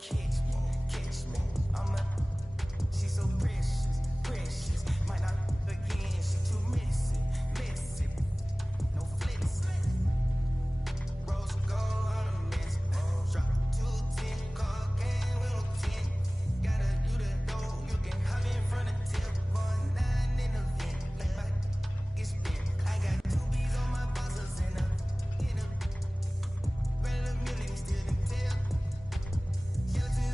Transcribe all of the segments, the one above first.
catch me, catch me. I'm a, she so precious, precious. Might not again, she too messy, messy. No flex. Rose gold on a mess. Drop 210, car game with no 10. Gotta do the dough, you can hop in front of tip. 1-9 in the vent, like my get spent. I got 2 B's on my bosses in a regular million still in tail. Skeletons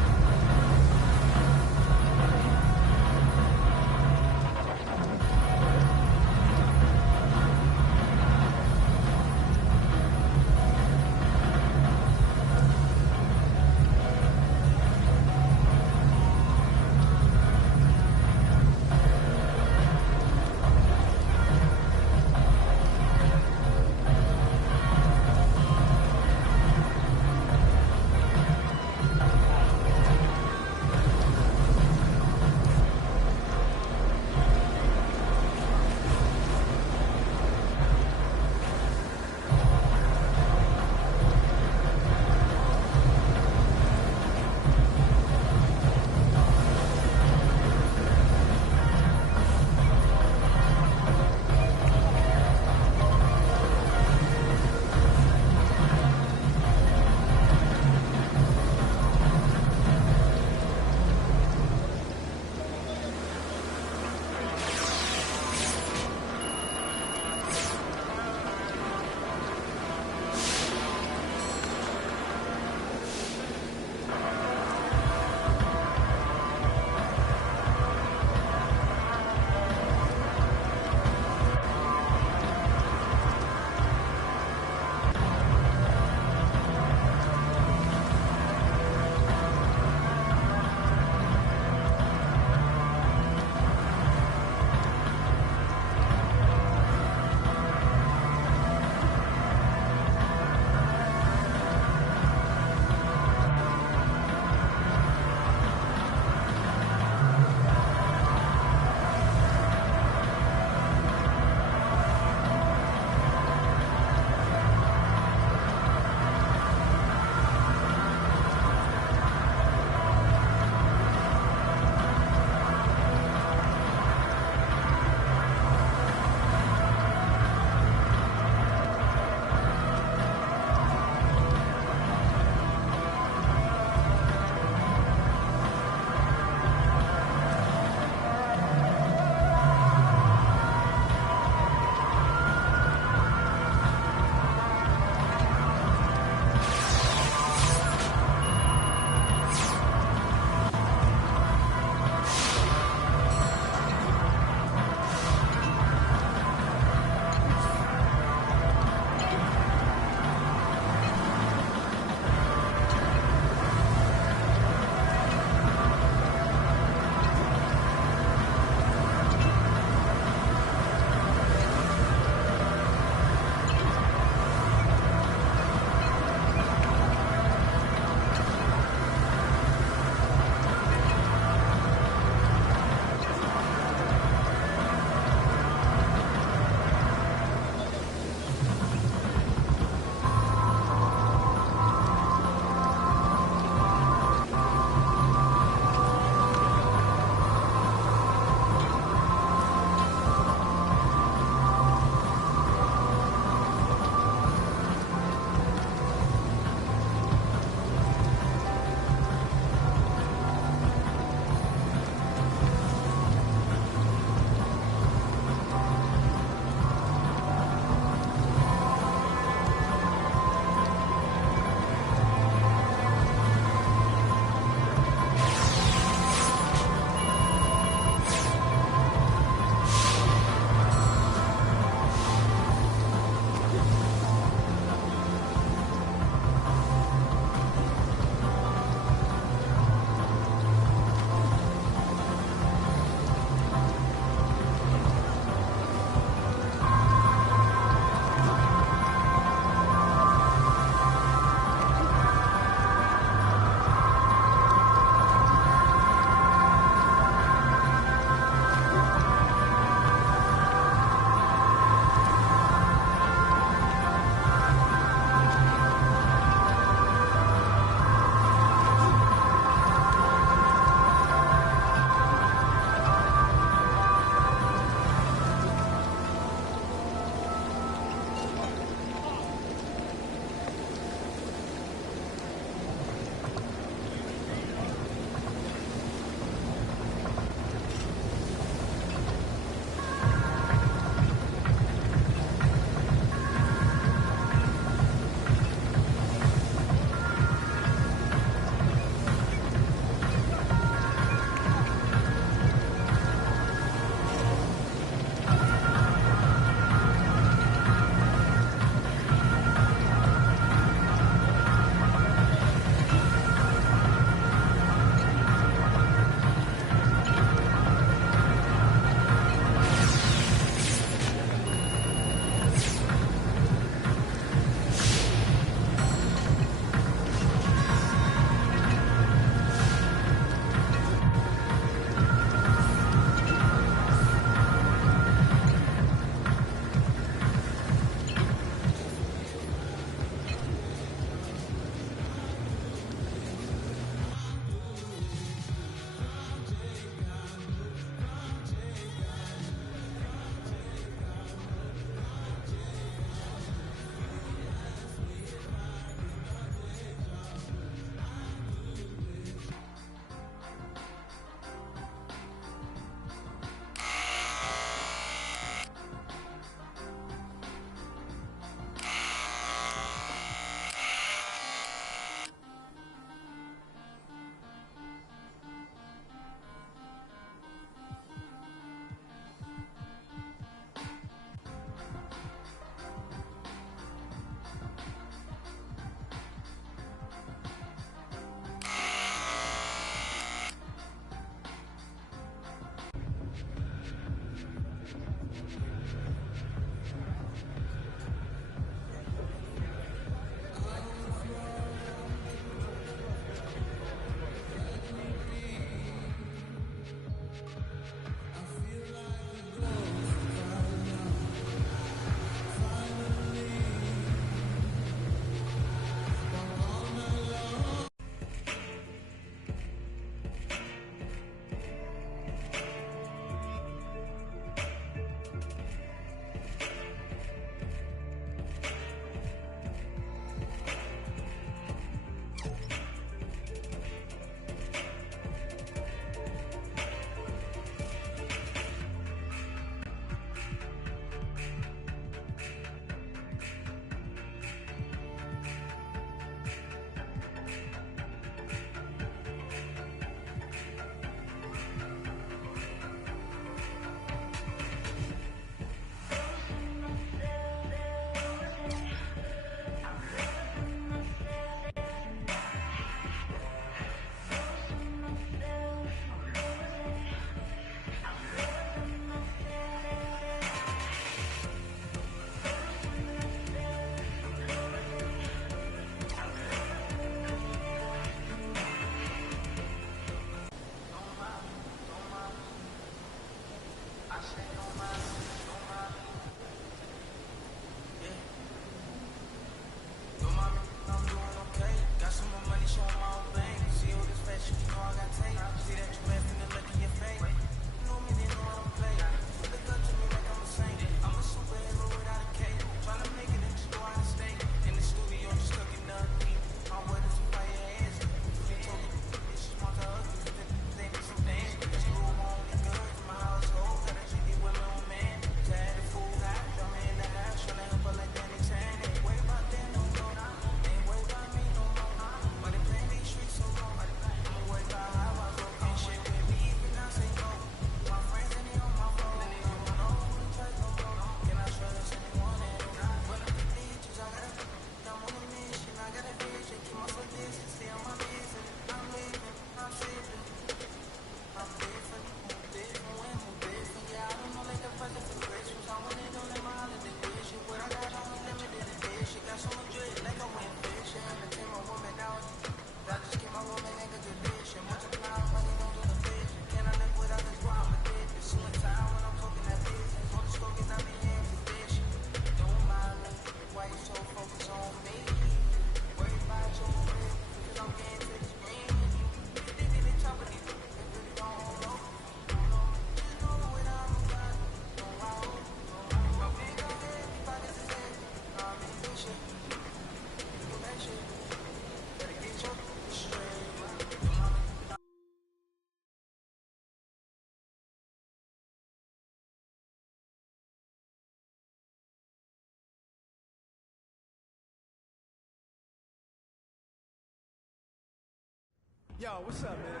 Yo, what's up, man?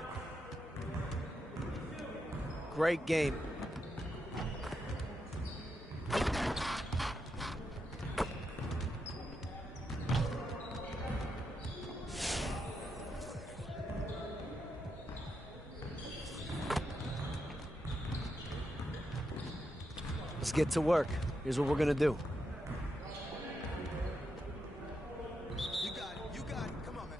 Great game. Let's get to work. Here's what we're gonna do. You got it. You got it. Come on, man.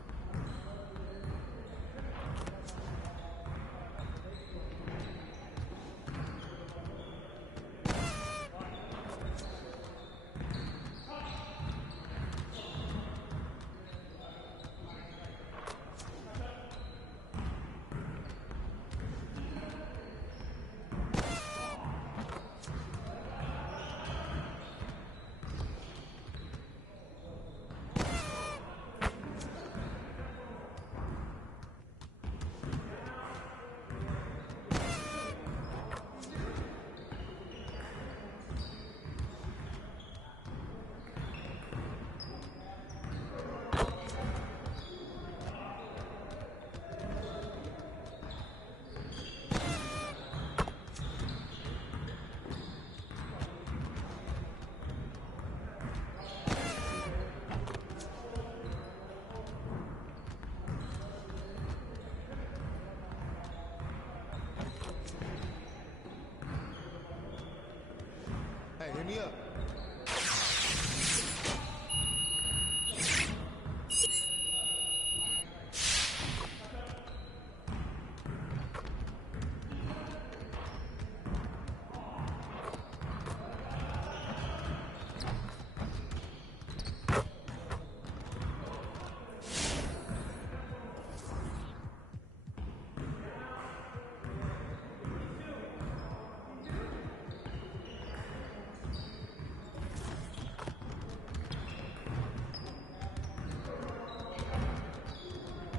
Hey, hit me up.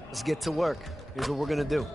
Let's get to work. Here's what we're gonna do.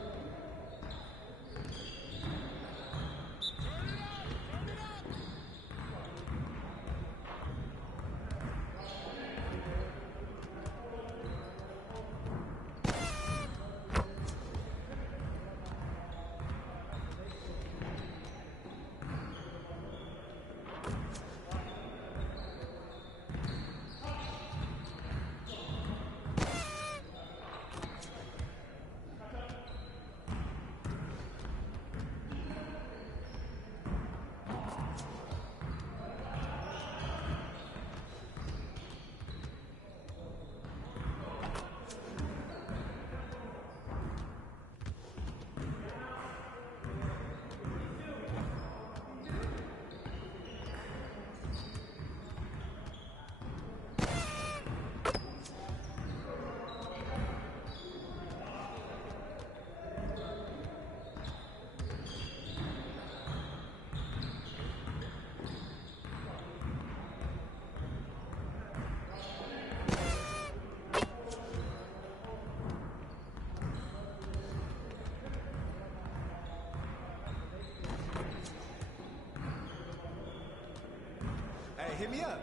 Hey, hit me up.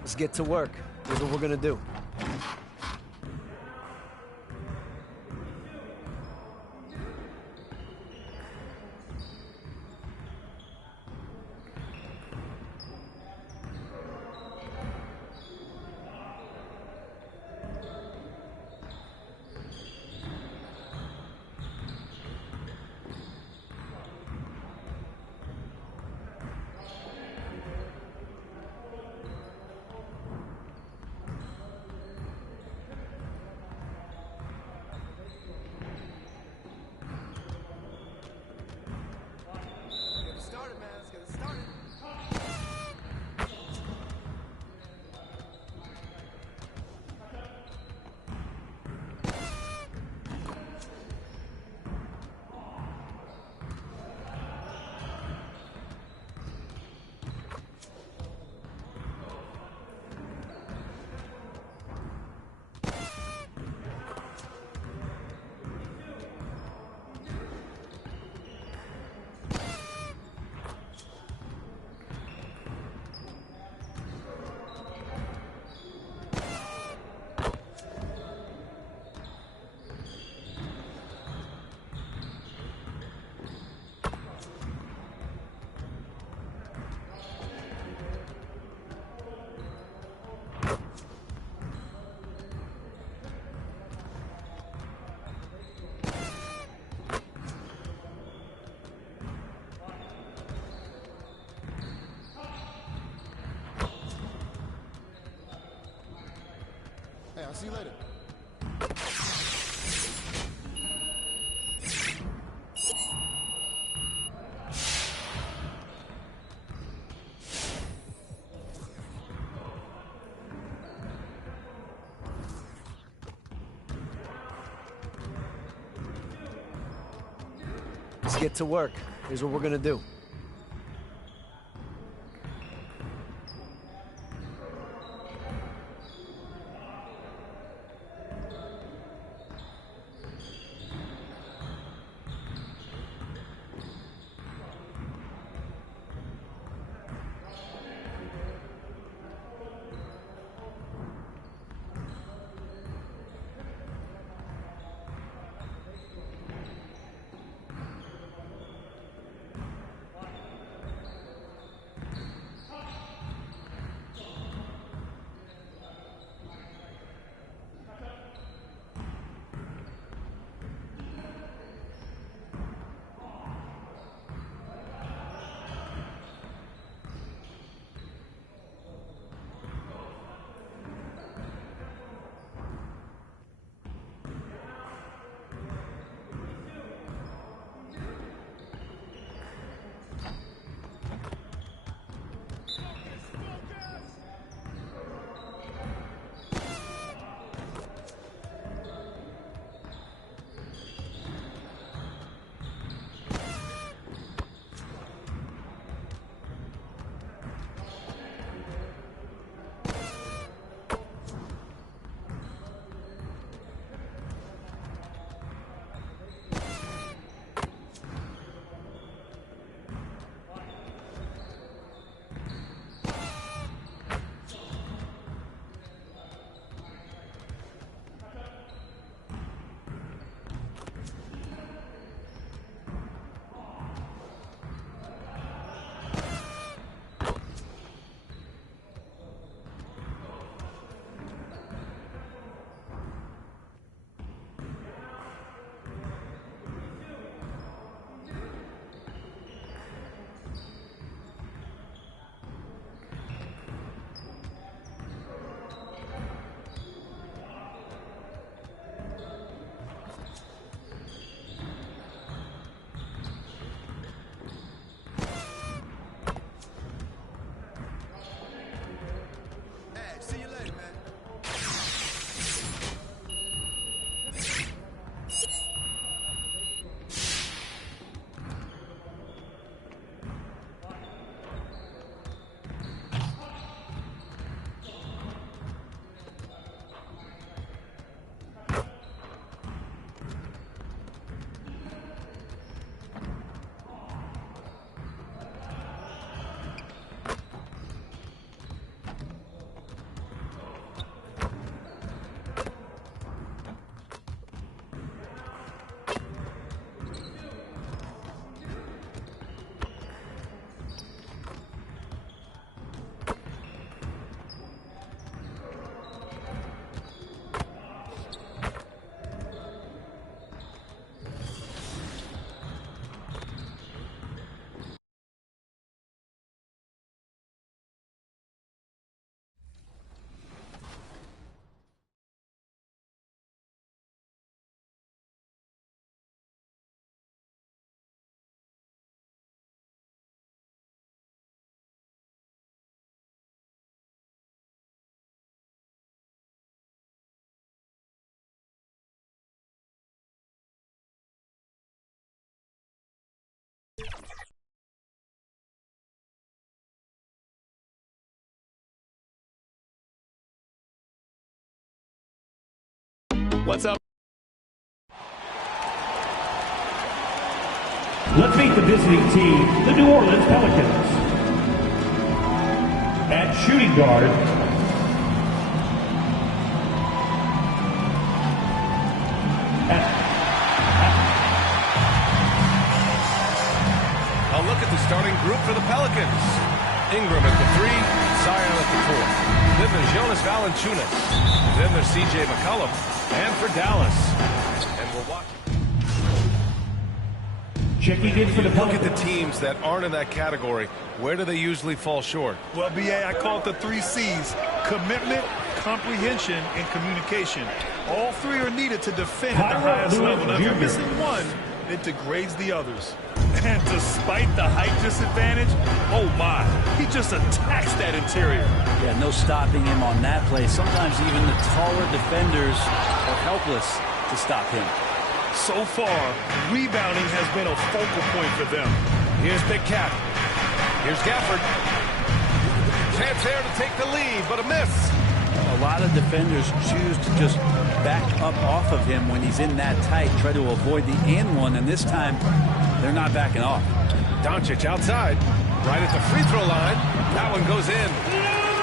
Let's get to work. Here's what we're gonna do. Hey, I'll see you later. Let's get to work. Here's what we're gonna do. What's up? Let's meet the visiting team, the New Orleans Pelicans. At shooting guard, A look at the starting group for the Pelicans. Ingram at the 3, Zion at the 4. Then there's Jonas Valanciunas. Then there's C.J. McCollum. And for Dallas. And we're watching. checking in for the Look at Pelicans. the teams that aren't in that category. Where do they usually fall short? Well, BA, I call it the 3 C's. Commitment, comprehension, and communication. All three are needed to defend at the highest level. Now, if you're missing one, it degrades the others. And despite the height disadvantage, oh my, he just attacks that interior. Yeah, no stopping him on that play. Sometimes even the taller defenders are helpless to stop him. So far, rebounding has been a focal point for them. Here's Big Cat. Here's Gafford. Chance there to take the lead, but a miss. A lot of defenders choose to just back up off of him when he's in that tight, try to avoid the and one, and this time they're not backing off. Doncic outside, right at the free throw line. That one goes in.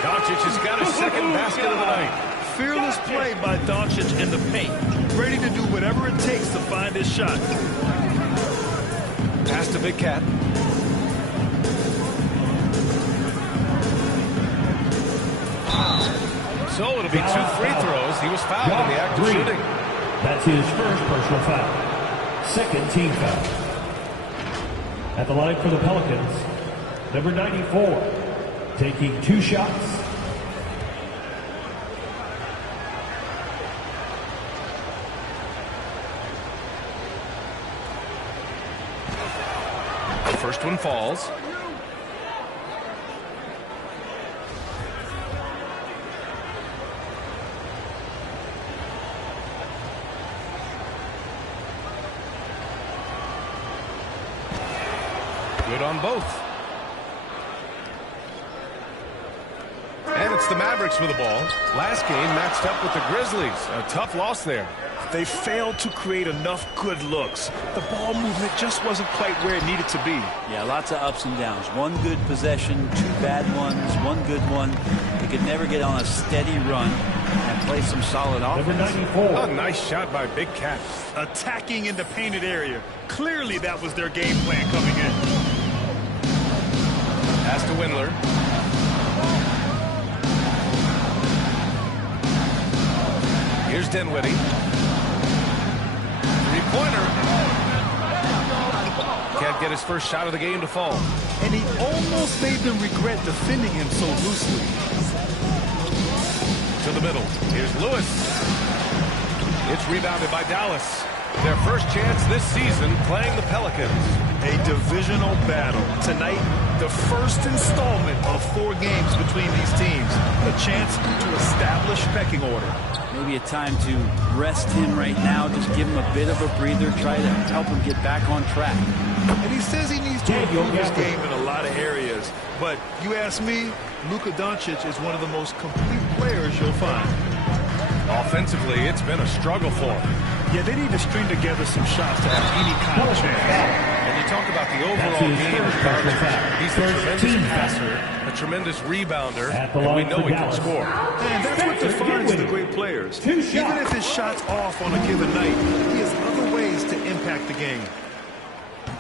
Doncic has got his second basket of the night. Fearless play by Doncic in the paint. Ready to do whatever it takes to find his shot. Pass to Big Cat. So it'll be 2 free throws. He was fouled in the act of shooting. That's his first personal foul. Second team foul. At the line for the Pelicans, number 94, taking 2 shots. The first one falls. Good on both. And it's the Mavericks with the ball. Last game matched up with the Grizzlies. A tough loss there. They failed to create enough good looks. The ball movement just wasn't quite where it needed to be. Yeah, lots of ups and downs. One good possession, 2 bad ones, 1 good one. They could never get on a steady run and play some solid offense. Number 94. A nice shot by Big Cat. Attacking in the painted area. Clearly that was their game plan coming in. Pass to Windler. Here's Dinwiddie. Three-pointer. Can't get his first shot of the game to fall. And he almost made them regret defending him so loosely. To the middle. Here's Lewis. It's rebounded by Dallas. Their first chance this season playing the Pelicans. A divisional battle. Tonight, the first installment of 4 games between these teams. A chance to establish pecking order. Maybe a time to rest him right now, just give him a bit of a breather, try to help him get back on track. And he says he needs to improve his game in a lot of areas. But you ask me, Luka Doncic is one of the most complete players you'll find. Offensively, it's been a struggle for him. Yeah, they need to string together some shots to have any kind of chance. And you talk about the overall game. He's a tremendous passer, a tremendous rebounder, and we know he can score. And that's what defines the great players. Even if his shot's off on a given night, he has other ways to impact the game.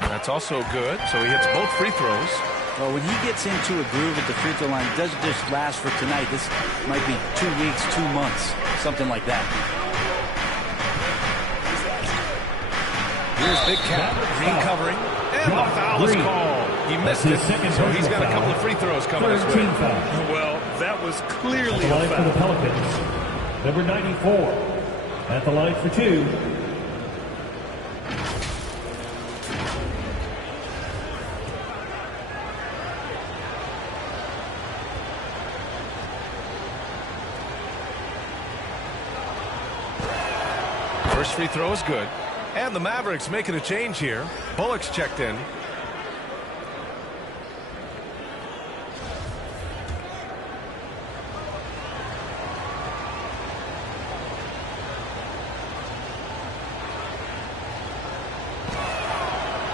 That's also good, so he hits both free throws. Well, when he gets into a groove at the free throw line, it doesn't just last for tonight. This might be 2 weeks, 2 months, something like that. Here's Big Cat recovering, and the foul is called. He missed it, so he's got a couple of free throws coming his way. Well, that was clearly At the a line for the foul. Pelicans, number 94, at the line for 2. First free throw is good. And the Mavericks making a change here. Bullock's checked in.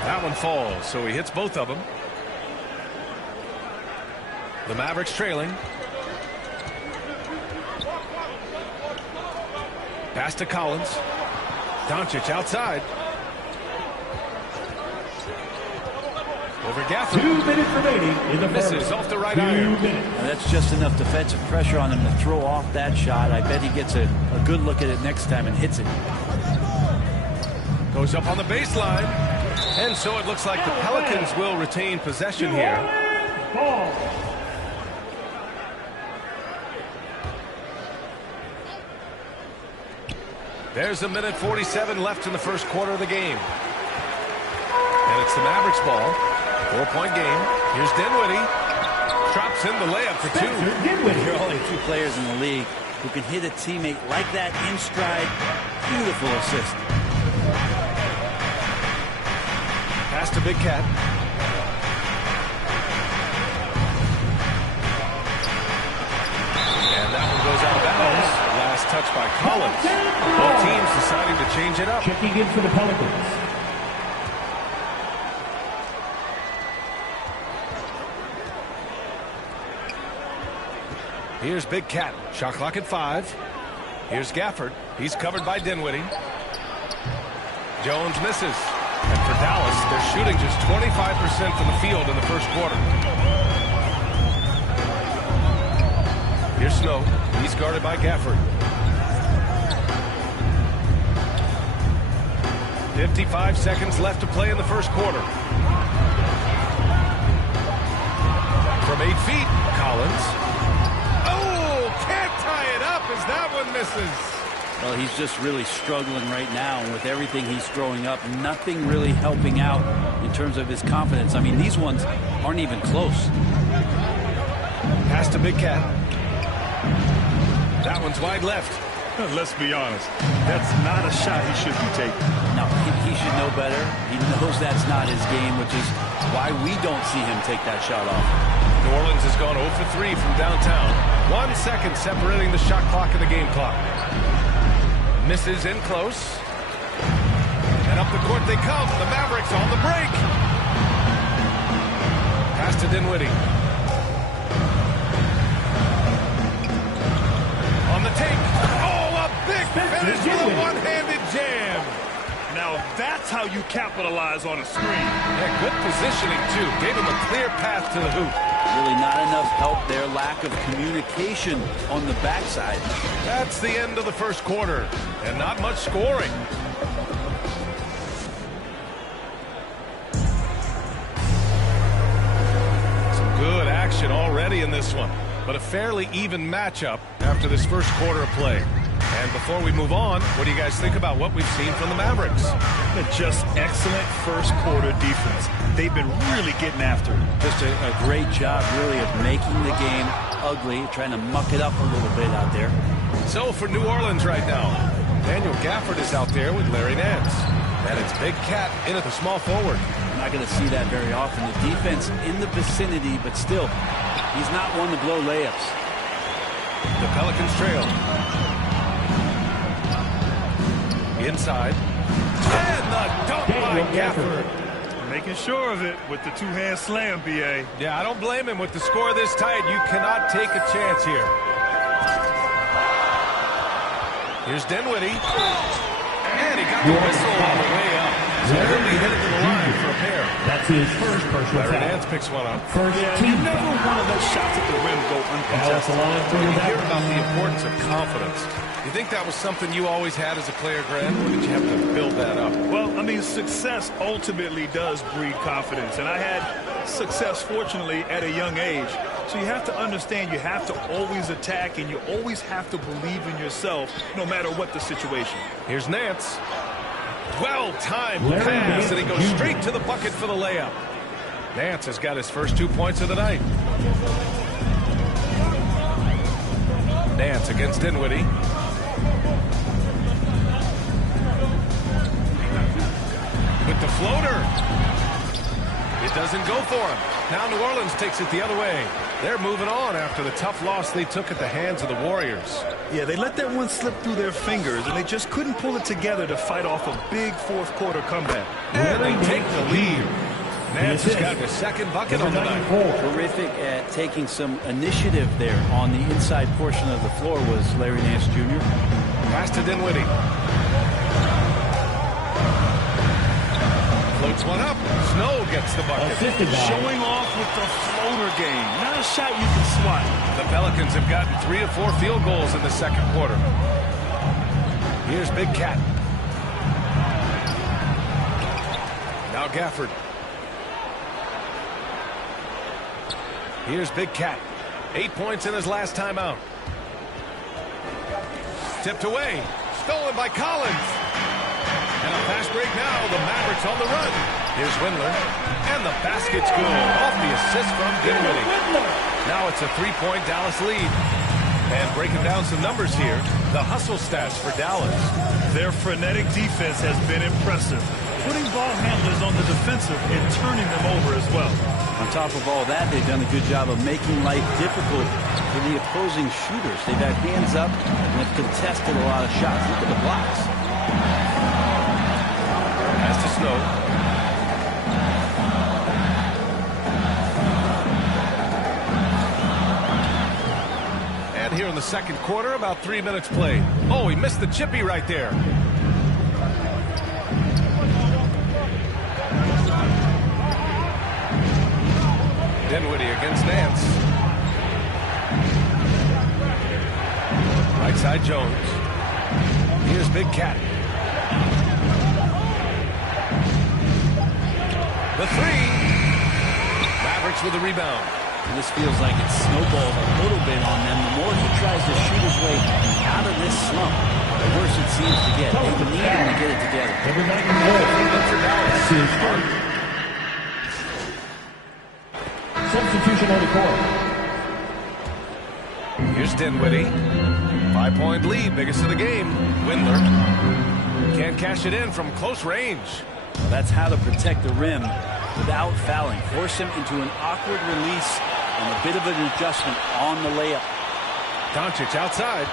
That one falls, so he hits both of them. The Mavericks trailing. Pass to Collins. Doncic outside. Over Gafford. 2 minutes remaining in the Misses first. off the right 2 iron. minutes. And that's just enough defensive pressure on him to throw off that shot. I bet he gets a good look at it next time and hits it. Goes up on the baseline. And so it looks like the Pelicans will retain possession here. Ball. There's a minute 47 left in the first quarter of the game. And it's the Mavericks ball. 4-point game. Here's Dinwiddie. Drops in the layup for two. There are only two players in the league who can hit a teammate like that in stride. Beautiful assist. Pass to Big Cat. And that one goes out of bounds. Last touch by Collins. Both teams deciding to change it up. Checking in for the Pelicans. Here's Big Cat. Shot clock at 5. Here's Gafford. He's covered by Dinwiddie. Jones misses. And for Dallas, they're shooting just 25% from the field in the first quarter. Here's Snow. He's guarded by Gafford. 55 seconds left to play in the first quarter. From 8 feet, Collins. As that one misses. Well, he's just really struggling right now. And with everything he's throwing up, nothing really helping out in terms of his confidence. I mean, these ones aren't even close. Pass to Big Cat. That one's wide left. Let's be honest. That's not a shot he should be taking. No, he should know better. He knows that's not his game, which is why we don't see him take that shot off. New Orleans has gone 0 for 3 from downtown. 1 second separating the shot clock and the game clock. Misses in close. And up the court they come. The Mavericks on the break. Pass to Dinwiddie. On the take. Oh, a big finish with a one-handed jam. Now that's how you capitalize on a screen. Yeah, good positioning, too. Gave him a clear path to the hoop. Really not enough help there. Lack of communication on the backside. That's the end of the first quarter. And not much scoring. Some good action already in this one. But a fairly even matchup after this first quarter of play. And before we move on, what do you guys think about what we've seen from the Mavericks? Just excellent first quarter defense. They've been really getting after it. Just a great job, really, of making the game ugly, trying to muck it up a little bit out there. So for New Orleans right now, Daniel Gafford is out there with Larry Nance. And it's Big Cat in at the small forward. You're not going to see that very often. The defense in the vicinity, but still, he's not one to blow layups. The Pelicans trail. Inside. And the dunk by Gafford. Making sure of it with the two-hand slam, B.A. Yeah, I don't blame him. With the score this tight, you cannot take a chance here. Here's Dinwiddie. And he got the whistle on the way up. So he'll be headed to the line for a pair. That's his first personal Larry foul. Nance picks one up. First You never want to let shots at the rim go That's the uncontested. line for You the hear Mavericks. about the importance of confidence. You think that was something you always had as a player, Grant, or did you have to build that up? Well, I mean, success ultimately does breed confidence. And I had success, fortunately, at a young age. So you have to understand you have to always attack and you always have to believe in yourself no matter what the situation. Here's Nance. Well-timed Larry pass, Nance and he goes Jr. straight to the bucket for the layup. Nance has got his first 2 points of the night. Nance against Dinwiddie. With the floater. It doesn't go for him. Now New Orleans takes it the other way. They're moving on after the tough loss they took at the hands of the Warriors. Yeah, they let that one slip through their fingers, and they just couldn't pull it together to fight off a big fourth quarter comeback. And they take the lead. Nance has got his second bucket on the night. Terrific at taking some initiative there on the inside portion of the floor was Larry Nance Jr. Pass to Dinwiddie. Floats one up. Snow gets the bucket. Assisted by Showing off with the floater game. Not a shot you can swat. The Pelicans have gotten 3 of 4 field goals in the second quarter. Here's Big Cat. Now Gafford. Here's Big Cat. 8 points in his last time out. Tipped away. stolen by Collins. And a fast break now. The Mavericks on the run. Here's Windler. And the basket's good off the assist from Dinwiddie. Now it's a three-point Dallas lead. And breaking down some numbers here, the hustle stats for Dallas. Their frenetic defense has been impressive, putting ball handlers on the defensive and turning them over as well. On top of all that, they've done a good job of making life difficult for the opposing shooters. They've had hands up and have contested a lot of shots. Look at the blocks. Pass to Snow. And here in the second quarter, about 3 minutes played. Oh, he missed the chippy right there. Dinwiddie against Nance. Right side Jones. Here's Big Cat. The three. Mavericks with the rebound. And this feels like it snowballed a little bit on them. The more he tries to shoot his way out of this slump, the worse it seems to get. They need him to get it together. Number 94. That's his first. Substitution on the court. Here's Dinwiddie. 5-point lead, biggest of the game. Windler can't cash it in from close range. That's how to protect the rim without fouling. Force him into an awkward release and a bit of an adjustment on the layup. Doncic outside.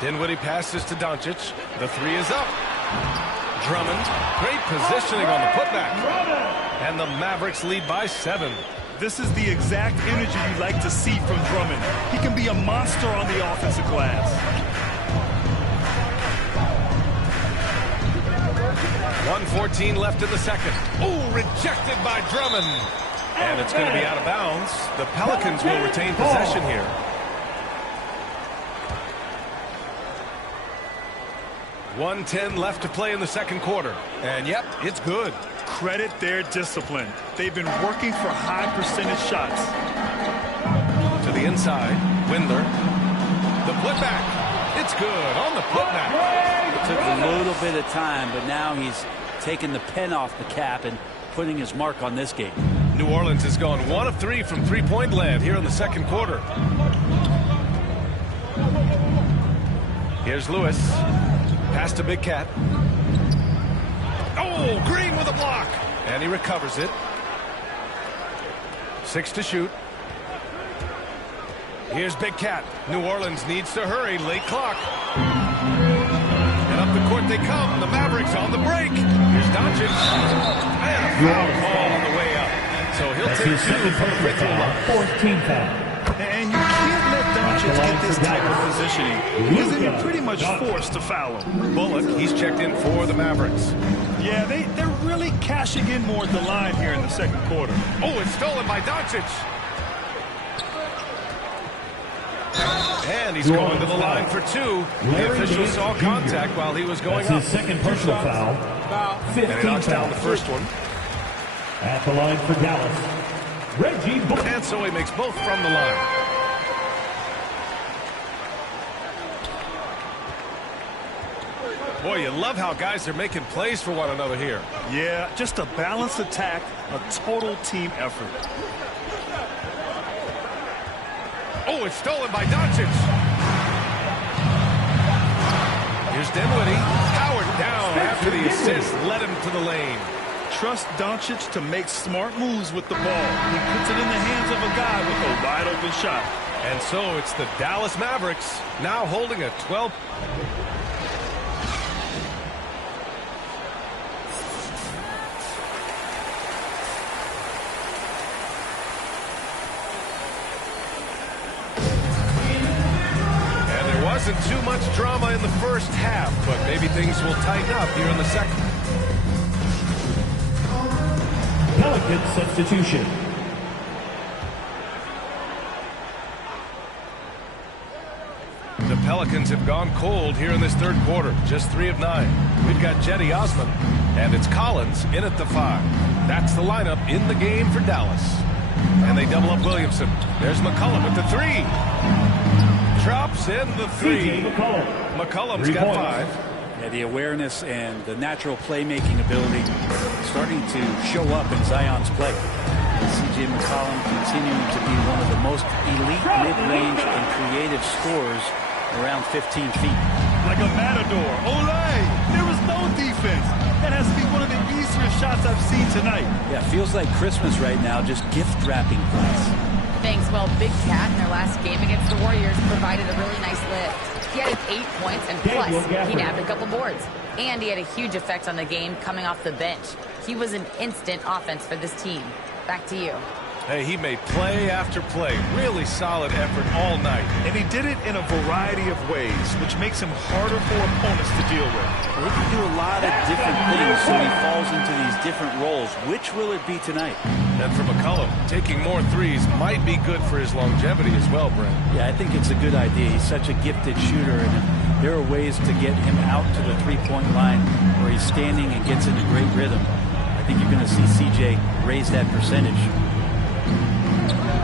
Dinwiddie passes to Doncic. The three is up. Drummond, great positioning on the putback. And the Mavericks lead by 7. This is the exact energy you like to see from Drummond. He can be a monster on the offensive glass. 1:14 left in the second. Oh, rejected by Drummond. And it's going to be out of bounds. The Pelicans will retain possession here. .110 left to play in the second quarter. And yep, it's good. Credit their discipline. They've been working for high percentage shots. To the inside, Windler. The putback. It's good on the putback. It took a little bit of time, but now he's taking the pen off the cap and putting his mark on this game. New Orleans has gone 1 of 3 from three-point land here in the second quarter. Here's Lewis. Pass to Big Cat. Oh, Green with a block. And he recovers it. 6 to shoot. Here's Big Cat. New Orleans needs to hurry. Late clock. And up the court they come. The Mavericks on the break. Here's Doncic. And a foul call on the way up. So he'll take 2 from the free throw line. 14 foul. And you can't let Doncic get this type of positioning because then you're pretty much forced to foul him. Bullock, he's checked in for the Mavericks. Yeah, they're really cashing in more at the line here in the second quarter. Oh, it's stolen by Doncic. And he's going to the line for 2. The official saw contact while he was going That's up. his second personal foul. 15 And he knocks down the fouls. first one. At the line for Dallas, Reggie Bullock. And so he makes both from the line. Boy, you love how guys are making plays for one another here. Yeah, just a balanced attack, a total team effort. Oh, it's stolen by Doncic. Here's Dinwiddie. Powered down after the assist. Led him to the lane. Trust Doncic to make smart moves with the ball. He puts it in the hands of a guy with a wide open shot. And so it's the Dallas Mavericks now holding a 12. Wasn't too much drama in the first half, but maybe things will tighten up here in the second. Pelican substitution. The Pelicans have gone cold here in this third quarter, just 3 of 9. We've got Jetty Osman, and it's Collins in at the 5. That's the lineup in the game for Dallas. And they double up Williamson. There's McCollum at the 3. Drops in the 3. McCollum's 3 got points. 5. Yeah, the awareness and the natural playmaking ability starting to show up in Zion's play. C.J. McCollum continuing to be one of the most elite mid-range and creative scorers around 15 feet. Like a matador. Olay! There was no defense. That has to be one of the easier shots I've seen tonight. Yeah, feels like Christmas right now, just gift wrapping plays. Thanks. Well, Big Cat in their last game against the Warriors provided a really nice lift. He had 8 points, and plus, he nabbed a couple boards. And he had a huge effect on the game coming off the bench. He was an instant offense for this team. Back to you. Hey, he made play after play. Really solid effort all night. And he did it in a variety of ways, which makes him harder for opponents to deal with. He can do a lot of different things, so he falls into these different roles. Which will it be tonight? And for McCollum, taking more threes might be good for his longevity as well, Brent. Yeah, I think it's a good idea. He's such a gifted shooter, and there are ways to get him out to the three-point line where he's standing and gets in a great rhythm. I think you're going to see CJ raise that percentage.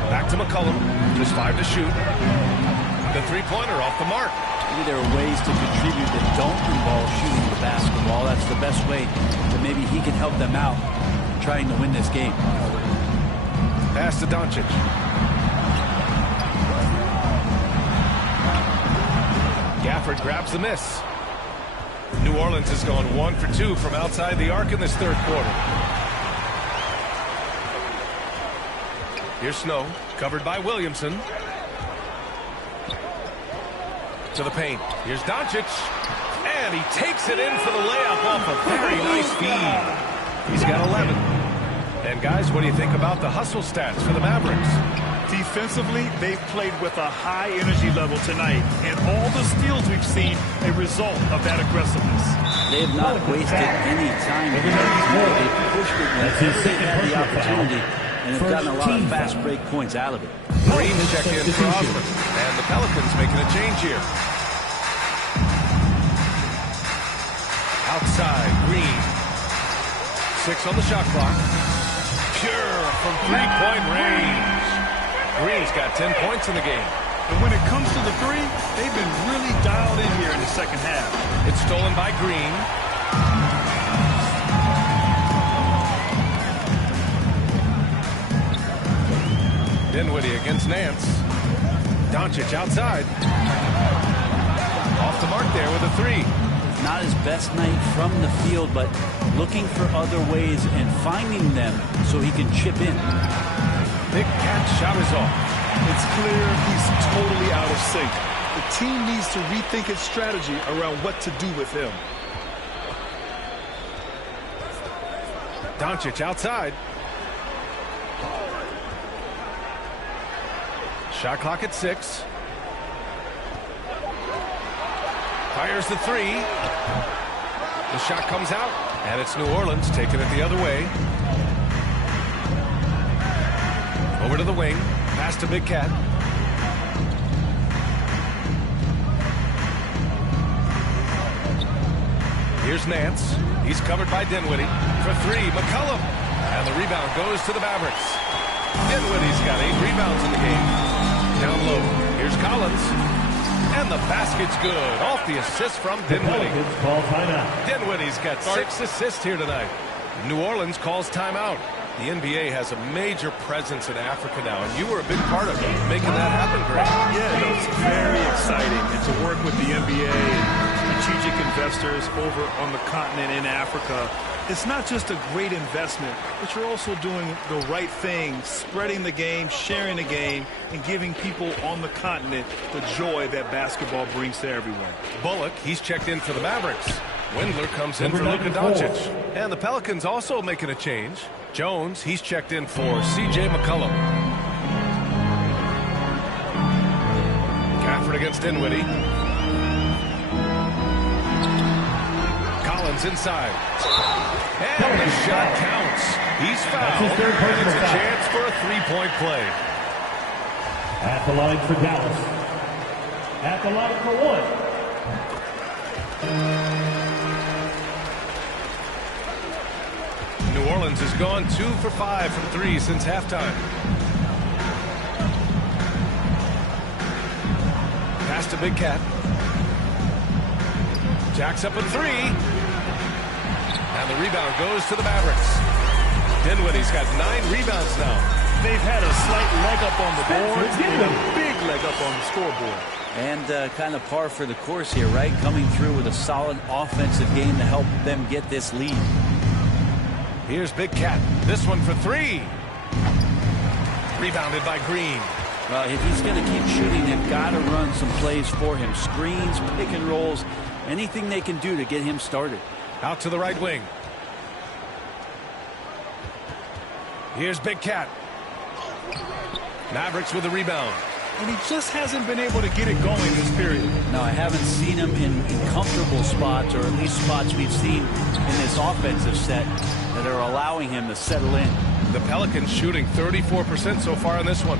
Back to McCollum. Just 5 to shoot. The three-pointer off the mark. Maybe there are ways to contribute that don't involve shooting the basketball. That's the best way that maybe he can help them out trying to win this game. Pass to Doncic. Gafford grabs the miss. New Orleans has gone 1 for 2 from outside the arc in this third quarter. Here's Snow, covered by Williamson. To the paint. Here's Doncic. And he takes it in for the layup off a very nice feed. He's got 11. And guys, what do you think about the hustle stats for the Mavericks? Defensively, they've played with a high energy level tonight, and all the steals we've seen a result of that aggressiveness. They have not wasted any time here. They've pushed it when they've had the opportunity, and have gotten a lot of fast break points out of it. Green check in for Osman, and the Pelicans making a change here. Outside, Green. 6 on the shot clock. Pure from three-point range. Green's got 10 points in the game. And when it comes to the three, they've been really dialed in here in the second half. It's stolen by Green. Dinwiddie against Nance. Doncic outside. Off the mark there with a 3. Not his best night from the field, but looking for other ways and finding them so he can chip in. Big Cat shot is off. It's clear he's totally out of sync. The team needs to rethink its strategy around what to do with him. Doncic outside. Shot clock at 6. Fires the 3. The shot comes out, and it's New Orleans taking it the other way. Over to the wing. Pass to Big Cat. Here's Nance. He's covered by Dinwiddie. For 3, McCollum. And the rebound goes to the Mavericks. Dinwiddie's got 8 rebounds in the game. Down low. Here's Collins. And the basket's good. Off the assist from Dinwiddie. Dinwiddie's got 6 assists here tonight. New Orleans calls timeout. The NBA has a major presence in Africa now, and you were a big part of it, making that happen, Greg. Yeah, no, it's very exciting. And to work with the NBA and strategic investors over on the continent in Africa, it's not just a great investment, but you're also doing the right thing, spreading the game, sharing the game, and giving people on the continent the joy that basketball brings to everyone. Bullock, he's checked in for the Mavericks. Windler comes in for Luka Doncic. And the Pelicans also making a change. Jones, he's checked in for C.J. McCollum. Gafford against Dinwiddie. Collins inside. And the shot counts. He's fouled. And it's a chance for a three-point play. At the line for Dallas. At the line for 1. New Orleans has gone 2 for 5 from 3 since halftime. Pass to Big Cat. Jacks up a three. And the rebound goes to the Mavericks. Dinwiddie's got 9 rebounds now. They've had a slight leg up on the boards and a big leg up on the scoreboard. And kind of par for the course here, right? Coming through with a solid offensive game to help them get this lead. Here's Big Cat. This one for three. Rebounded by Green. Well, if he's going to keep shooting, they've got to run some plays for him. Screens, pick and rolls, anything they can do to get him started. Out to the right wing. Here's Big Cat. Mavericks with the rebound. And he just hasn't been able to get it going this period. No, I haven't seen him in comfortable spots, or at least spots we've seen in this offensive set that are allowing him to settle in. The Pelicans shooting 34% so far in this one.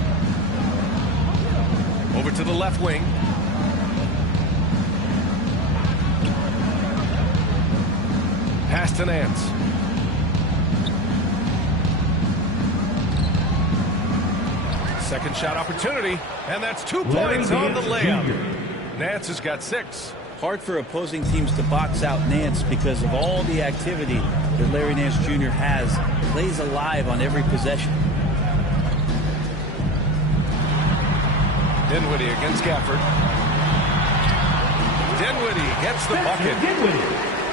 Over to the left wing. Pass to Nance. Second shot opportunity, and that's 2 points on the layup. Nance has got 6. Hard for opposing teams to box out Nance because of all the activity that Larry Nance Jr. has. Plays alive on every possession. Dinwiddie against Gafford. Dinwiddie gets the bucket.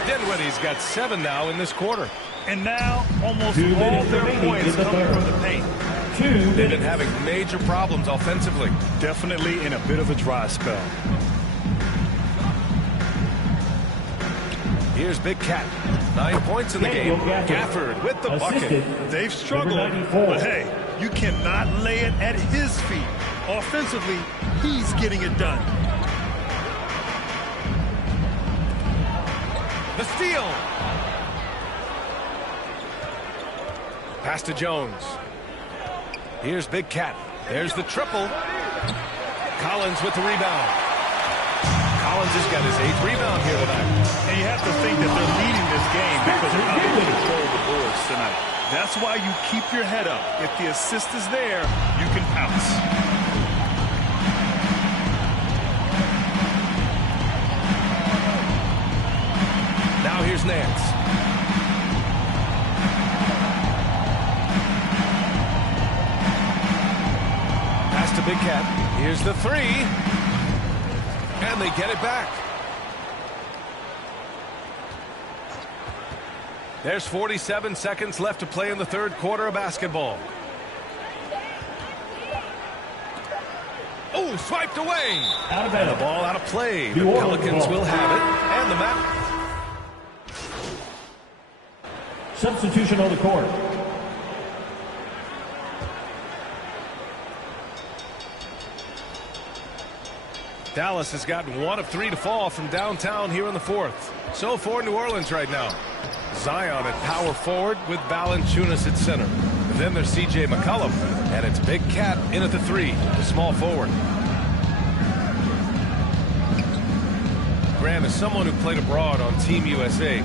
Dinwiddie's got 7 now in this quarter. And now almost all their points coming from the paint. They've been having major problems offensively. Definitely in a bit of a dry spell. Here's Big Cat. 9 points in the game. Gafford with the bucket. They've struggled, but hey, you cannot lay it at his feet. Offensively, he's getting it done. The steal. Pass to Jones. Here's Big Cat. There's the triple. Collins with the rebound. Collins has got his 8th rebound here tonight. And you have to think that they're leading this game because of how they control the boards tonight. That's why you keep your head up. If the assist is there, you can pounce. Now here's Nance. Pass to Big Cat. Here's the three. And they get it back. There's 47 seconds left to play in the third quarter of basketball. Oh, swiped away. Out of And the bounds. ball out of play. The Pelicans will have it. And the map. Substitution on the court. Dallas has gotten 1 of 3 to fall from downtown here in the fourth. So for New Orleans right now. Zion at power forward with Valanciunas at center. Then there's CJ McCollum. And it's Big Cat in at the 3, the small forward. Grant, as someone who played abroad on Team USA,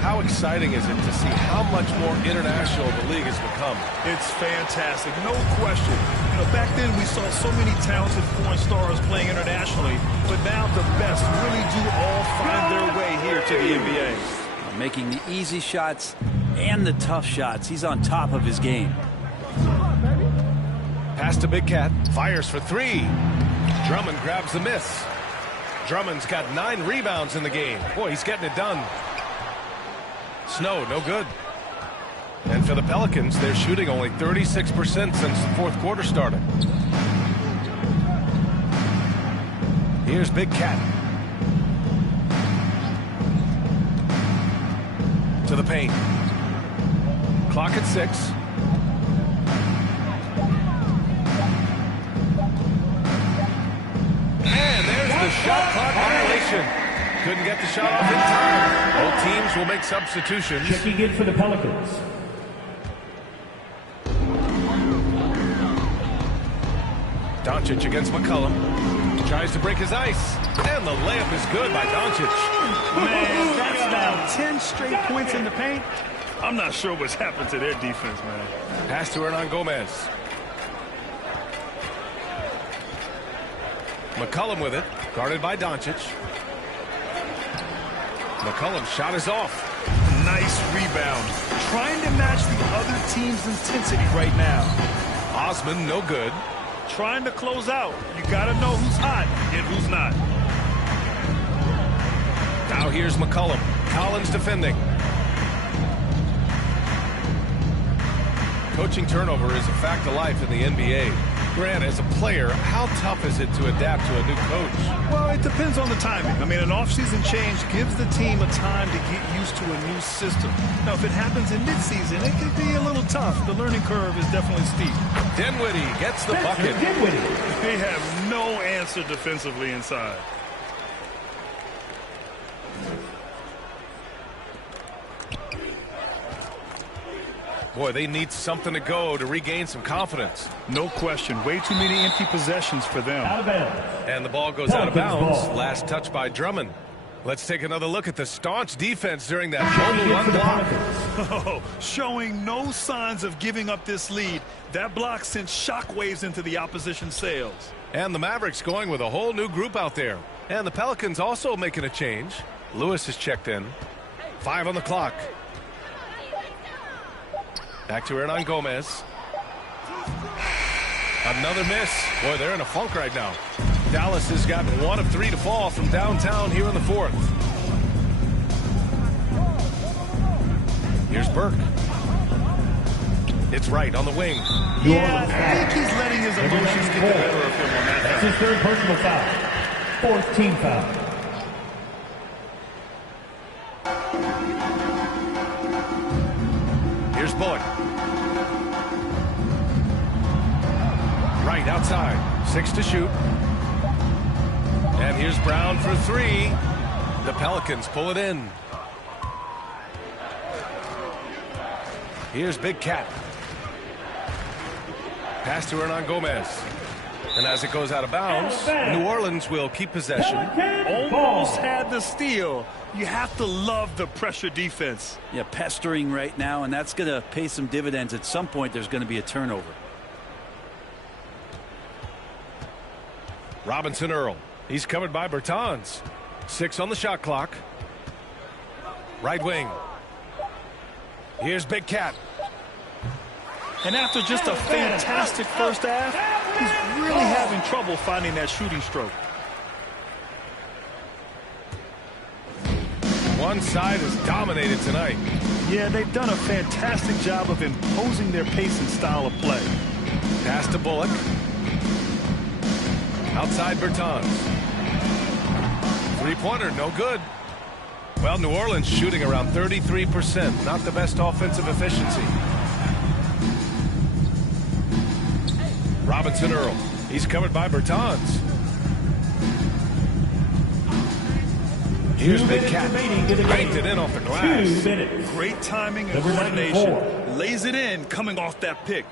how exciting is it to see how much more international the league has become? It's fantastic, no question. You know, back then we saw so many talented foreign stars playing internationally, but now the best really do all find their way here to the NBA. Making the easy shots and the tough shots. He's on top of his game. Pass to Big Cat. Fires for 3. Drummond grabs the miss. Drummond's got 9 rebounds in the game. Boy, he's getting it done. Snow, no good. And for the Pelicans, they're shooting only 36% since the fourth quarter started. Here's Big Cat. To the paint. Clock at 6. And there's the shot clock violation. Couldn't get the shot off in time. Both teams will make substitutions. Checking in for the Pelicans. Doncic against McCollum. Tries to break his ice. And the layup is good by Doncic. Man, that's now 10 straight points in the paint. I'm not sure what's happened to their defense, man. Pass to Hernan Gomez. McCollum with it. Guarded by Doncic. McCollum's shot is off. Nice rebound. Trying to match the other team's intensity right now. Osman, no good. Trying to close out. You got to know who's hot and who's not. Now here's McCollum. Collins defending. Coaching turnover is a fact of life in the NBA. Grant, as a player, how tough is it to adapt to a new coach? Well, it depends on the timing. I mean, an off-season change gives the team a time to get used to a new system. Now, if it happens in mid-season, it could be a little tough. The learning curve is definitely steep. Dinwiddie gets the bucket. They have no answer defensively inside. Boy, they need something to go to regain some confidence. No question. Way too many empty possessions for them. Out of bounds. And the ball goes out of bounds. Last touch by Drummond. Let's take another look at the staunch defense during that mobile run block. Oh, showing no signs of giving up this lead. That block sent shockwaves into the opposition sails. And the Mavericks going with a whole new group out there. And the Pelicans also making a change. Lewis is checked in. 5 on the clock. Back to Hernan Gomez. Another miss. Boy, they're in a funk right now. Dallas has gotten 1 of 3 to fall from downtown here in the 4th. Here's Burke. It's right on the wing. Yeah, I think he's letting his emotions get the better of him on that. That's his third personal foul. 4th team foul. Here's Bullock. Right outside. 6 to shoot. And here's Brown for 3. The Pelicans pull it in. Here's Big Cat. Pass to Hernan Gomez. And as it goes out of bounds, New Orleans will keep possession. Almost had the steal. You have to love the pressure defense. Yeah, pestering right now, and that's going to pay some dividends. At some point, there's going to be a turnover. Robinson Earl. He's covered by Bertans. 6 on the shot clock. Right wing. Here's Big Cat. And after just a fantastic first half, he's really having trouble finding that shooting stroke. One side has dominated tonight. Yeah, they've done a fantastic job of imposing their pace and style of play. Pass to Bullock. Outside Bertans. Three-pointer, no good. Well, New Orleans shooting around 33%. Not the best offensive efficiency. Robinson Earl. He's covered by Bertans. Here's Big Cat. Banked it in off the glass. Great timing and coordination. Lays it in coming off that pick.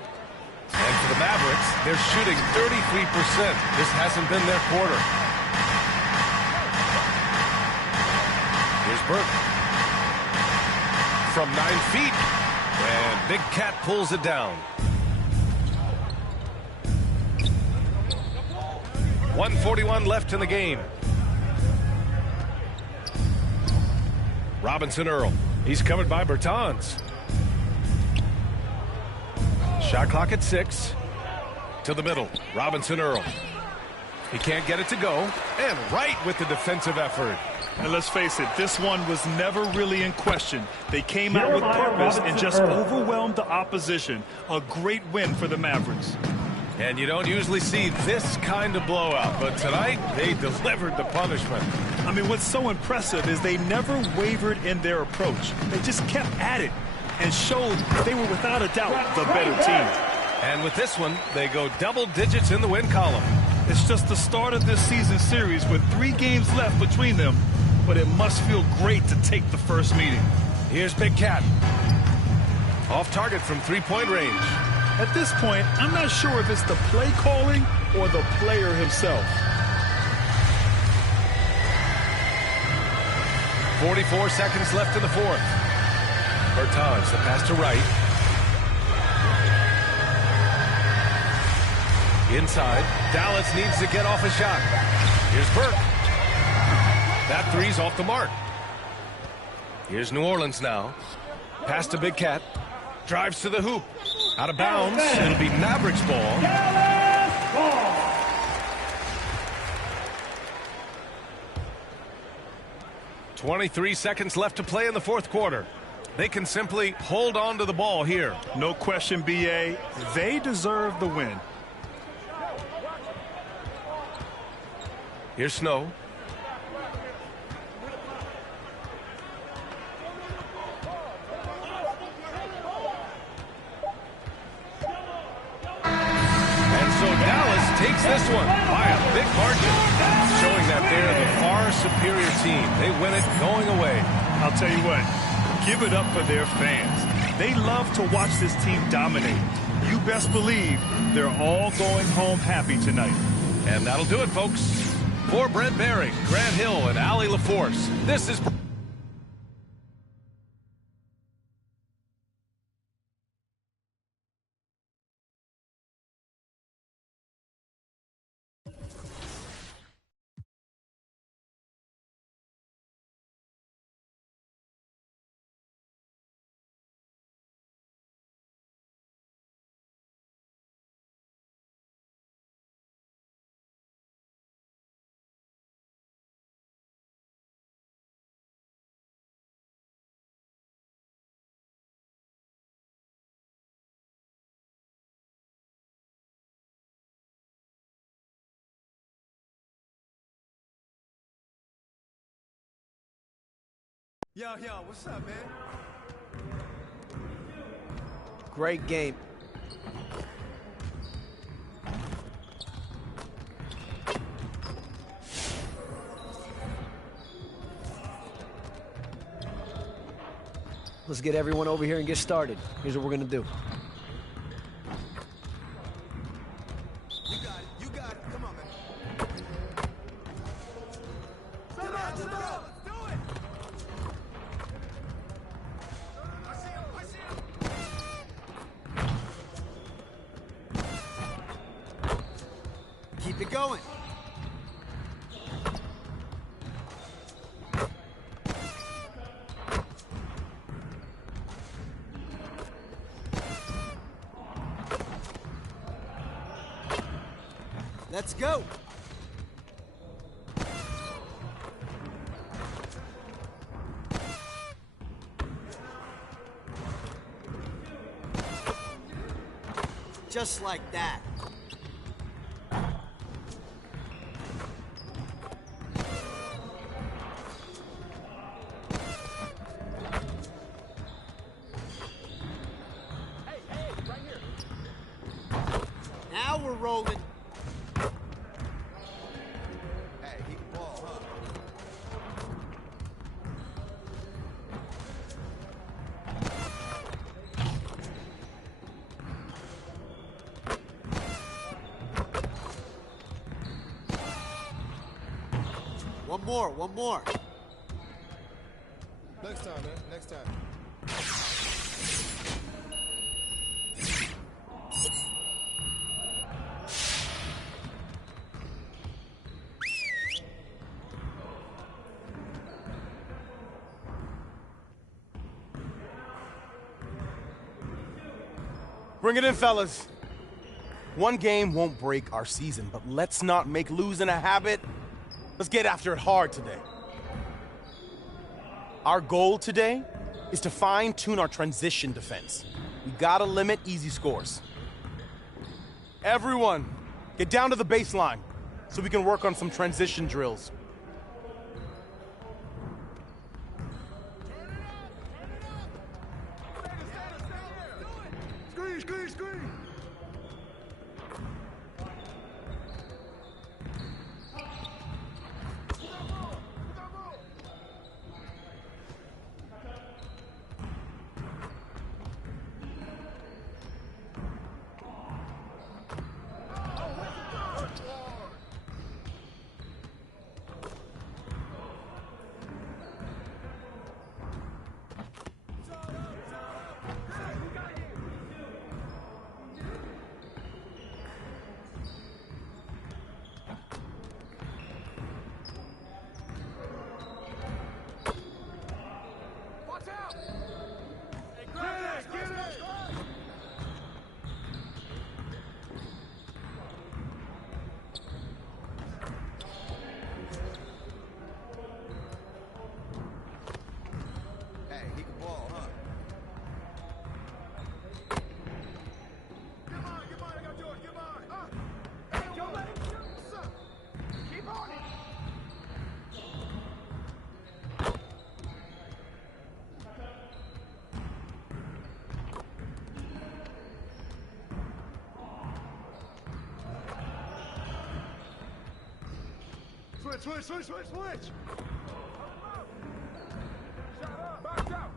And for the Mavericks, they're shooting 33%. This hasn't been their quarter. Here's Burke. From 9 feet. And Big Cat pulls it down. 1:41 left in the game. Robinson Earl. He's covered by Bertans. Shot clock at 6. To the middle. Robinson Earl. He can't get it to go. And right with the defensive effort. And let's face it, this one was never really in question. They came out with purpose and just overwhelmed the opposition. A great win for the Mavericks. And you don't usually see this kind of blowout, but tonight they delivered the punishment. I mean, what's so impressive is they never wavered in their approach. They just kept at it and showed they were without a doubt the better team. And with this one, they go double digits in the win column. It's just the start of this season series with 3 games left between them, but it must feel great to take the first meeting. Here's Big Cat. Off target from 3-point range. At this point, I'm not sure if it's the play calling or the player himself. 44 seconds left in the 4th. Bertans, the pass to right. Inside. Dallas needs to get off a shot. Here's Burke. That three's off the mark. Here's New Orleans now. Pass to Big Cat. Drives to the hoop. Out of bounds. It'll be Mavericks ball. 23 seconds left to play in the fourth quarter. They can simply hold on to the ball here. No question, BA. They deserve the win. Here's Snow. And so Dallas takes this one by a big margin, showing that they're the far superior team. They win it going away. I'll tell you what, give it up for their fans. They love to watch this team dominate. You best believe they're all going home happy tonight. And that'll do it, folks. For Brent Barry, Grant Hill, and Allie LaForce, this is... Yo, what's up, man? Great game. Let's get everyone over here and get started. Here's what we're gonna do. You got it. Come on, man. Let's do it. I see him. Keep it going. Let's go. Just like that. Hey, right here. Now we're rolling. Hey, he can ball, huh? One more. Next time, man. Next time. Bring it in, fellas. One game won't break our season, but let's not make losing a habit. Let's get after it hard today. Our goal today is to fine-tune our transition defense. We gotta limit easy scores. Everyone, get down to the baseline so we can work on some transition drills. Screen. Switch! Shut up! Box out!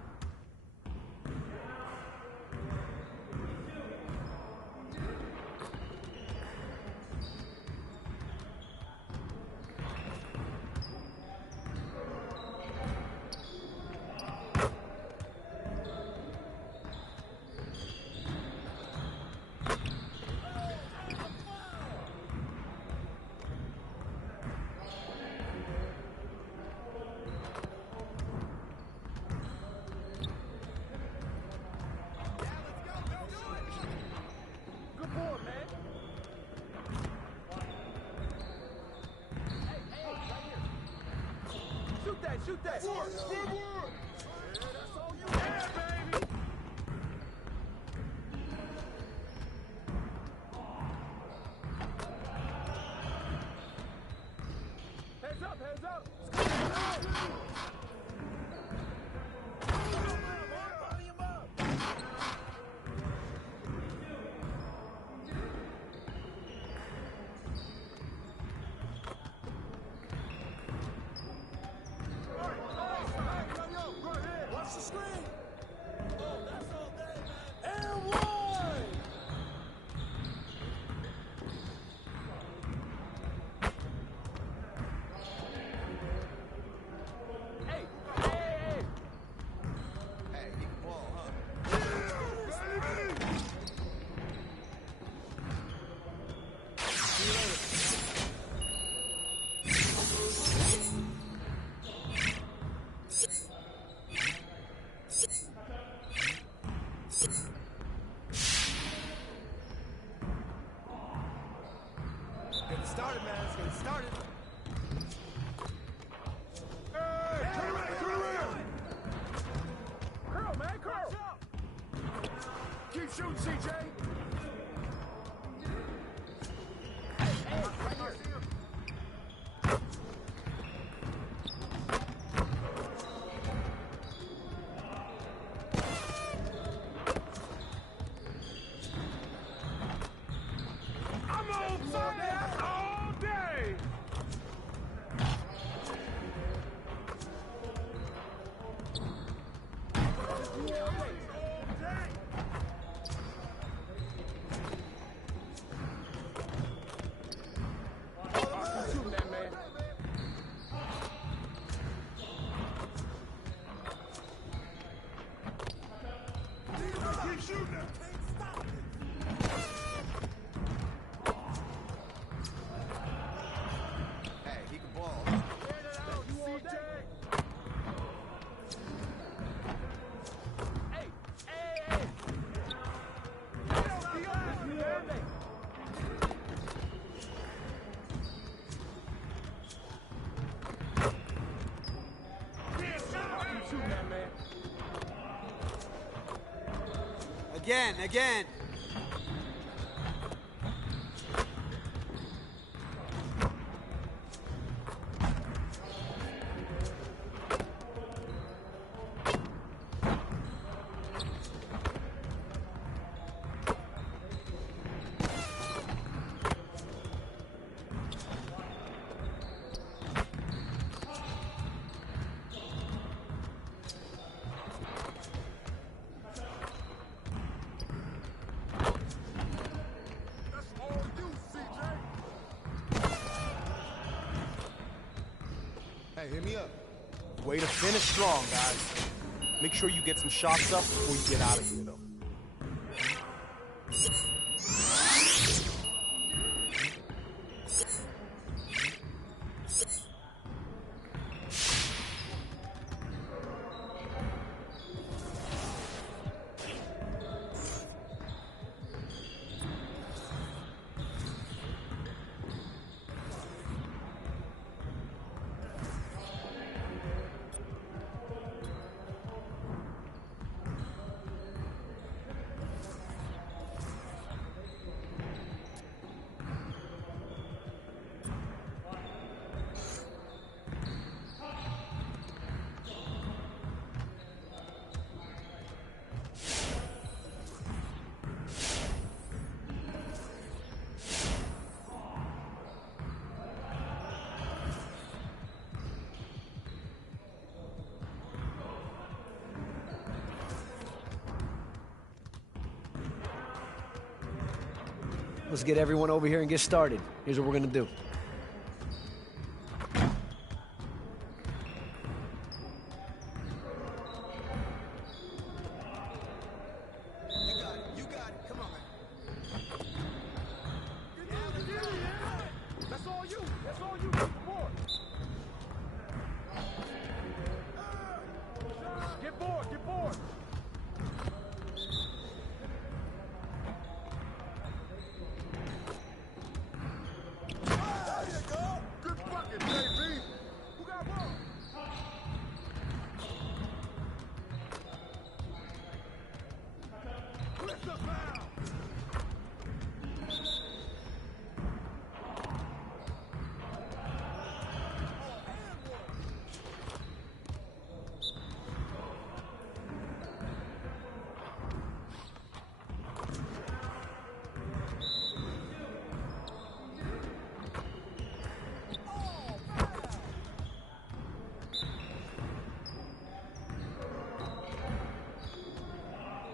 Shoot that! Forward! Yeah, that's all you have, baby! Heads up! Heads up! Started, man. Let's get it started. Hey, turn around. Curl, man, curl. Keep shooting, CJ. Hey, right here. I'm on fire all day. Keep shooting. Hey, he can ball. Again. Hey, hit me up. Way to finish strong, guys. Make sure you get some shots up before you get out of here, though. Let's get everyone over here and get started. Here's what we're gonna do. You got it. Come on, man. That's all you. That's all you. Come on. Get bored. Get bored. There you go. Good bucket, baby. Who got ball? Flip the foul.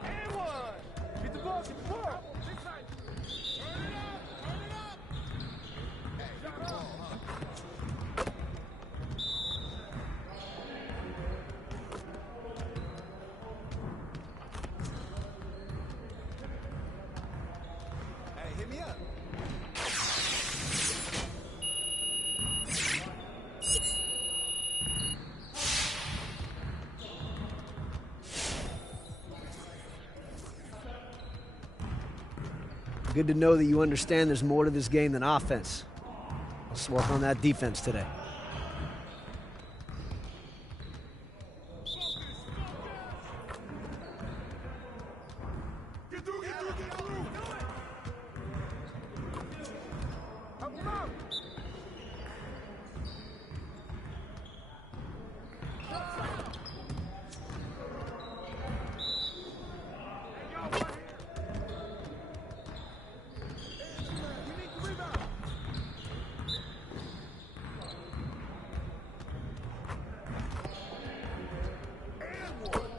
And one. Get the ball. Get the ball. Turn it up. Turn it up. Hey, get the ball, huh? Hey, hit me up. Good to know that you understand there's more to this game than offense. Let's work on that defense today. Get through, get through, get through. Help him out. We need the rebound. And one.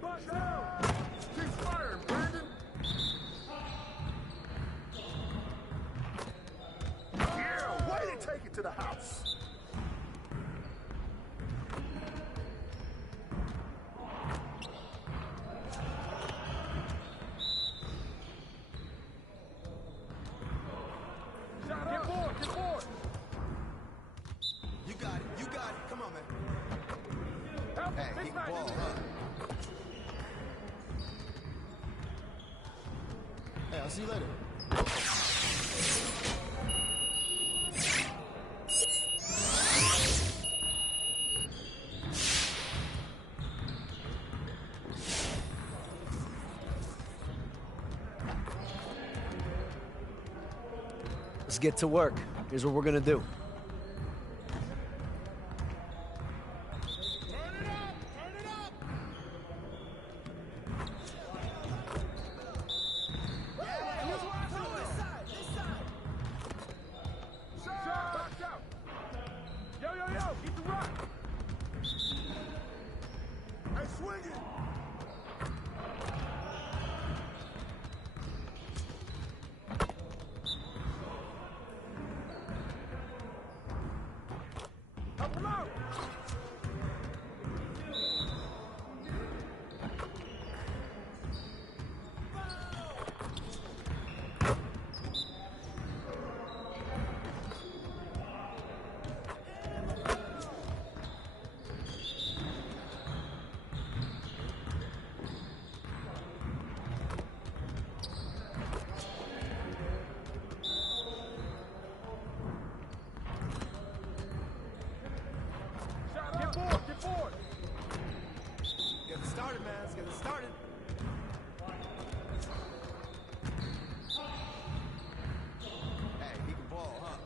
Bust down. Keep firing, Brandon. Yeah, way to take it to the house. Get bored, get bored. You got it. You got it. Come on, man. Help, Hey, he can ball, huh? Hey, I'll see you later. Let's get to work. Here's what we're gonna do. Turn it up, turn it up. Hey, here's what I'm doing. This side, this side. Shot, box out. Yo, yo, yo, get the rock. Hey, swing it. Help him out. Get bored, get bored. Get it started, man. Let's get it started. Hey, he can ball, huh?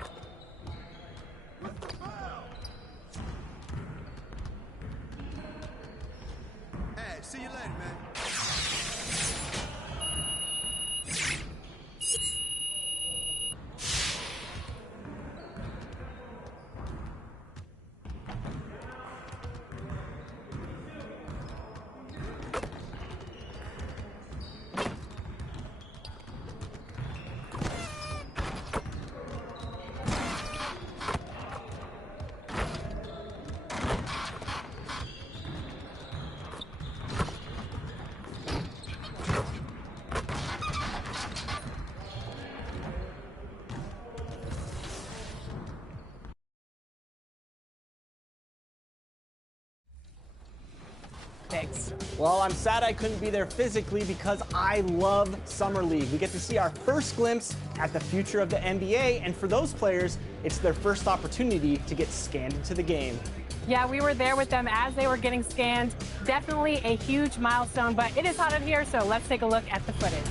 What's the foul? Hey, see you later, man. draft picks. Well, I'm sad I couldn't be there physically because I love Summer League. We get to see our first glimpse at the future of the NBA, and for those players, it's their first opportunity to get scanned into the game. Yeah, we were there with them as they were getting scanned. Definitely a huge milestone, but it is hot in here, so let's take a look at the footage.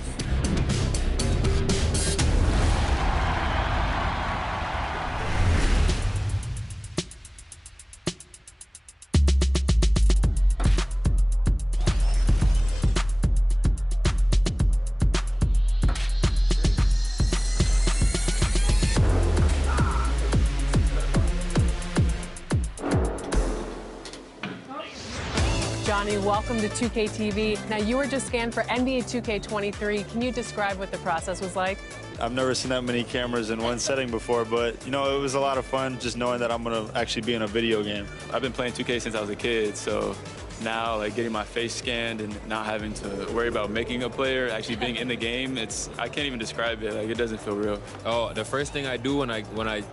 Johnny, welcome to 2K TV. Now, you were just scanned for NBA 2k23. Can you describe what the process was like? I've never seen that many cameras in one setting before, but, you know, it was a lot of fun just knowing that I'm going to actually be in a video game. I've been playing 2K since I was a kid, so now, like, getting my face scanned and not having to worry about making a player, actually being in the game, I can't even describe it. Like, it doesn't feel real. Oh, the first thing I do when I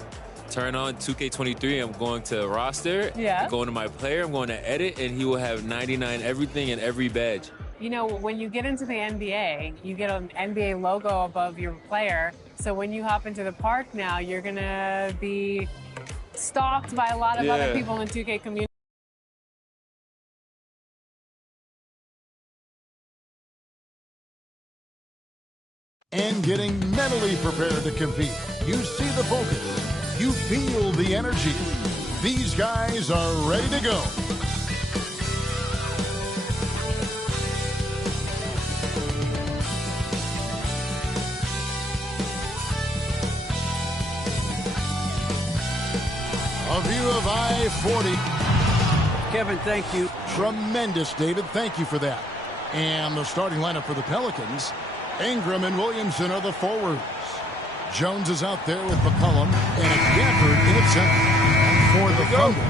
turn on 2K23, I'm going to roster, going to my player, I'm going to edit, and he will have 99 everything and every badge. You know, when you get into the NBA, you get an NBA logo above your player. So when you hop into the park now, you're going to be stalked by a lot of other people in the 2K community. And getting mentally prepared to compete. You see the focus. You feel the energy. These guys are ready to go. A view of I-40. Kevin, thank you. Tremendous, David. Thank you for that. And the starting lineup for the Pelicans, Ingram and Williamson are the forwards. Jones is out there with McCollum, and it's Gafford in at center. For the Thunder,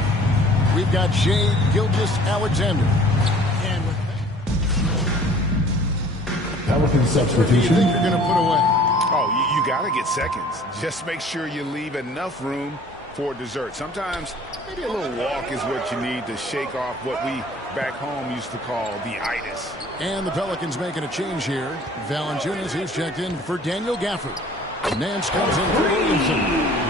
we've got Shea Gilgeous-Alexander. And with that, Pelican substitution. what do you think you're going to put away? Oh, you got to get seconds. Just make sure you leave enough room for dessert. Sometimes maybe a little walk is what you need to shake off what we back home used to call the itis. And the Pelicans making a change here. Valanciunas, who's checked in for Daniel Gafford. Nance comes in for Williamson.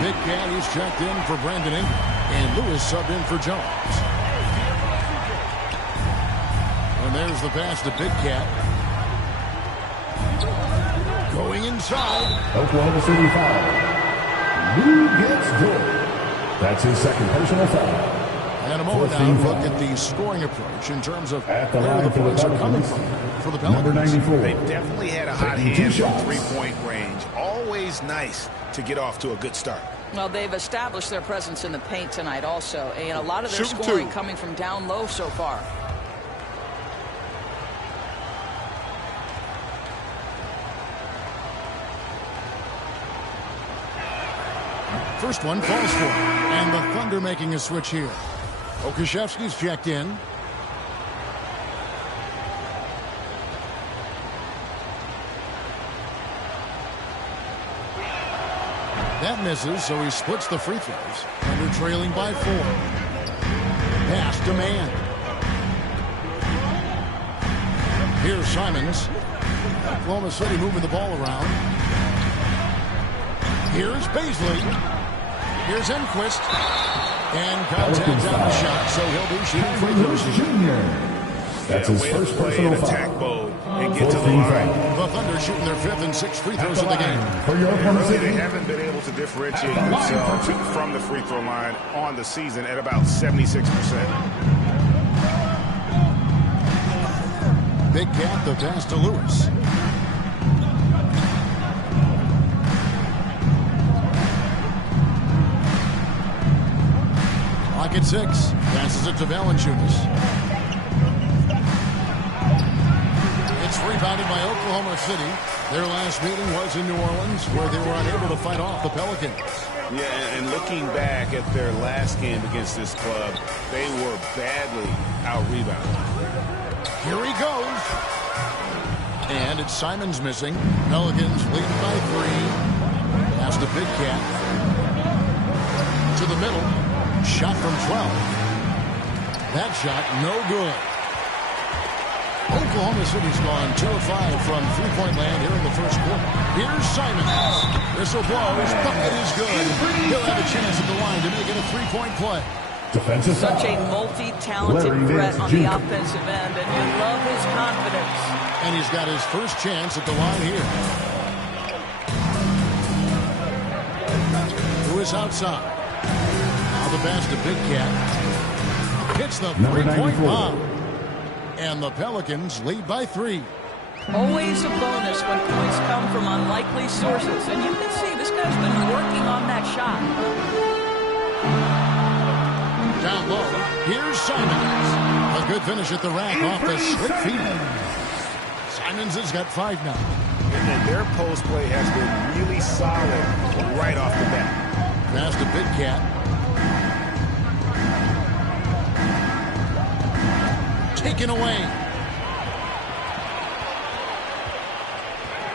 Big Cat, he's checked in for Brandon Ingram. And Lewis subbed in for Jones. And there's the pass to Big Cat. Going inside. Oklahoma City foul. Lou gets good. That's his second personal foul. And a moment now, look at the scoring approach in terms of where the points are coming from for the Pelicans. Number 94. They definitely had a hot hand from three-point range. Always nice to get off to a good start. Well, they've established their presence in the paint tonight also, and a lot of their scoring coming from down low so far. First one falls for him. And the Thunder making a switch here. Okashevsky's checked in. That misses, so he splits the free throws. Thunder trailing by 4. Pass to Man. Here's Simons. Oklahoma City moving the ball around. Here's Baisley. Here's Enquist. And contact on the shot, so he'll be shooting free throws. That's his first personal foul. And get to the line. The Thunder shooting their 5th and 6th free throws of the game. They haven't been able to differentiate themselves from the free throw line on the season at about 76%. Big Cat, the pass to Lewis. Clock at 6. Passes it to Valanciunas. It's rebounded by Oklahoma City. Their last meeting was in New Orleans, where they were unable to fight off the Pelicans. Yeah, and looking back at their last game against this club, they were badly out-rebounded. Here he goes. And it's Simons missing. Pelicans leading by 3. Pass to Big Cat. To the middle. Shot from 12. That shot no good. Oklahoma City's gone 2 of 5 from three-point land here in the first quarter. Here's Simons. Whistle blows. Bucket is good. He'll have a chance at the line to make it a three-point play. Defensive Such a multi-talented threat on the offensive end, and you love his confidence. And he's got his first chance at the line here. Who is outside? Now the pass to Big Cat. Hits the three-point bomb. And the Pelicans lead by 3. Always a bonus when points come from unlikely sources. And you can see this guy's been working on that shot. Down low, here's Simons. A good finish at the rack off the slick feet. Simons has got 5 now. And their post play has been really solid right off the bat. Pass to Big Cat. Taken away.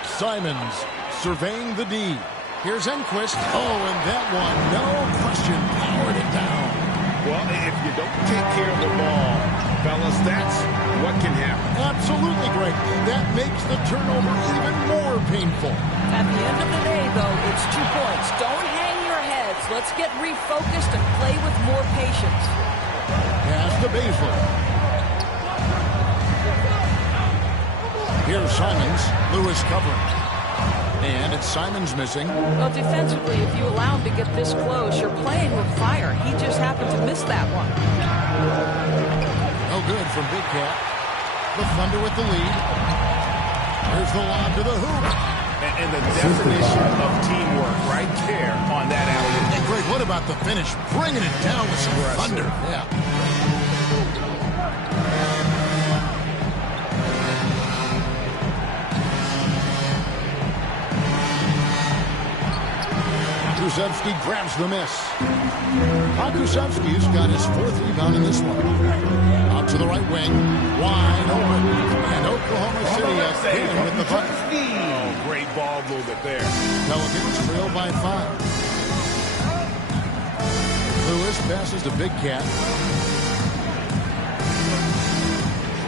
Simons surveying the D. Here's Enquist. Oh, and that one, no question, powered it down. Well, if you don't take care of the ball, fellas, that's what can happen. Absolutely, Greg. That makes the turnover even more painful. At the end of the day, though, it's 2 points. Don't hang your heads. Let's get refocused and play with more patience. Pass to Baszler. Here's Simons. Lewis covering. And it's Simons missing. Well, defensively, if you allow him to get this close, you're playing with fire. He just happened to miss that one. No good from Big Cat. The Thunder with the lead. There's the lob to the hoop. And the definition of teamwork right there on that alley. And Greg, what about the finish? Bringing it down with some thunder. Yeah. Pokusevski grabs the miss. Pokusevski's got his 4th rebound in this one. Out to the right wing. Wide open. And Oklahoma City again with the bucket. Oh, great ball movement there. Pelicans trail by 5. Lewis passes to Big Cat.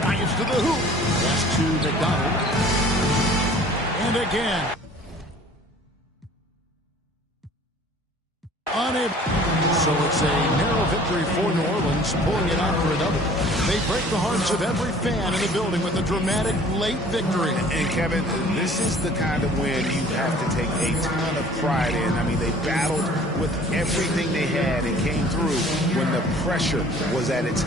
Drives to the hoop. Pass to McDonald. And again. Unable. So it's a narrow victory for New Orleans, pulling it out for another. They break the hearts of every fan in the building with a dramatic late victory. And Kevin, this is the kind of win you have to take a ton of pride in. I mean, they battled with everything they had and came through when the pressure was at its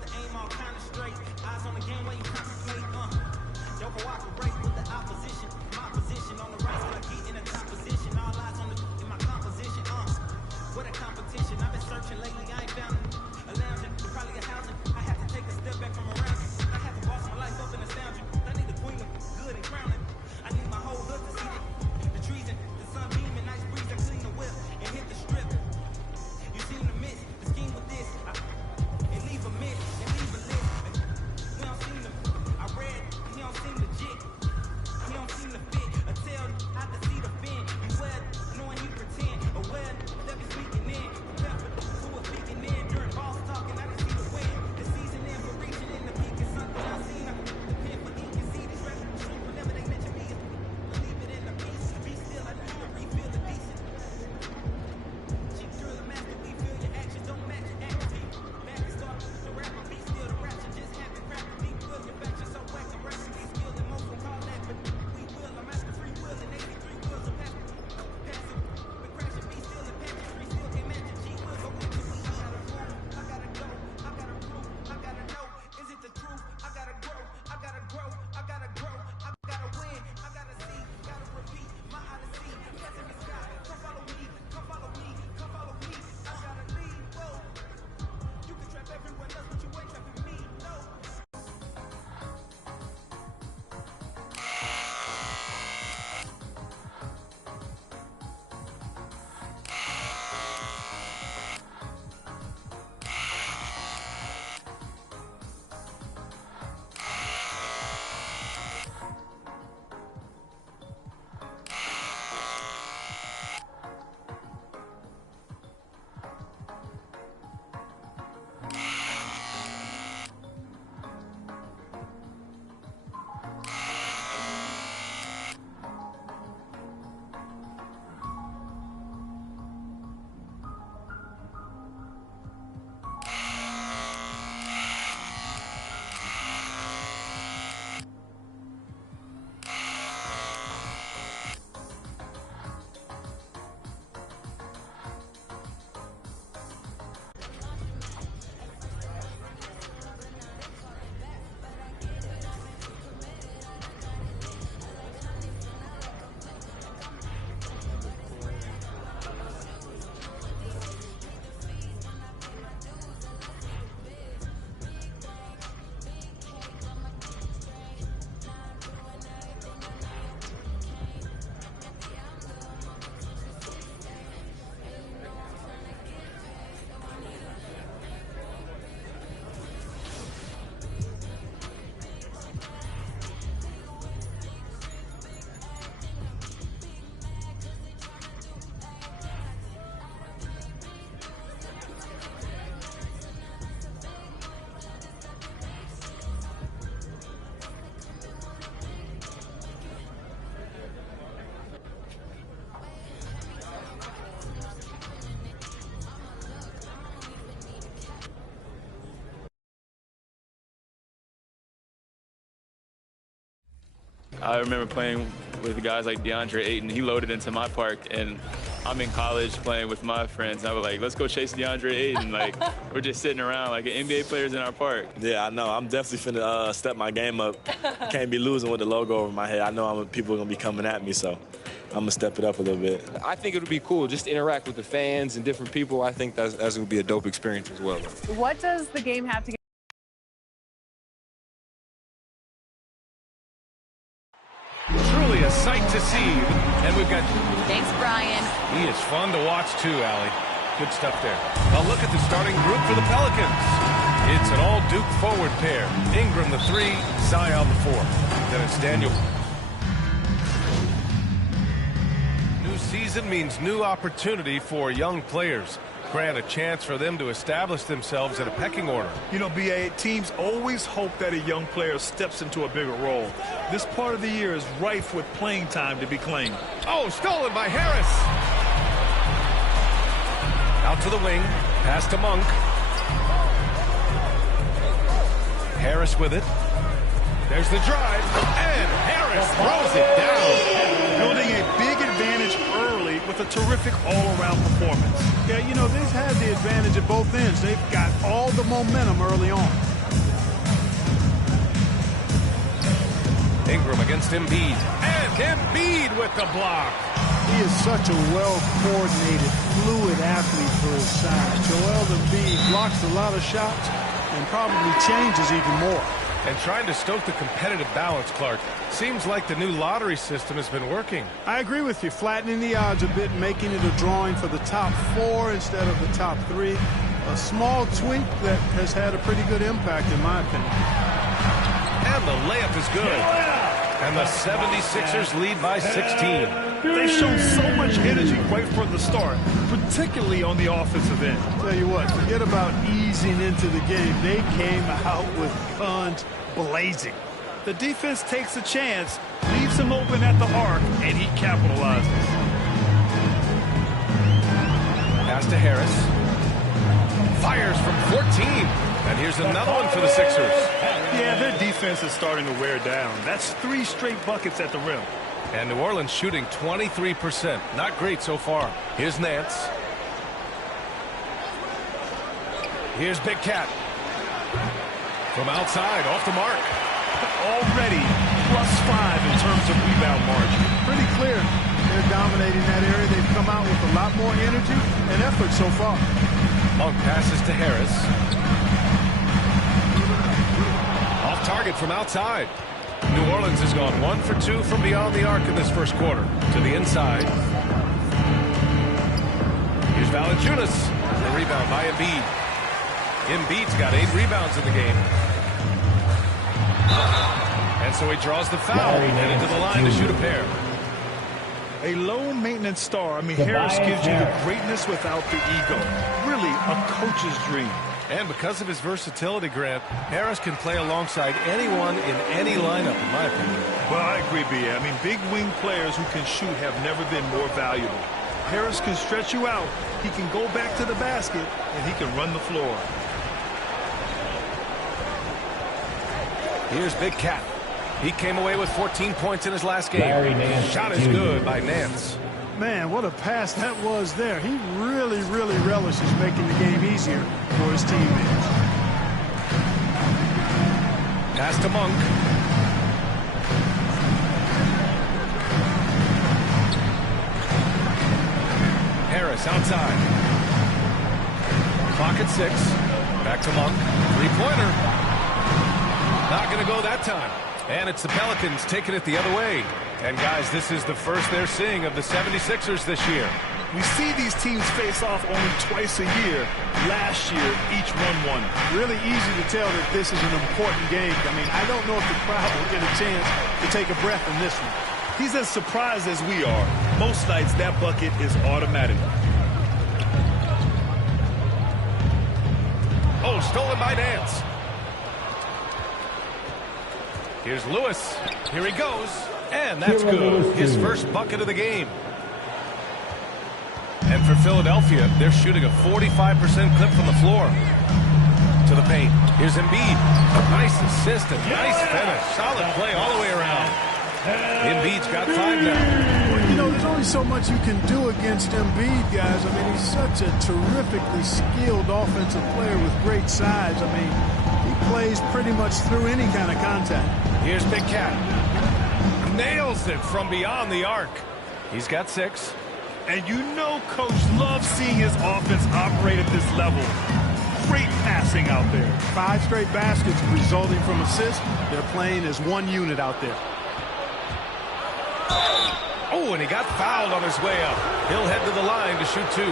the aim all kind of straight. Eyes on the game while you contemplate. Yo, cooperate with the opposition. My position on the roster, I get in the top position. All eyes on in my composition. What a competition. I've been searching lately. I ain't found a lounge, probably a housing. I have to take a step back from around it. I have to boss my life up and astound you. I need the queen of good and crowning. I need my whole hood to see the trees and the sun beaming, nice breeze. I clean the whip and hit the strip. You seem to miss the scheme with this. And leave a miss and leave a list. We don't seem to. I read, he don't seem legit. He don't seem to fit. A tell I can see the fin. You well knowing he pretend. Or well that be speaking in. Prepare for who was speaking in. During boss talking, I can see the win. The season in for reaching in the peak is something I've seen. I depend for eating. See these records shrink whenever they mention me. Leave it in the peace. Be still, I need to refill the decent. She drill the master, we feel your actions don't match your activity. Back and start to rap, be still the rapture just happen. Crap the deep will, your faction so whack. I'm resting these skills and most will call that, but we will. I'm after free will and 83 wheels of passive. We crashing, be still and patch free still can't match it. G will go into we gotta move. I gotta go, I gotta prove, I gotta know. Is it the truth? I gotta grow, I gotta grow, I gotta grow, I gotta win, I gotta see, gotta repeat my odyssey. Yes, in the sky, come follow me, come follow me, come follow me. I gotta leave, whoa. You can trap everyone else, but you ain't trapping me, no. I remember playing with guys like DeAndre Ayton. He loaded into my park, and I'm in college playing with my friends. I was like, let's go chase DeAndre Ayton. Like, we're just sitting around like NBA players in our park. Yeah, I know. I'm definitely finna step my game up. Can't be losing with the logo over my head. I know people are going to be coming at me, so I'm going to step it up a little bit. I think it would be cool just to interact with the fans and different people. I think that's going to be a dope experience as well. What does the game have to get? Truly a sight to see. And we've got... Thanks, Brian. He is fun to watch, too, Allie. Good stuff there. A look at the starting group for the Pelicans. It's an all-Duke forward pair. Ingram the 3, Zion the 4. Then it's Daniel. New season means new opportunity for young players. Grant a chance for them to establish themselves in a pecking order. You know, B.A., teams always hope that a young player steps into a bigger role. This part of the year is rife with playing time to be claimed. Oh, stolen by Harris. Out to the wing. Pass to Monk. Harris with it. There's the drive. And Harris throws it down. Building a big advantage early with a terrific all-around performance. Yeah, you know, they've had the advantage at both ends. They've got all the momentum early on. Ingram against Embiid. And Embiid with the block. He is such a well-coordinated, fluid athlete for his size. Joel Embiid blocks a lot of shots and probably changes even more. And trying to stoke the competitive balance, Clark. Seems like the new lottery system has been working. I agree with you. Flattening the odds a bit, making it a drawing for the top 4 instead of the top 3. A small tweak that has had a pretty good impact, in my opinion. And the layup is good. And the 76ers lead by 16. They showed so much energy right from the start, particularly on the offensive end. Tell you what, forget about easing into the game. They came out with guns blazing. The defense takes a chance, leaves him open at the arc, and he capitalizes. Pass to Harris. Fires from 14. And here's another one for the Sixers. Yeah, their defense is starting to wear down. That's 3 straight buckets at the rim. And New Orleans shooting 23%. Not great so far. Here's Nance. Here's Big Cat. From outside, off the mark. Already +5 in terms of rebound margin. Pretty clear. They're dominating that area. They've come out with a lot more energy and effort so far. Monk passes to Harris. Off target from outside. New Orleans has gone 1 for 2 from beyond the arc in this first quarter. To the inside. Here's Valanciunas. The rebound by Embiid. Embiid's got 8 rebounds in the game. And so he draws the foul and into the line to shoot a pair. A low-maintenance star. I mean, Harris gives you the greatness without the ego. Really a coach's dream. And because of his versatility, Grant, Harris can play alongside anyone in any lineup, in my opinion. Well, I agree, B. I mean, big wing players who can shoot have never been more valuable. Harris can stretch you out. He can go back to the basket, and he can run the floor. Here's Big Cat. He came away with 14 points in his last game. Shot is good by Nance. Man, what a pass that was there. He really, really relishes making the game easier for his teammates. Pass to Monk. Harris outside. Clock at 6. Back to Monk. 3-pointer. Not going to go that time. And it's the Pelicans taking it the other way. And guys, this is the first they're seeing of the 76ers this year. We see these teams face off only twice a year. Last year, each won 1. Really easy to tell that this is an important game. I mean, I don't know if the crowd will get a chance to take a breath in this one. He's as surprised as we are. Most nights, that bucket is automatic. Oh, stolen by Nance. Here's Lewis. Here he goes. And that's good. His first bucket of the game. And for Philadelphia, they're shooting a 45% clip from the floor. To the paint. Here's Embiid. Nice assist and nice finish. Solid play all the way around. Embiid's got 5 now. Well, you know, there's only so much you can do against Embiid, guys. I mean, he's such a terrifically skilled offensive player with great size. I mean, he plays pretty much through any kind of contact. Here's Big Cat. Nails it from beyond the arc. He's got 6. And you know Coach loves seeing his offense operate at this level. Great passing out there. 5 straight baskets resulting from assists. They're playing as one unit out there. Oh, and he got fouled on his way up. He'll head to the line to shoot 2.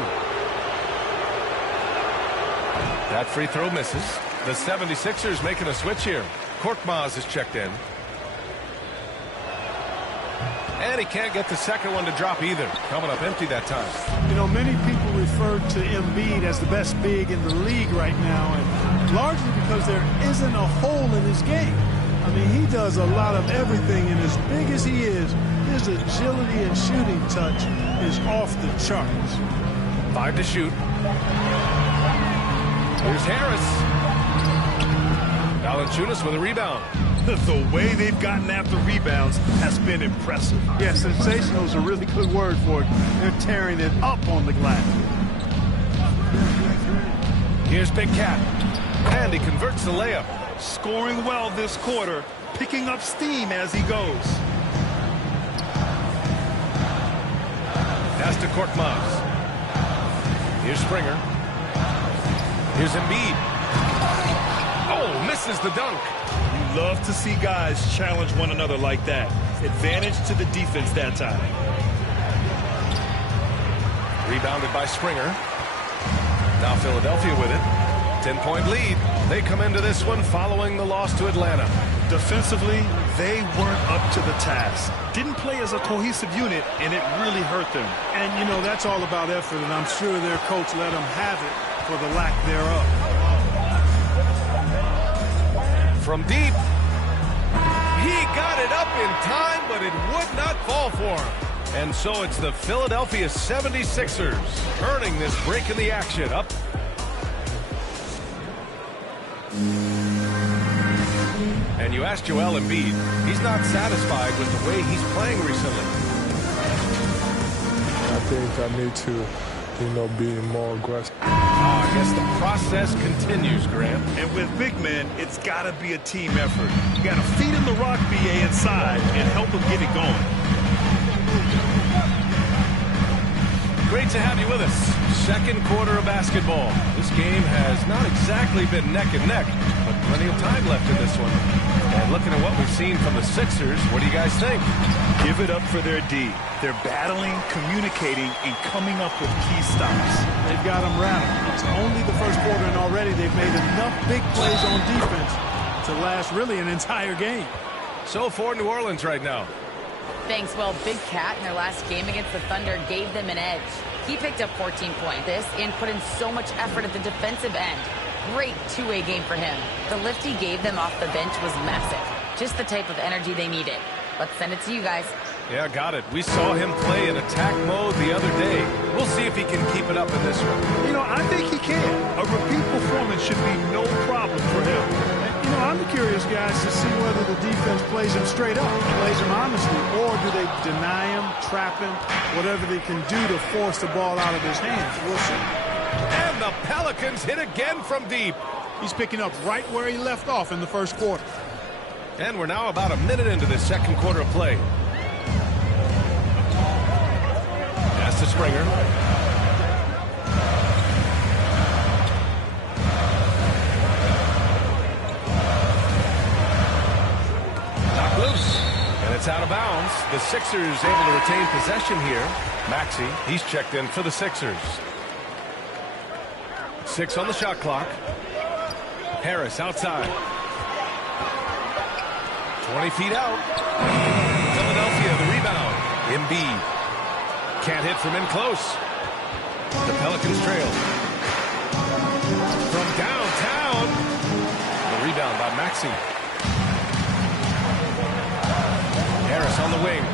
That free throw misses. The 76ers making a switch here. Korkmaz is checked in. And he can't get the second one to drop either. Coming up empty that time. You know, many people refer to Embiid as the best big in the league right now, and largely because there isn't a hole in his game. I mean, he does a lot of everything, and as big as he is, his agility and shooting touch is off the charts. 5 to shoot. Here's Harris. Valanciunas with a rebound. The way they've gotten after rebounds has been impressive. Yeah, sensational is a really good word for it. They're tearing it up on the glass. Here's Big Cat. And he converts the layup. Scoring well this quarter. picking up steam as he goes. Pass to Korkmaz. Here's Springer. Here's Embiid. Oh, misses the dunk. You love to see guys challenge one another like that. Advantage to the defense that time. Rebounded by Springer. Now Philadelphia with it. 10-point lead. They come into this one following the loss to Atlanta. Defensively, they weren't up to the task. Didn't play as a cohesive unit, and it really hurt them. And, you know, that's all about effort, and I'm sure their coach let them have it for the lack thereof. From deep. He got it up in time, but it would not fall for him. And so it's the Philadelphia 76ers earning this break in the action. Up. And you asked Joel Embiid. He's not satisfied with the way he's playing recently. I think I need to, you know, be more aggressive. I guess the process continues, Graham. And with big men, it's got to be a team effort. You got to feed him the rock, BA, inside and help him get it going. Great to have you with us. Second quarter of basketball. This game has not exactly been neck and neck, but plenty of time left in this one. And looking at what we've seen from the Sixers, what do you guys think? Give it up for their D. They're battling, communicating, and coming up with key stops. They've got them rattled. It's only the first quarter, and already they've made enough big plays on defense to last really an entire game. So for New Orleans right now. Thanks. Well, Big Cat in their last game against the Thunder gave them an edge. He picked up 14 points and put in so much effort at the defensive end. Great two-way game for him. The lift he gave them off the bench was massive. Just the type of energy they needed. Let's send it to you guys. Yeah, got it. We saw him play in attack mode the other day. We'll see if he can keep it up in this one. You know, I think he can. A repeat performance should be no problem for him. You know, I'm curious, guys, to see whether the defense plays him straight up, plays him honestly, or do they deny him, trap him, whatever they can do to force the ball out of his hands. We'll see. And the Pelicans hit again from deep. He's picking up right where he left off in the first quarter. And we're now about a minute into this second quarter of play. Pass to Springer. Knocked loose. And it's out of bounds. The Sixers able to retain possession here. Maxey, he's checked in for the Sixers. 6 on the shot clock. Harris outside. 20 feet out. Philadelphia, the rebound. Embiid. Can't hit from in close. The Pelicans trail. From downtown. The rebound by Maxey. Harris on the wing.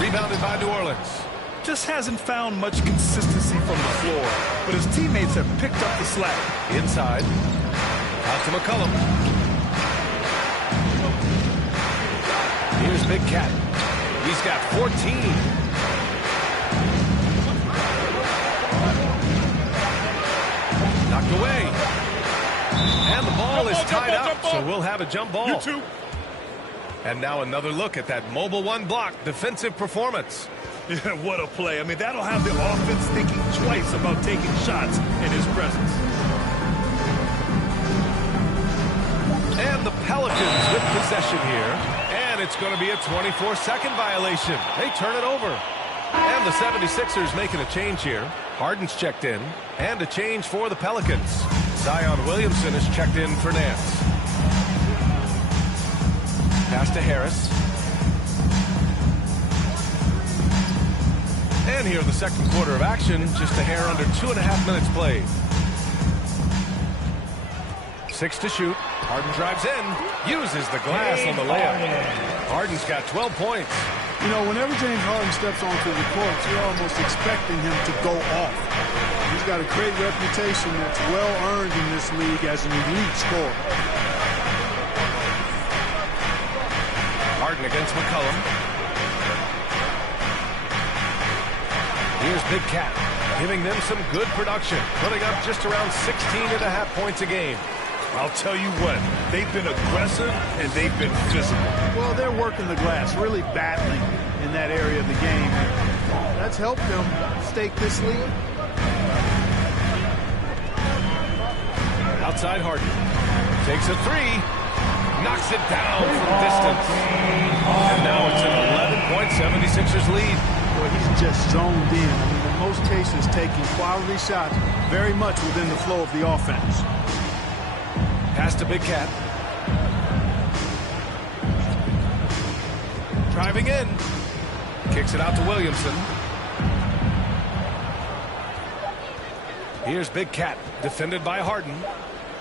Rebounded by New Orleans. Just hasn't found much consistency from the floor, but his teammates have picked up the slack. Inside. Out to McCollum. Here's Big Cat. He's got 14. Knocked away. And the ball is tied up, so we'll have a jump ball. You too. And now another look at that mobile one block defensive performance. Yeah, what a play. I mean, that'll have the offense thinking twice about taking shots in his presence. And the Pelicans with possession here. And it's going to be a 24-second violation. They turn it over. And the 76ers making a change here. Harden's checked in. And a change for the Pelicans. Zion Williamson is checked in for Nance. Pass to Harris. And here in the second quarter of action, just a hair under 2.5 minutes played. 6 to shoot. Harden drives in, uses the glass on the layup. Harden's got 12 points. You know, whenever James Harden steps onto the court, you're almost expecting him to go off. He's got a great reputation that's well earned in this league as an elite scorer. Harden against McCollum. Here's Big Cat. giving them some good production, putting up just around 16.5 points a game. I'll tell you what, they've been aggressive and they've been physical. Well, they're working the glass, really battling in that area of the game. That's helped them stake this lead. Outside Harden. Takes a three. Knocks it down from distance. And now it's an 11-point 76ers lead. Boy, he's just zoned in. I mean, in most cases, taking quality shots very much within the flow of the offense. Pass to Big Cat. Driving in. Kicks it out to Williamson. Here's Big Cat, defended by Harden.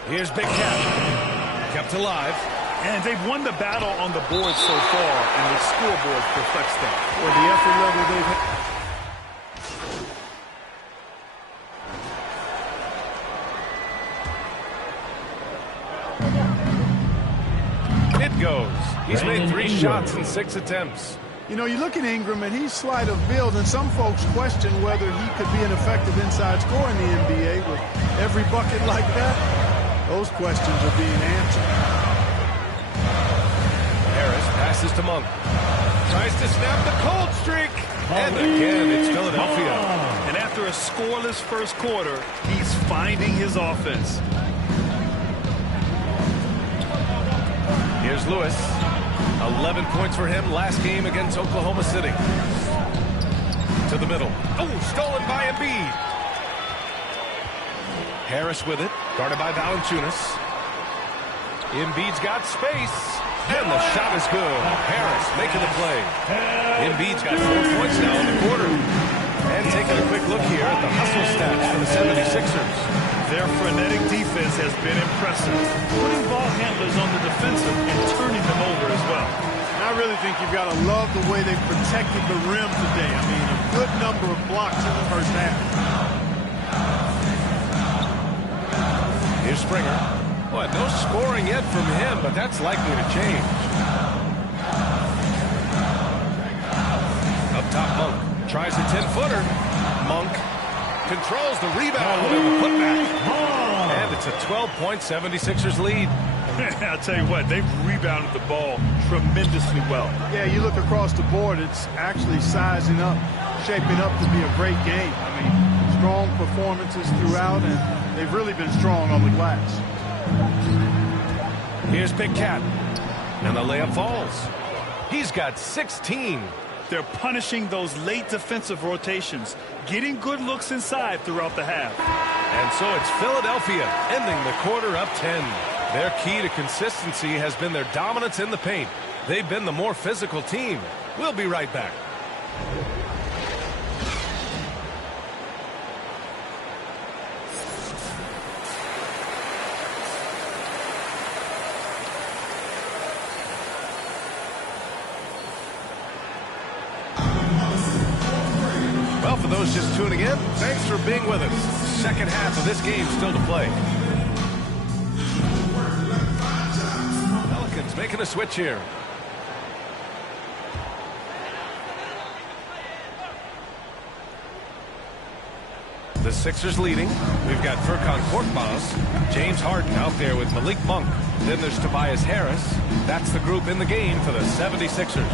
Here's Big Cat, kept alive. And they've won the battle on the board so far, and the scoreboard reflects that. Or the effort level they've had. It goes. He's made 3 shots in 6 attempts. You know, you look at Ingram, and he's slight of build, and some folks question whether he could be an effective inside scorer in the NBA with every bucket like that. Those questions are being answered. Harris passes to Monk. Tries to snap the cold streak. And again, it's Philadelphia. And after a scoreless first quarter, he's finding his offense. Here's Lewis. 11 points for him last game against Oklahoma City. To the middle. Oh, stolen by Embiid. Harris with it. Guarded by Valanciunas. Embiid's got space. And the shot is good. Harris making the play. Embiid's got 4 points now in the quarter. And taking a quick look here at the hustle stats for the 76ers. Their frenetic defense has been impressive, putting ball handlers on the defensive and turning them over as well. And I really think you've got to love the way they've protected the rim today. I mean, a good number of blocks in the first half. Here's Springer. Boy, no scoring yet from him, but that's likely to change. Up top, Monk tries a 10-footer. Monk controls the rebound and the putback. And it's a 12-point 76ers lead. I'll tell you what, they've rebounded the ball tremendously well. Yeah, you look across the board, it's actually sizing up, shaping up to be a great game. I mean, strong performances throughout, and they've really been strong on the glass. Here's Big Cat. And the layup falls. He's got 16. They're punishing those late defensive rotations, getting good looks inside throughout the half. And so it's Philadelphia ending the quarter up 10. Their key to consistency has been their dominance in the paint. They've been the more physical team. We'll be right back. Well, for those just tuning in, thanks for being with us. Second half of this game still to play. Pelicans making a switch here. The Sixers leading. We've got Furkan Korkmaz, James Harden out there with Malik Monk. Then there's Tobias Harris. That's the group in the game for the 76ers.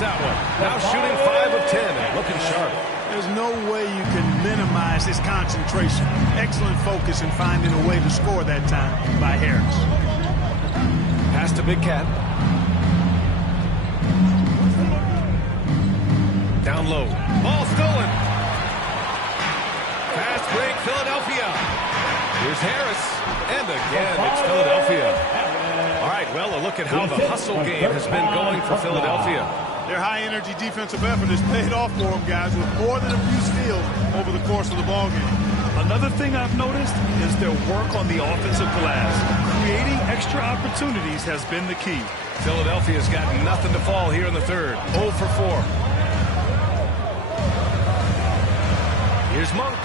That one. Now shooting 5 of 10 and looking sharp. There's no way you can minimize his concentration. Excellent focus in finding a way to score that time by Harris. Pass to Big Cat. Down low. Ball stolen. Fast break, Philadelphia. Here's Harris. And again, it's Philadelphia. All right, well, a look at how the hustle game has been going for Philadelphia. Their high-energy defensive effort has paid off for them, guys, with more than a few steals over the course of the ballgame. Another thing I've noticed is their work on the offensive glass. Creating extra opportunities has been the key. Philadelphia's got nothing to fall here in the third. 0 for 4. Here's Monk.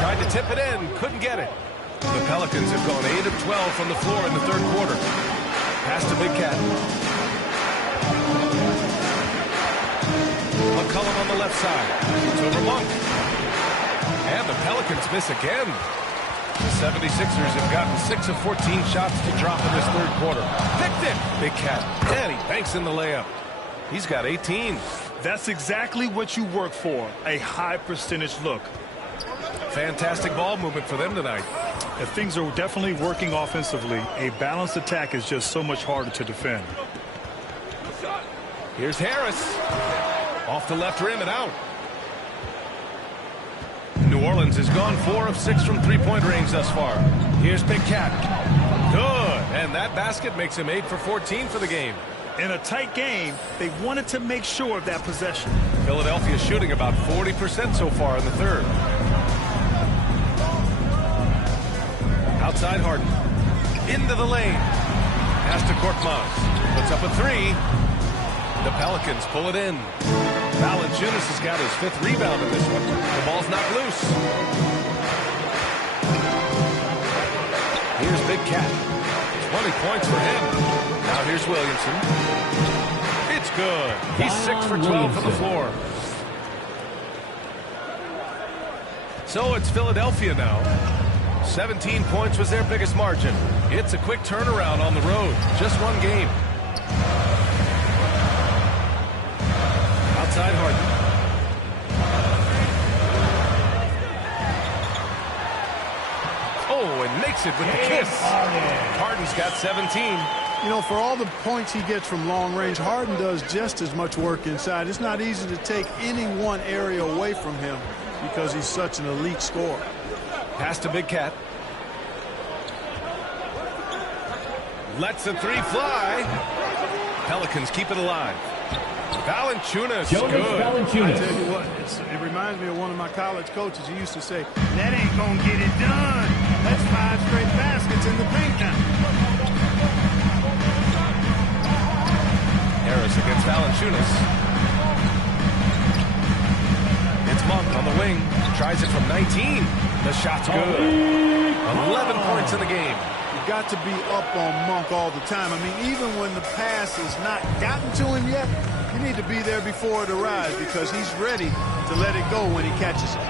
Tried to tip it in, couldn't get it. The Pelicans have gone 8 of 12 from the floor in the third quarter. Pass to Big Cat. McCollum on the left side. It's over Monk. And the Pelicans miss again. The 76ers have gotten 6 of 14 shots to drop in this third quarter. Picked it! Big Cat. And he banks in the layup. He's got 18. That's exactly what you work for, a high percentage look. Fantastic ball movement for them tonight. If things are definitely working offensively, a balanced attack is just so much harder to defend. Here's Harris. Off the left rim and out. New Orleans has gone 4 of 6 from three-point range thus far. Here's Big Cat. Good. And that basket makes him 8 for 14 for the game. In a tight game, they wanted to make sure of that possession. Philadelphia shooting about 40% so far in the third. Outside Harden. Into the lane. Pass to Korkmaz. Puts up a 3. The Pelicans pull it in. Valanciunas has got his 5th rebound in this one. The ball's not loose. Here's Big Cat. 20 points for him. Now here's Williamson. It's good. He's 6 for 12 from the floor. So it's Philadelphia now. 17 points was their biggest margin. It's a quick turnaround on the road. Just one game. Outside Harden. Oh, and makes it with the kiss. Harden's got 17. You know, for all the points he gets from long range, Harden does just as much work inside. It's not easy to take any one area away from him because he's such an elite scorer. Pass to Big Cat. Lets the 3 fly. Pelicans keep it alive. Valanciunas, good. I tell you what, it reminds me of one of my college coaches. He used to say, that ain't gonna get it done. That's 5 straight baskets in the paint now. Harris against Valanciunas. It's Monk on the wing. Tries it from 19. The shot's good. 11 points in the game. You've got to be up on Monk all the time. I mean, even when the pass has not gotten to him yet, you need to be there before it arrives because he's ready to let it go when he catches it.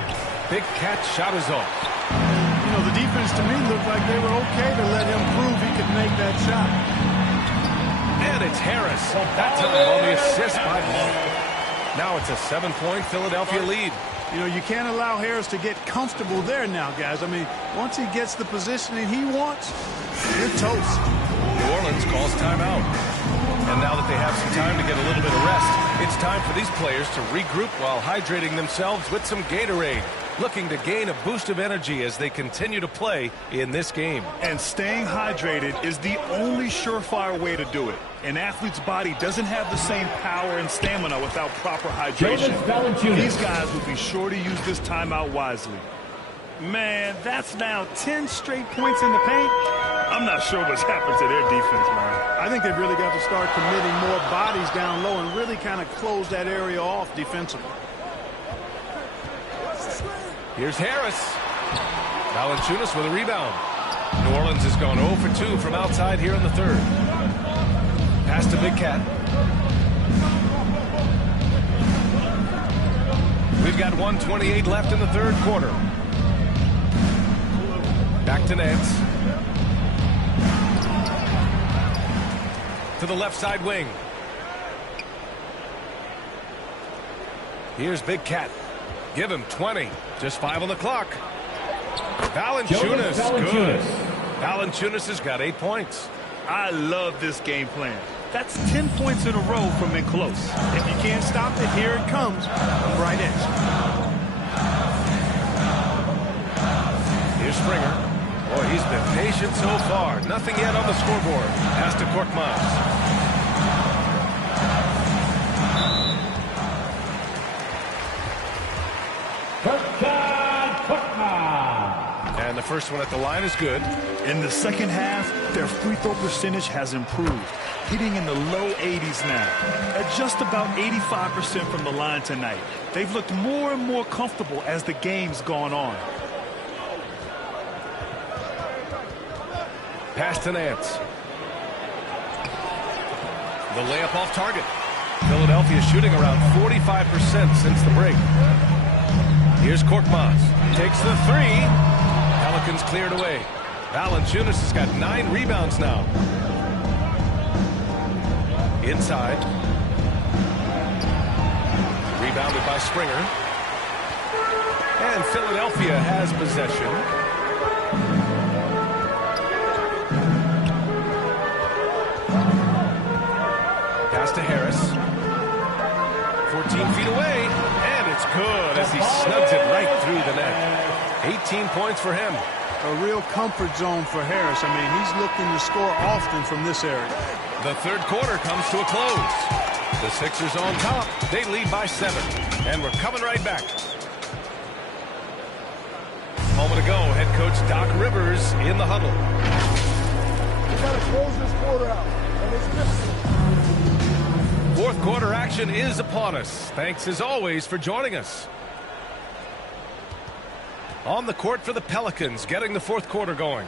Big Cat shot is off. You know, the defense to me looked like they were okay to let him prove he could make that shot. And it's Harris. That time on the assist by Monk. Now it's a 7-point Philadelphia lead. You know, you can't allow Harris to get comfortable there now, guys. I mean, once he gets the positioning he wants, you're toast. New Orleans calls timeout. And now that they have some time to get a little bit of rest, it's time for these players to regroup while hydrating themselves with some Gatorade, looking to gain a boost of energy as they continue to play in this game. And staying hydrated is the only surefire way to do it. An athlete's body doesn't have the same power and stamina without proper hydration. These guys will be sure to use this timeout wisely. Man, that's now 10 straight points in the paint. I'm not sure what's happened to their defense, man. I think they've really got to start committing more bodies down low and really kind of close that area off defensively. Here's Harris. Valanciunas with a rebound. New Orleans has gone 0 for 2 from outside here in the third. Pass to Big Cat. We've got 1:28 left in the third quarter. Back to Nance. To the left side wing. Here's Big Cat. Give him 20. Just 5 on the clock. Valanciunas, good. Valanciunas has got 8 points. I love this game plan. That's 10 points in a row from in close. If you can't stop it, here it comes. Right edge. Here's Springer. Boy, he's been patient so far. Nothing yet on the scoreboard. Pass to Korkmaz. And the first one at the line is good. In the second half, their free throw percentage has improved, hitting in the low 80s now, at just about 85% from the line tonight. They've looked more and more comfortable as the game's gone on. Pass to Nance. The layup off target. Philadelphia shooting around 45% since the break. Here's Korkmaz. Takes the three. Pelicans cleared away. Valanciunas has got 9 rebounds now. Inside. Rebounded by Springer. And Philadelphia has possession. Pass to Harris. 14 feet away. And it's good as he snugs it right through the net. 18 points for him. A real comfort zone for Harris. I mean, he's looking to score often from this area. The third quarter comes to a close. The Sixers on top. They lead by 7. And we're coming right back. A moment ago, head coach Doc Rivers in the huddle. We got to close this quarter out. And it's difficult. Fourth quarter action is upon us. Thanks as always for joining us. On the court for the Pelicans, getting the fourth quarter going.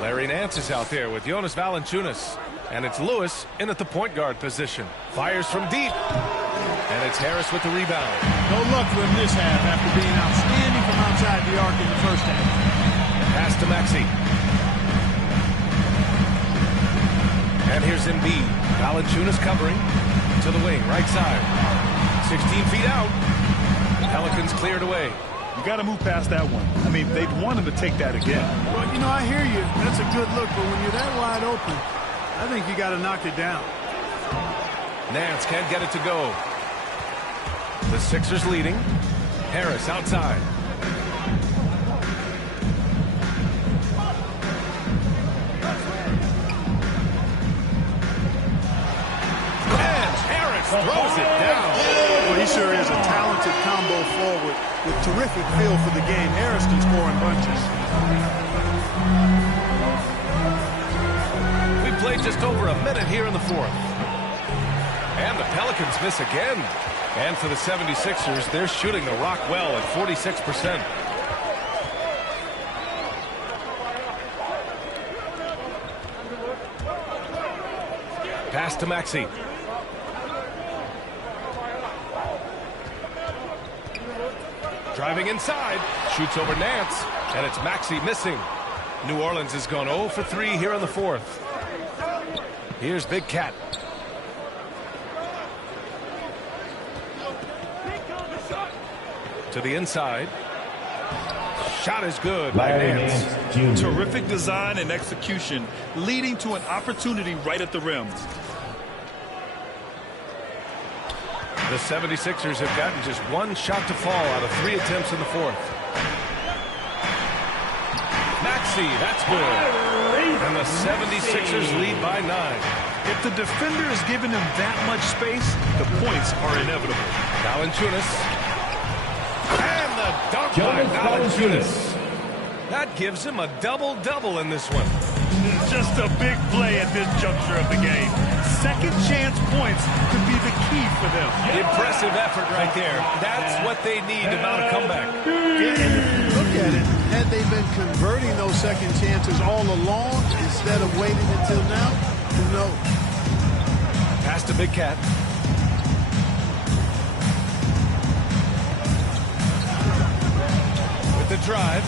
Larry Nance is out there with Jonas Valanciunas. And it's Lewis in at the point guard position. Fires from deep. And it's Harris with the rebound. No luck for him this half after being outstanding from outside the arc in the first half. Pass to Maxey. And here's Embiid. Valanciunas covering to the wing, right side. 16 feet out. Pelicans cleared away. You got to move past that one. I mean, they'd want him to take that again. Well, you know, I hear you. That's a good look, but when you're that wide open, I think you got to knock it down. Nance can't get it to go. The Sixers leading. Harris outside. And Harris throws it down. Well, he sure is a talented combo forward with terrific feel for the game. Harris can score in bunches. We've played just over a minute here in the fourth. And the Pelicans miss again. And for the 76ers, they're shooting the rock well at 46%. Pass to Maxey. Driving inside, shoots over Nance, and it's Maxey missing. New Orleans has gone 0 for 3 here in the fourth. Here's Big Cat. To the inside. Shot is good by Nance. Terrific design and execution, leading to an opportunity right at the rim. The 76ers have gotten just one shot to fall out of 3 attempts in the fourth. Maxey, that's good. And the 76ers lead by 9. If the defender is giving him that much space, the points are inevitable. Valanciunas. And the dunk by Valanciunas. That gives him a double-double in this one. Just a big play at this juncture of the game. Second chance points could be the key for them. Impressive effort right there. That's what they need to mount a comeback. Yeah, and if you look at it, had they been converting those second chances all along instead of waiting until now, who knows? Pass to Big Cat. With the drive.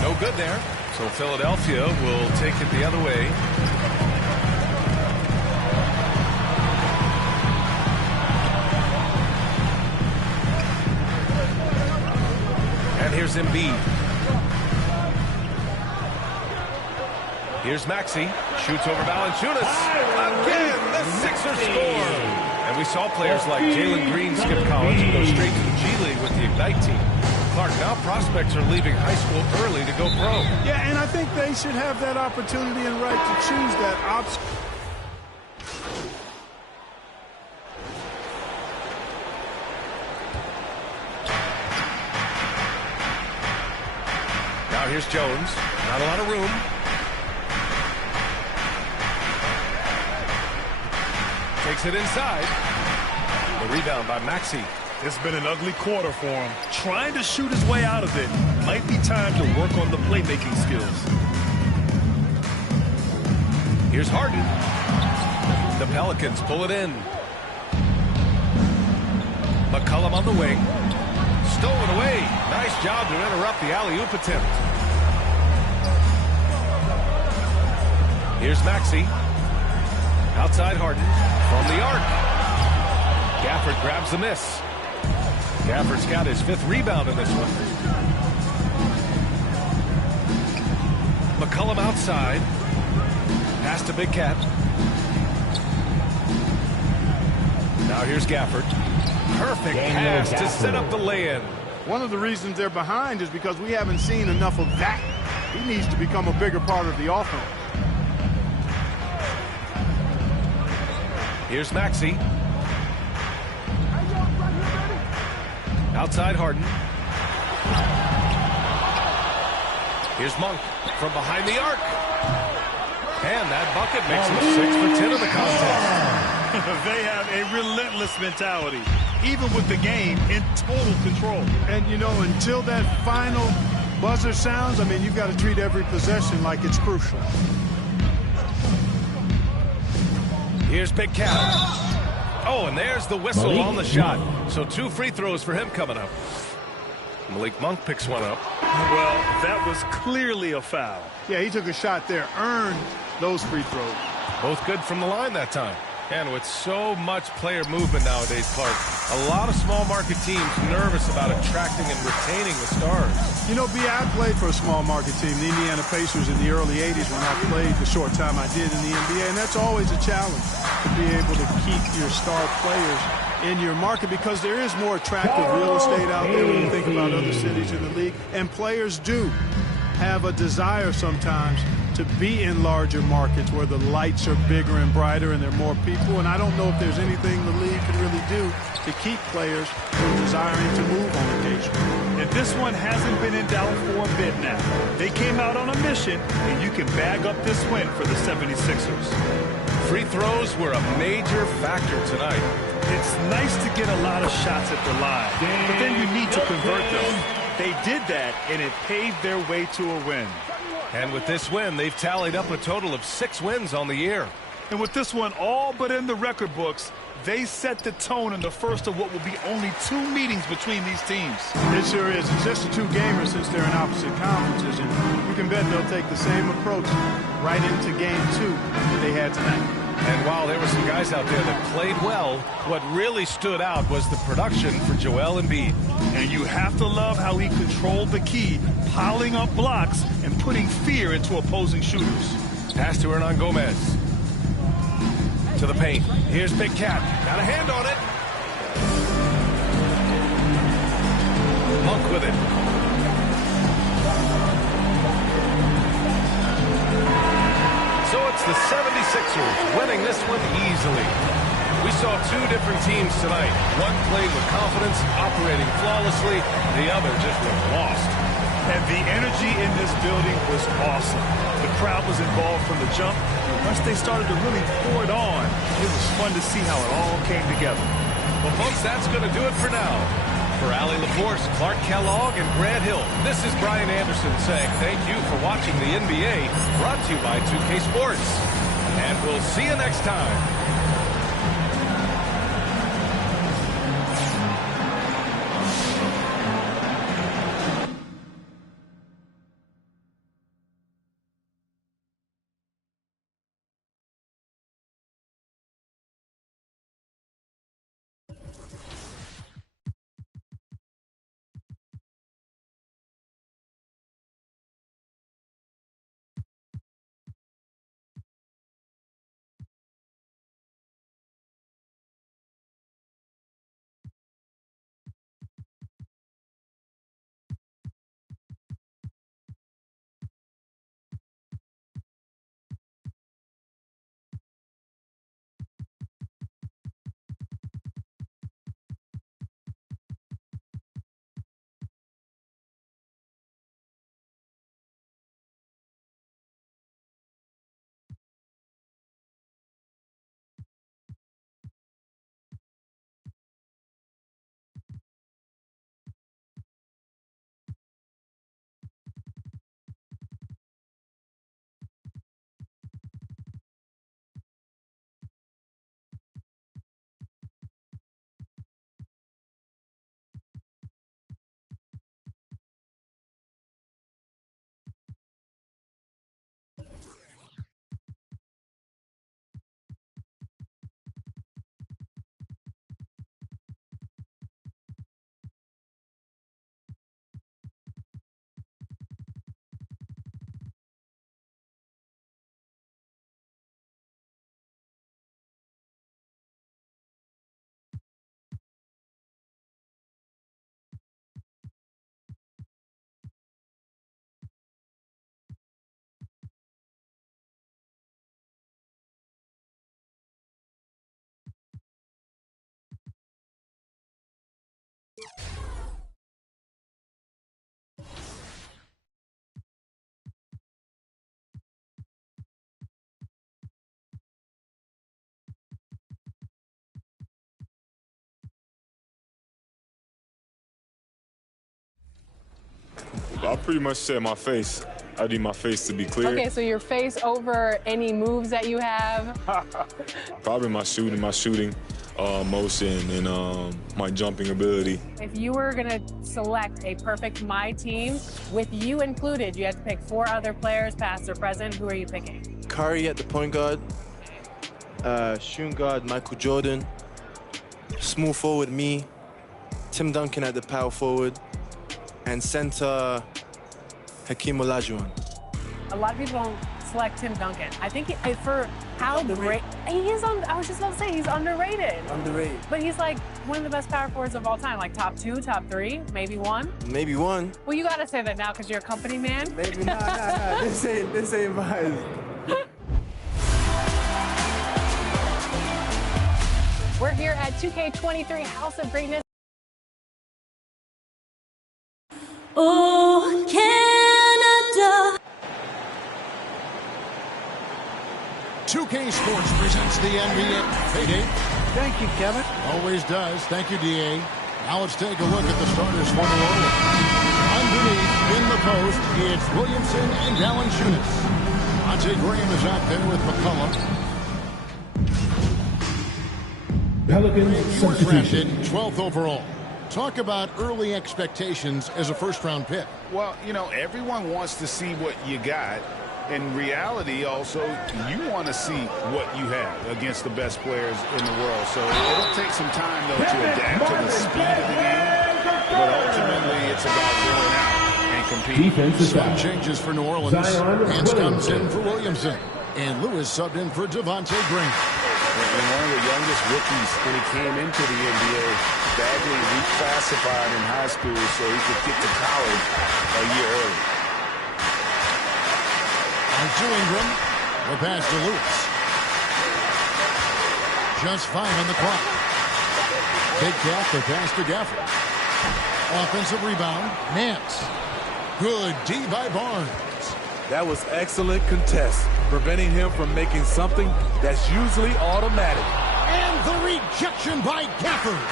No good there. So Philadelphia will take it the other way. And here's Embiid. Here's Maxey. Shoots over Valanciunas. Again, the Sixers score. And we saw players like Jalen Green skip college and go straight to the G League with the Ignite team. Clark, now prospects are leaving high school early to go pro. Yeah, and I think they should have that opportunity and right to choose that option. Now here's Jones. Not a lot of room. Takes it inside. The rebound by Maxey. It's been an ugly quarter for him. Trying to shoot his way out of it. Might be time to work on the playmaking skills. Here's Harden. The Pelicans pull it in. McCollum on the wing. Stolen away. Nice job to interrupt the alley-oop attempt. Here's Maxey. Outside Harden. From the arc. Gafford grabs the miss. Gafford's got his 5th rebound in this one. McCollum outside. Pass to Big Cat. Now here's Gafford. Perfect pass to set up the lay-in. One of the reasons they're behind is because we haven't seen enough of that. He needs to become a bigger part of the offense. Here's Maxey. Outside Harden. Here's Monk from behind the arc. And that bucket makes him 6 for 10 in the contest. They have a relentless mentality, even with the game in total control. And, you know, until that final buzzer sounds, I mean, you've got to treat every possession like it's crucial. Here's Big Cat. Oh, and there's the whistle on the shot. So 2 free throws for him coming up. Malik Monk picks one up. Well, that was clearly a foul. Yeah, he took a shot there, earned those free throws. Both good from the line that time. And with so much player movement nowadays, Clark, a lot of small market teams nervous about attracting and retaining the stars. You know, B, I played for a small market team, the Indiana Pacers, in the early 80s when I played the short time I did in the NBA. And that's always a challenge, to be able to keep your star players in your market, because there is more attractive real estate out there when you think about other cities in the league. And players do have a desire sometimes to be in larger markets where the lights are bigger and brighter and there are more people. And I don't know if there's anything the league can really do to keep players from desiring to move on occasion. And this one hasn't been in doubt for a bit now. They came out on a mission, and you can bag up this win for the 76ers. Free throws were a major factor tonight. It's nice to get a lot of shots at the line, but then you need to convert them. They did that, and it paved their way to a win. And with this win, they've tallied up a total of 6 wins on the year. And with this one all but in the record books, they set the tone in the first of what will be only 2 meetings between these teams. It sure is. It's just a 2-gamer since they're in opposite conferences, and you can bet they'll take the same approach right into game 2 that they had tonight. And while there were some guys out there that played well, what really stood out was the production for Joel Embiid. And you have to love how he controlled the key, piling up blocks and putting fear into opposing shooters. Pass to Hernan Gomez. To the paint. Here's Big Cat. Got a hand on it. Monk with it. So it's the 76ers winning this one easily. We saw 2 different teams tonight. One played with confidence, operating flawlessly. The other just was lost. And the energy in this building was awesome. The crowd was involved from the jump. And once they started to really pour it on, it was fun to see how it all came together. Well, folks, that's going to do it for now. For Allie LaForce, Clark Kellogg, and Grant Hill, this is Brian Anderson saying thank you for watching the NBA, brought to you by 2K Sports. And we'll see you next time. pretty much said my face. I need my face to be clear. Okay, so your face over any moves that you have? Probably my shooting motion, and my jumping ability. If you were going to select a perfect My Team, with you included, you had to pick 4 other players, past or present. Who are you picking? Curry at the point guard, shooting guard Michael Jordan, small forward me, Tim Duncan at the power forward, and center Hakeem Olajuwon. A lot of people don't select Tim Duncan. I think for how great he is on. I was just about to say he's underrated. Underrated. But he's like one of the best power forwards of all time. Like top 2, top 3, maybe 1. Maybe 1. Well, you gotta say that now because you're a company man. Maybe nah. This ain't mine. We're here at 2K23 House of Greatness. Oh, Canada. 2K Sports presents the NBA. Hey, Dave. Thank you, Kevin. Always does. Thank you, DA. Now let's take a look at the starters for New Orleans. Underneath, in the post, it's Williamson and Valanciunas. Monte Graham is out there with McCollum. Pelicans You were substitution. drafted 12th overall. Talk about early expectations as a first-round pick. Well, you know, everyone wants to see what you got. In reality, also, you want to see what you have against the best players in the world. So it'll take some time, though, to adapt to the speed of the game. But ultimately, it's about going out and competing. Some changes for New Orleans. Hance comes in for Williamson. And Lewis subbed in for Devontae Green. And one of the youngest rookies when he came into the NBA, badly reclassified in high school so he could get to college a year early. On to Ingram. The pass to Lewis. Just 5 on the clock. Big Cat, the pass to Gafford. Offensive rebound, Nance. Good D by Barnes. That was excellent contest, preventing him from making something that's usually automatic. And the rejection by Gafford.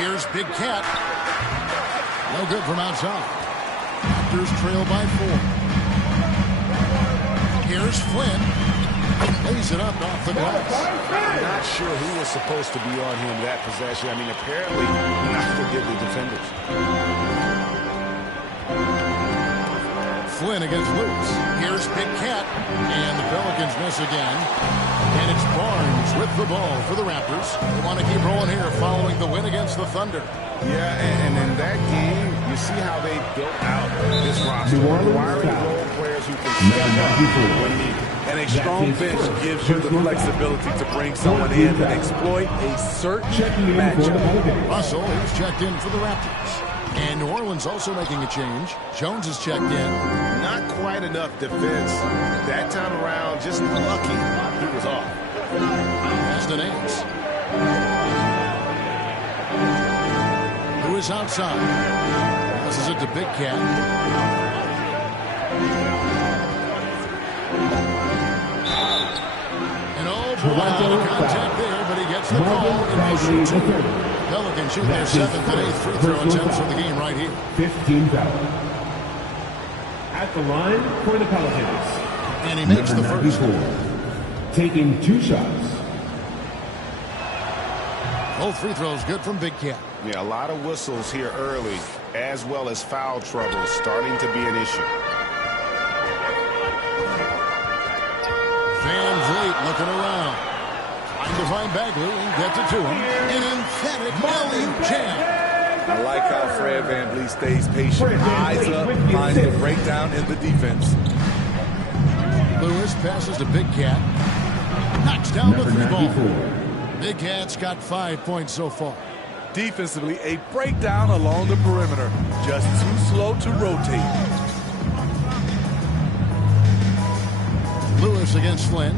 Here's Big Cat. No good from outside. Raptors trail by 4. Here's Flynn. Lays it up off the glass. I'm not sure who was supposed to be on him that possession. I mean, apparently neither did the defenders. Flynn against Lewis. Here's Big Cat. And the Pelicans miss again. And it's Barnes with the ball for the Raptors. They want to keep rolling here following the win against the Thunder. Yeah, and in that game, you see how they built out this roster. Acquiring role players who can step up when needed. And a strong bench gives you the flexibility to bring someone in and exploit a certain matchup. Russell is checked in for the Raptors. And New Orleans also making a change. Jones is checked in. Not quite enough defense. That time around, just lucky he was off. Pass to Nance. Lewis outside. Passes it to Big Cat. And boy, out of contact there, but he gets the ball. Pelicans shoot their 7th and 8th free throw attempts for the game right here. 15 foul. At the line for the Pelicans. And he makes the first. Taking 2 shots. Both free throws good from Big Cat. Yeah, a lot of whistles here early, as well as foul trouble starting to be an issue. Van Vliet looking around. Trying to find Bagley and gets it to him. An emphatic alley-oop jam. I like how Fred VanVleet stays patient. Eyes up, finds the breakdown in the defense. Lewis passes to Big Cat. Knocks down the 3 ball. Big Cat's got 5 points so far. Defensively, a breakdown along the perimeter. Just too slow to rotate. Lewis against Flynn.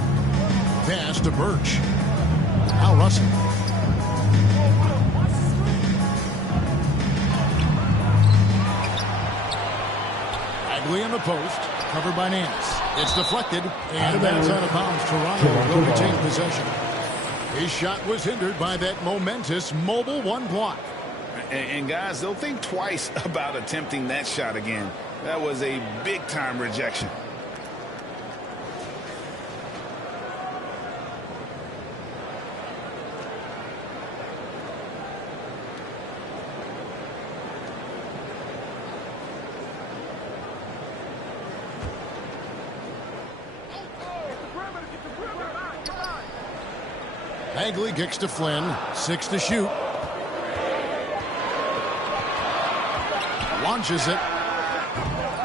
Pass to Birch. Now Russell. Bagley in the post. Covered by Nance. It's deflected. And that's out of bounds. Toronto will retain possession. His shot was hindered by that momentous mobile 1 block. And guys, they'll think twice about attempting that shot again. That was a big-time rejection. Bagley kicks to Flynn. 6 to shoot. Launches it.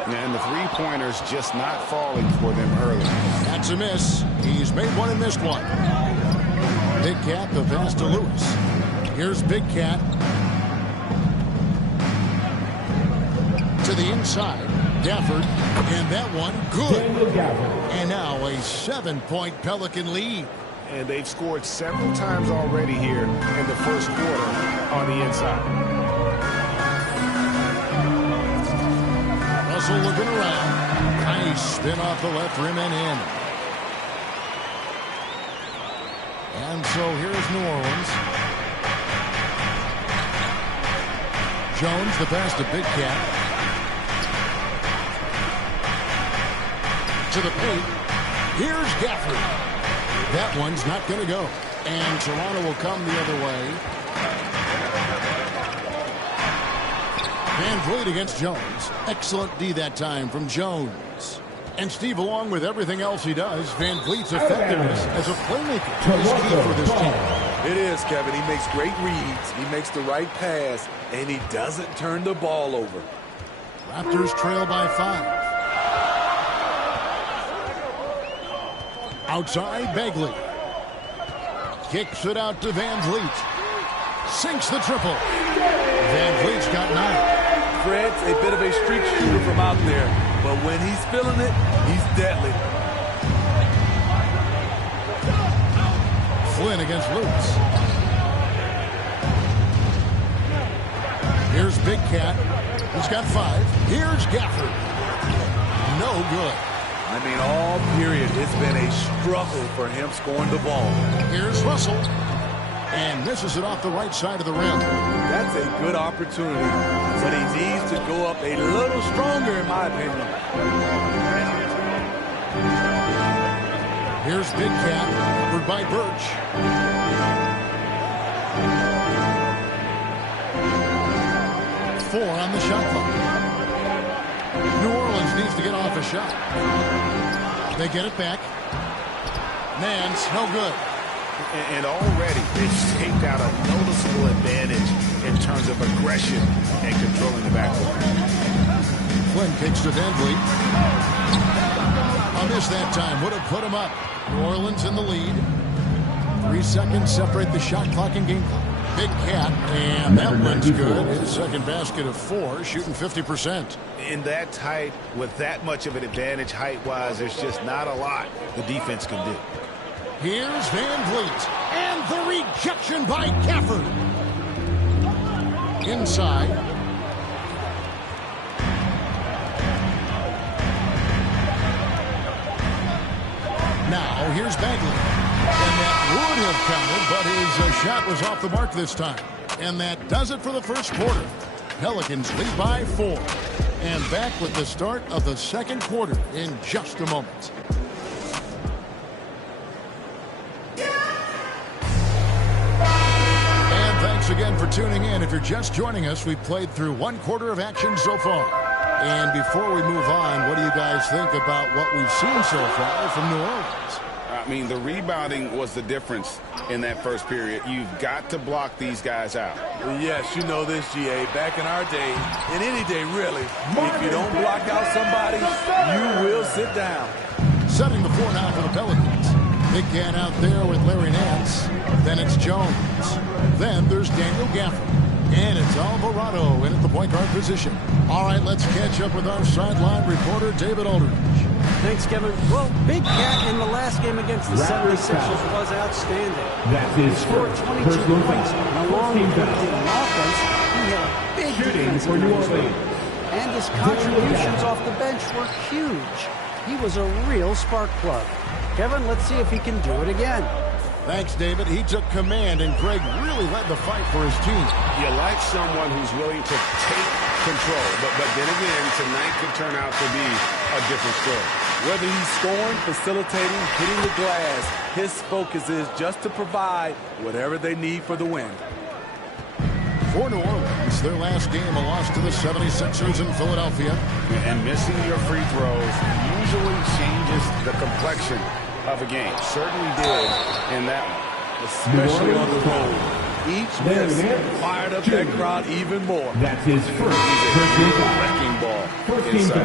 And the three-pointers just not falling for them early. That's a miss. He's made one and missed one. Big Cat, the pass to Lewis. Here's Big Cat. To the inside. Gafford. And that one, good. And now a 7-point Pelican lead. And they've scored several times already here in the first quarter on the inside. Russell looking around. Nice spin off the left rim and in. And so here's New Orleans. Jones, the pass to Big Cat. To the paint. Here's Gafford. That one's not going to go. And Toronto will come the other way. Van Vliet against Jones. Excellent D that time from Jones. And Steve, along with everything else he does, Van Vliet's effectiveness as a playmaker is key for this team. It is, Kevin. He makes great reads. He makes the right pass, and he doesn't turn the ball over. Raptors trail by 5. Outside, Bagley. Kicks it out to Van Vliet. Sinks the triple. Van Vliet's got 9. Fred's a bit of a streak shooter from out there, but when he's feeling it, he's deadly. Flynn against Lewis. Here's Big Cat. He's got 5. Here's Gafford. No good. I mean, all period, it's been a struggle for him scoring the ball. Here's Russell. And misses it off the right side of the rim. That's a good opportunity, but he needs to go up a little stronger, in my opinion. Here's Big Cat, covered by Birch. Four on the shot clock. New Orleans needs to get off a shot. They get it back. Nance, no good. And already they've staked out a noticeable advantage in terms of aggression and controlling the backcourt. Flynn kicks to Van Vliet. A miss that time would have put him up. New Orleans in the lead. 3 seconds separate the shot clock and game clock. Big Cat, and that one's good. His second basket of 4, shooting 50%. In that tight, with that much of an advantage height-wise, there's just not a lot the defense can do. Here's Van Vliet, and the rejection by Gafford. Inside. Now, here's Bagley. And that would have counted, but his shot was off the mark this time. And that does it for the first quarter. Pelicans lead by 4. And back with the start of the second quarter in just a moment. And thanks again for tuning in. If you're just joining us, we've played through 1 quarter of action so far. And before we move on, what do you guys think about what we've seen so far from New Orleans? I mean, the rebounding was the difference in that first period. You've got to block these guys out. Well, yes, you know this, GA. Back in our day, and any day really, if you don't block out somebody, you will sit down. Setting the floor now for the Pelicans. Big Cat out there with Larry Nance. Then it's Jones. Then there's Daniel Gafford. And it's Alvarado in at the point guard position. All right, let's catch up with our sideline reporter, David Aldridge. Thanks, Kevin. Well, Big Cat in the last game against the 76ers was outstanding. He scored 22 points, and along with the offense, he had a big defensive lead. And his contributions off the bench were huge. He was a real spark plug. Kevin, let's see if he can do it again. Thanks, David. He took command, and Greg really led the fight for his team. You like someone who's willing to take control, but then again, tonight could turn out to be a different story. Whether he's scoring, facilitating, hitting the glass, his focus is just to provide whatever they need for the win. For New Orleans, their last game, a loss to the 76ers in Philadelphia. And missing your free throws usually changes the complexion of a game. Certainly did in that one. Especially on the road. Each miss fired up that crowd even more. That's his first wrecking ball.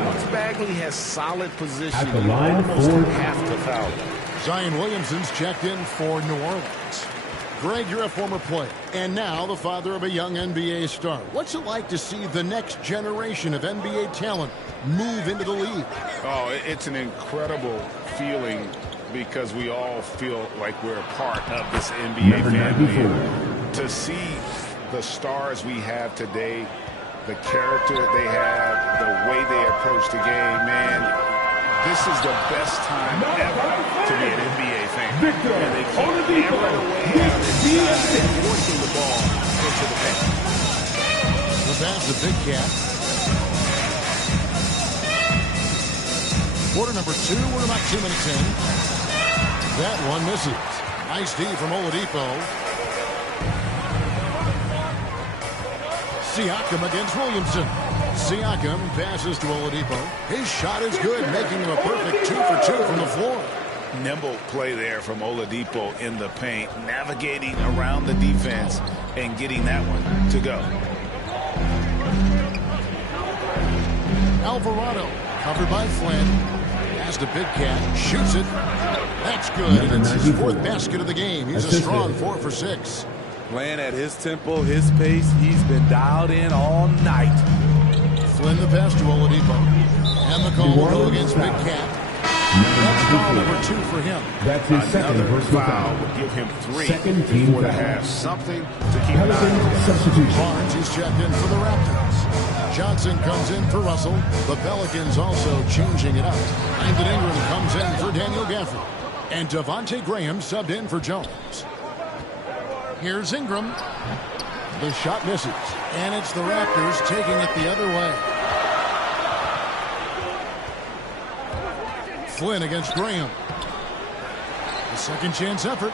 Once Bagley has solid position, at the line almost for have to foul. Zion Williamson's checked in for New Orleans. Greg, you're a former player, and now the father of a young NBA star. What's it like to see the next generation of NBA talent move into the league? Oh, it's an incredible feeling because we all feel like we're a part of this NBA family. To see the stars we have today, the character they have, the way they approach the game, man, this is the best time ever to be an NBA fan. And they keep hammering away at it and forcing the ball into the paint. The pass to Big Cat. Quarter number 2, we're about 2 minutes in. That one misses. Nice D from Oladipo. Siakam against Williamson. Siakam passes to Oladipo. His shot is good, making him a perfect 2 for 2 from the floor. Nimble play there from Oladipo in the paint, navigating around the defense and getting that one to go. Alvarado covered by Flynn. Pass to Big Cat. Shoots it. That's good. And it's his 4th basket of the game. He's a strong 4 for 6. Playing at his tempo, his pace, he's been dialed in all night. Flynn the pass to Oladipo. And the call will go against Big Cat. That's foul number 2 for him. That's his second personal foul would give him 3 second team before the foul. half. Something to keep an eye on. Substitution. Barnes is checked in for the Raptors. Johnson comes in for Russell. The Pelicans also changing it up. Brandon Ingram comes in for Daniel Gafford. And Devontae Graham subbed in for Jones. Here's Ingram. The shot misses. And it's the Raptors taking it the other way. Flynn against Graham. The second chance effort.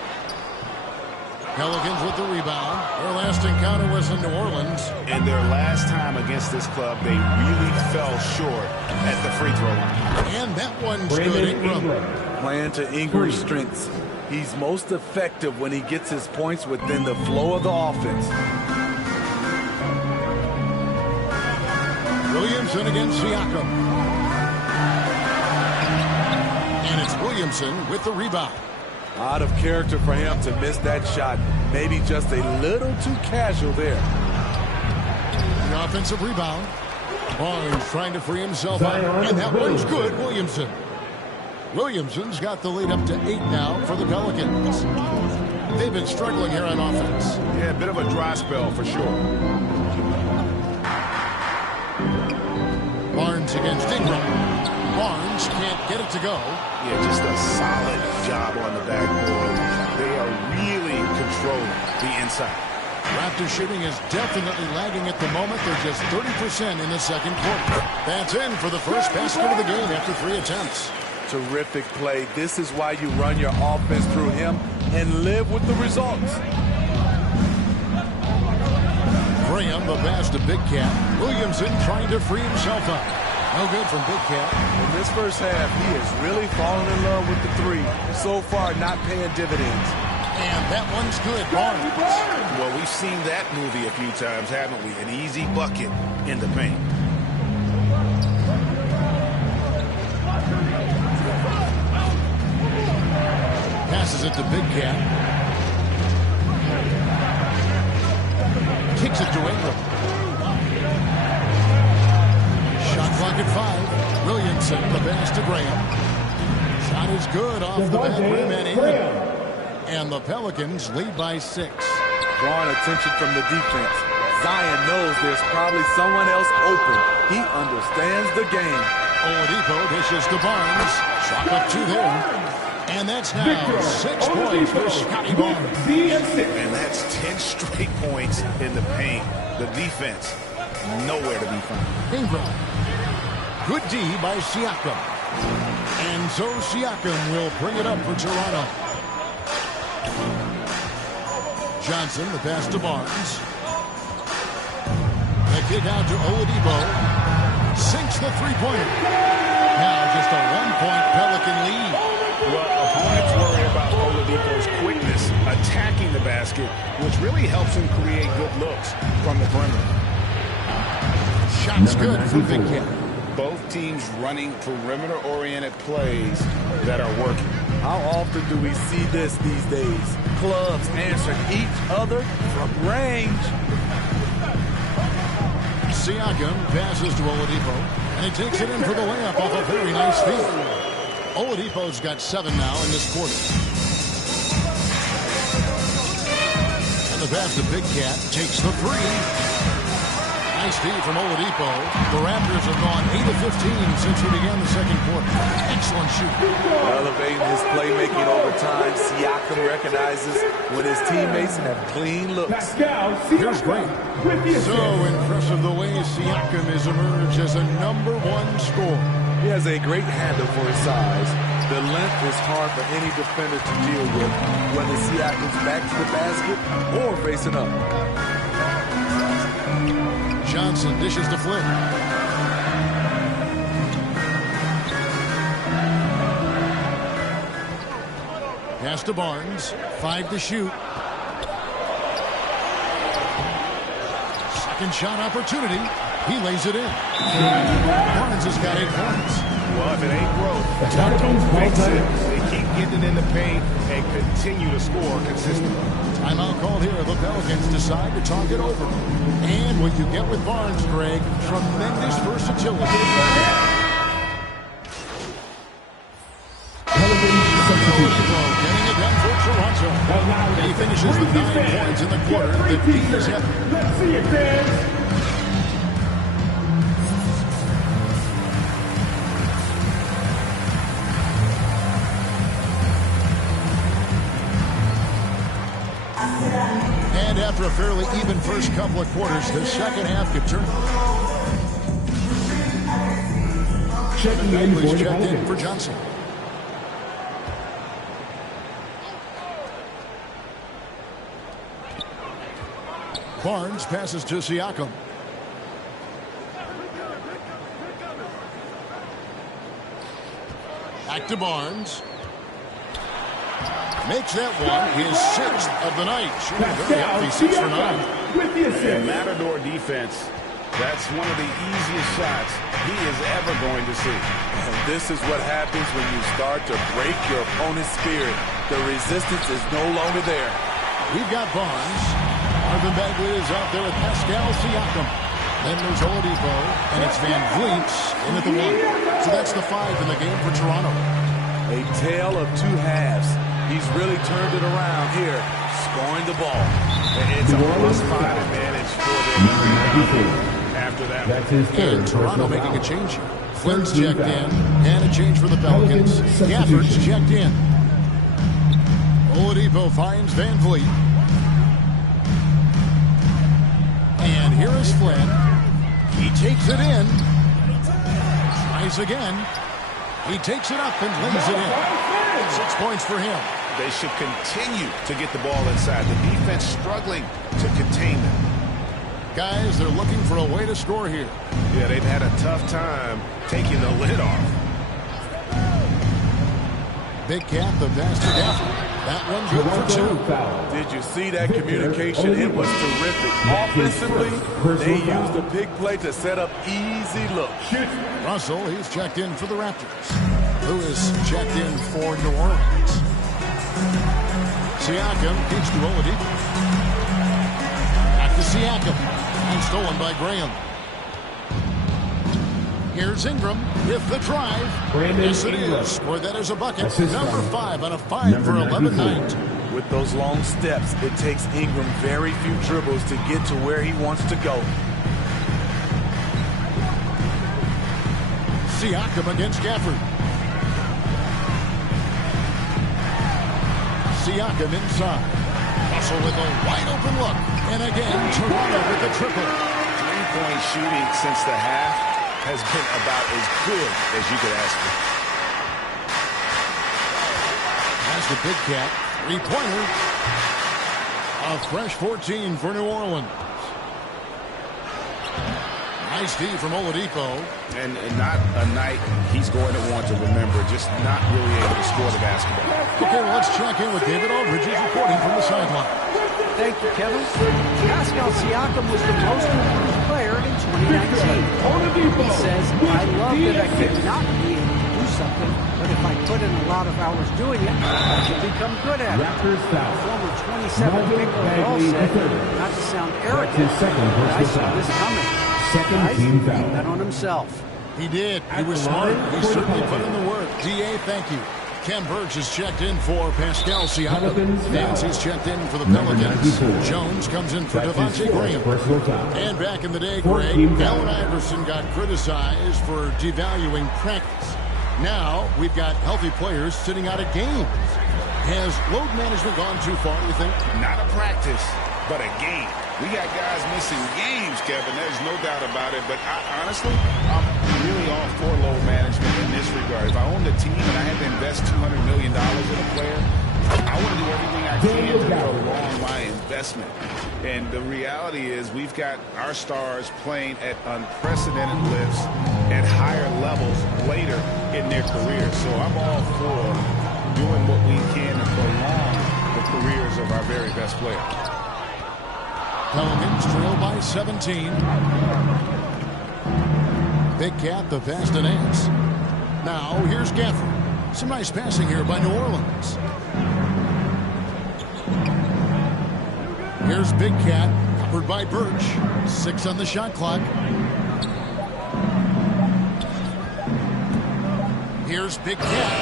Pelicans with the rebound. Their last encounter was in New Orleans. And their last time against this club, they really fell short at the free throw line. And that one's good. Ingram. Playing to Ingram's strengths. He's most effective when he gets his points within the flow of the offense. Williamson against Siakam. And it's Williamson with the rebound. Out of character for him to miss that shot. Maybe just a little too casual there. The offensive rebound. Barnes trying to free himself up. And that one's good. Williamson. Williamson's got the lead up to 8 now for the Pelicans. They've been struggling here on offense. Yeah, a bit of a dry spell for sure. Barnes against Ingram. Barnes can't get it to go. Yeah, just a solid job on the backboard. They are really controlling the inside. Raptor shooting is definitely lagging at the moment. They're just 30% in the second quarter. That's in for the first basket of the game after 3 attempts. Terrific play. This is why you run your offense through him and live with the results. Graham, the pass to Big Cat. Williamson trying to free himself up. No good from Big Cat. In this first half, he has really fallen in love with the 3. So far, not paying dividends. And that one's good. Barnes. Well, we've seen that movie a few times, haven't we? An easy bucket in the paint. Passes it to Big Cat. Kicks it to Ingram. Shot clock at 5. Williamson, the pass to Graham. Shot is good off the back rim and in. And the Pelicans lead by 6. Drawing attention from the defense. Zion knows there's probably someone else open. He understands the game. Oladipo dishes to Barnes. Shot up 2 there. And that's now 6 points for Scotty Barnes. And that's 10 straight points in the paint. The defense, nowhere to be found. Ingram. Good D by Siakam. And so Siakam will bring it up for Toronto. Johnson, the pass to Barnes. The kick out to Oladipo. Sinks the three-pointer. Now just a 1-point Pelican lead. Well, opponents worry about Oladipo's quickness attacking the basket, which really helps him create good looks from the perimeter. Shots good from Big Cat. Both teams running perimeter-oriented plays that are working. How often do we see this these days? Clubs answering each other from range. Siakam passes to Oladipo, and he takes it in for the layup off a very nice feed. Oladipo's got 7 now in this quarter. And the pass to Big Cat takes the 3. Nice feed from Oladipo. The Raptors have gone 8 of 15 since we began the second quarter. Excellent shooting. Elevating his playmaking over time, Siakam recognizes when his teammates have clean looks. Here's Grant. So impressive the way Siakam has emerged as a #1 scorer. He has a great handle for his size. The length is hard for any defender to deal with, whether Siakam's back to the basket or facing up. Johnson dishes to Flynn. Pass to Barnes. 5 to shoot. Second shot opportunity. He lays it in. Barnes has got 8 points. Well, if it ain't growth, don't fix it. They keep getting in the paint and continue to score consistently. Timeout called here. The Pelicans decide to talk it over. And what you get with Barnes, Greg, tremendous versatility. Getting it done for Toronto. He finishes with 9 points in the quarter. The D's have... Let's see it, fans. And after a fairly even first couple of quarters, the second half could turn. Checking in for Johnson. Barnes passes to Siakam. Back to Barnes. Makes that one his 6th of the night. Shooting very healthy, 6 for 9. And Matador defense, that's one of the easiest shots he is ever going to see. And this is what happens when you start to break your opponent's spirit. The resistance is no longer there. We've got Barnes. Marvin Bagley is out there with Pascal Siakam. Then there's Oladipo, and it's Van Vliet in at the 1. So that's the 5 in the game for Toronto. A tale of 2 halves. He's really turned it around here, scoring the ball. It's a +5 advantage for them after that. And Toronto making a change here. Flynn's checked in, and a change for the Pelicans. Gafford's checked in. Oladipo finds Van Vliet. And here is Flynn. He takes it in. Tries again. He takes it up and lays it in. 6 points for him. They should continue to get the ball inside. The defense struggling to contain them. Guys, they're looking for a way to score here. Yeah, they've had a tough time taking the lid off. Big Cat, the pass to Gafford. That one's good for 2. Did you see that communication? It was terrific. Offensively, they used the big play to set up easy looks. Russell, he's checked in for the Raptors. Lewis checked in for New Orleans. Siakam kicks to Oladipo. Back to Siakam. And stolen by Graham. Here's Ingram with the drive. Yes, it is. Where that is a bucket. Number 5 on a 5 for 11 night. With those long steps, it takes Ingram very few dribbles to get to where he wants to go. Siakam against Gafford. Siakam inside. Russell with a wide open look. And again, Toronto with the triple. Three-point shooting since the half has been about as good as you could ask for. That's the big cat. Three-pointer. A fresh 14 for New Orleans. Nice D from Oladipo. And not a night he's going to want to remember, just not really able to score the basketball. Okay, well, let's check in with David Aldridge, reporting from the sideline. Thank you, Kevin. Pascal Siakam was the most improved player in 2019. He says, I love that I could not be able to do something, but if I put in a lot of hours doing it, I can become good at it. Former 27 pick overall said, not to sound arrogant, but I saw this coming. Second team foul. He bet on himself. He did. He was smart. He certainly put in the work. D.A., thank you. Ken Burge has checked in for Pascal Siakam. Nancy's checked in for the Pelicans. Jones comes in for Devontae Graham. And back in the day, Greg, Allen Iverson got criticized for devaluing practice. Now we've got healthy players sitting out of games. Has load management gone too far, you think? Not a practice, but a game. We got guys missing games, Kevin. There's no doubt about it. But honestly, I'm really all for load management in this regard. If I owned a team and I had to invest $200 million in a player, I want to do everything I can to prolong my investment. And the reality is we've got our stars playing at unprecedented lifts at higher levels later in their careers. So I'm all for doing what we can to prolong the careers of our very best players. Pelicans trail by 17. Big Cat, the pass to Nance. Now, here's Gafford. Some nice passing here by New Orleans. Here's Big Cat, covered by Birch. 6 on the shot clock. Here's Big Cat.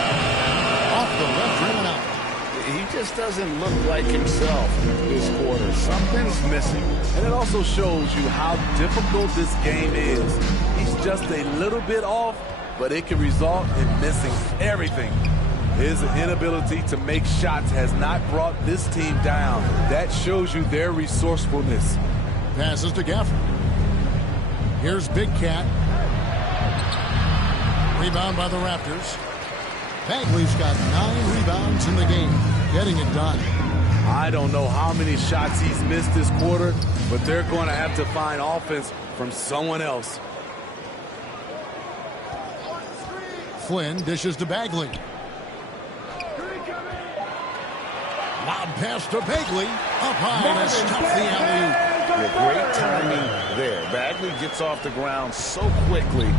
Off the left rim and out. He just doesn't look like himself this quarter. Something's missing. And it also shows you how difficult this game is. He's just a little bit off, but it can result in missing everything. His inability to make shots has not brought this team down. That shows you their resourcefulness. Passes to Gafford. Here's Big Cat. Rebound by the Raptors. Bagley's got 9 rebounds in the game. Getting it done. I don't know how many shots he's missed this quarter, but they're going to have to find offense from someone else. Flynn dishes to Bagley. Loud pass to Bagley. Up high to stop the alley-oop. Great timing there. Bagley gets off the ground so quickly,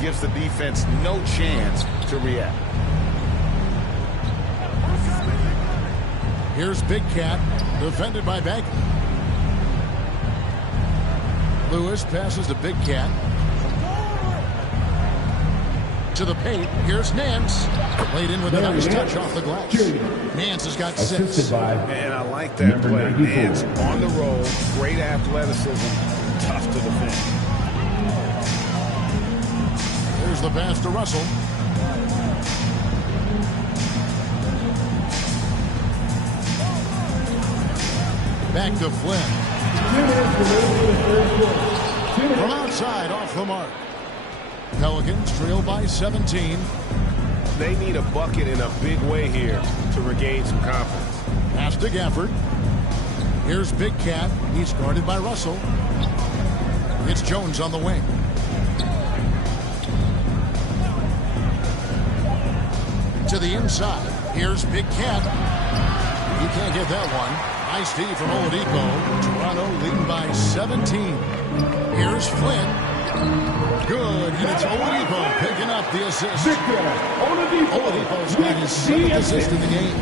gives the defense no chance to react. Here's Big Cat, defended by Bagley. Lewis passes to Big Cat. To the paint, here's Nance. Played in with a nice touch off the glass. Nance has got 6. And I like that play. Nance on the roll, great athleticism, tough to defend. Here's the pass to Russell. Back to Flynn. From outside, off the mark. Pelicans trail by 17. They need a bucket in a big way here to regain some confidence. Pass to Gafford. Here's Big Cat. He's guarded by Russell. It's Jones on the wing. To the inside. Here's Big Cat. You can't get that one. Nice D from Oladipo. Toronto leading by 17. Here's Flynn. Good, and it's Oladipo picking up the assist. Oladipo's got his 7th assist in the game.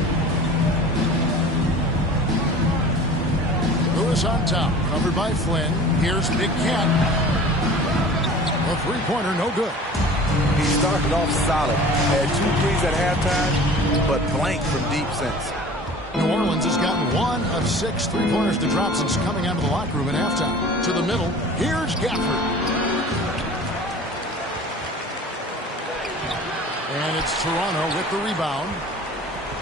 Lewis on top, covered by Flynn. Here's Big Cat. A three-pointer, no good. He started off solid. Had 2 threes at halftime, but blank from deep since. New Orleans has gotten 1 of 6 three-pointers to drop since coming out of the locker room at halftime. To the middle, here's Gafford. And it's Toronto with the rebound.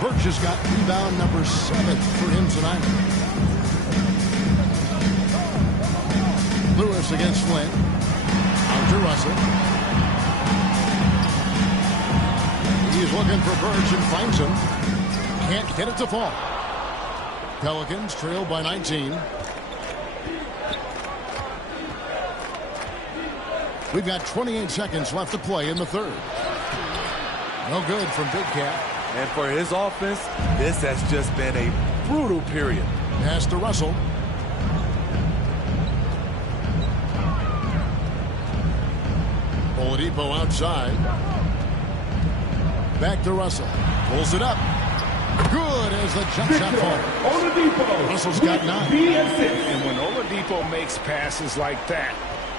Birch has got rebound number 7 for him tonight. Lewis against Flynn. Out to Russell. He's looking for Birch and finds him. Can't get it to fall. Pelicans trail by 19. We've got 28 seconds left to play in the third. No good from Big Cat. And for his offense, this has just been a brutal period. Pass to Russell. Oladipo outside. Back to Russell. Pulls it up. Good as the jump shot falls. Russell's got 9. And when Oladipo makes passes like that,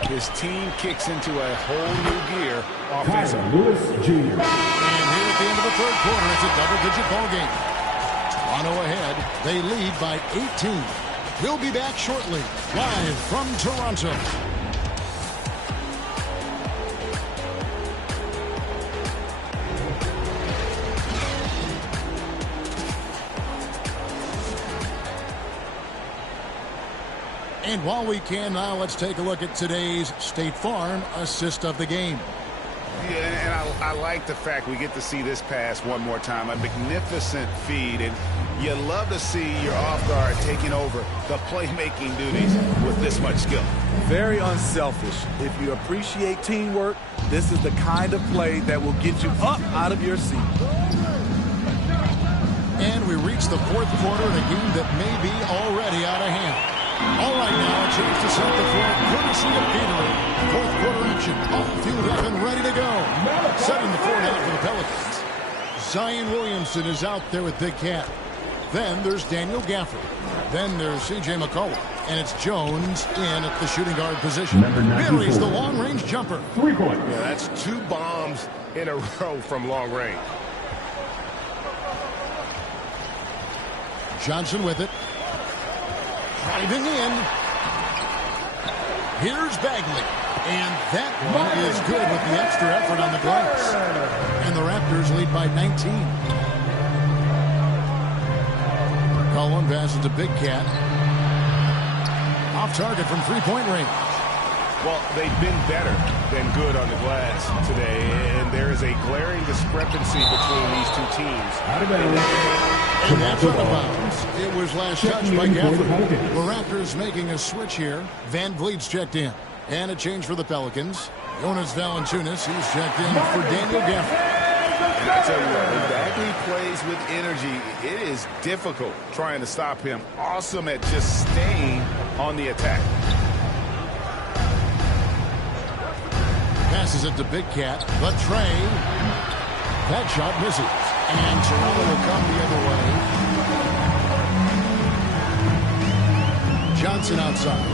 his team kicks into a whole new gear offensively. Lewis Jr. And here at the end of the third quarter, it's a double-digit ball game. Toronto ahead. They lead by 18. We'll be back shortly, live from Toronto. And while we can now, let's take a look at today's State Farm assist of the game. Yeah, and I like the fact we get to see this pass one more time. A magnificent feed, and you love to see your off guard taking over the playmaking duties with this much skill. Very unselfish. If you appreciate teamwork, this is the kind of play that will get you up out of your seat. And we reach the fourth quarter in a game that may be already out of hand. All right, now a chance to set the floor courtesy of Gatorade. Fourth quarter action, off field up and ready to go. Setting the floor down for the Pelicans. Zion Williamson is out there with Big Cat. Then there's Daniel Gafford. Then there's C.J. McCollum. And it's Jones in at the shooting guard position. Buries the long-range jumper. 3-point. Yeah, that's 2 bombs in a row from long range. Johnson with it. Driving in. Here's Bagley. And that one is good with the extra effort on the glass. And the Raptors lead by 19. Collin passes to Big Cat. Off target from three-point range. Well, they've been better than good on the glass today, and there is a glaring discrepancy between these two teams. And that's out of bounds. It was last touched by Gafford. The Raptors making a switch here. Van Vliet's checked in. And a change for the Pelicans. Jonas Valanciunas, he's checked in for Daniel Gafford. And I tell you what, when Bagley plays with energy, it is difficult trying to stop him. Awesome at just staying on the attack. Passes it to Big Cat. The tray. That shot misses. And Toronto will come the other way. Johnson outside.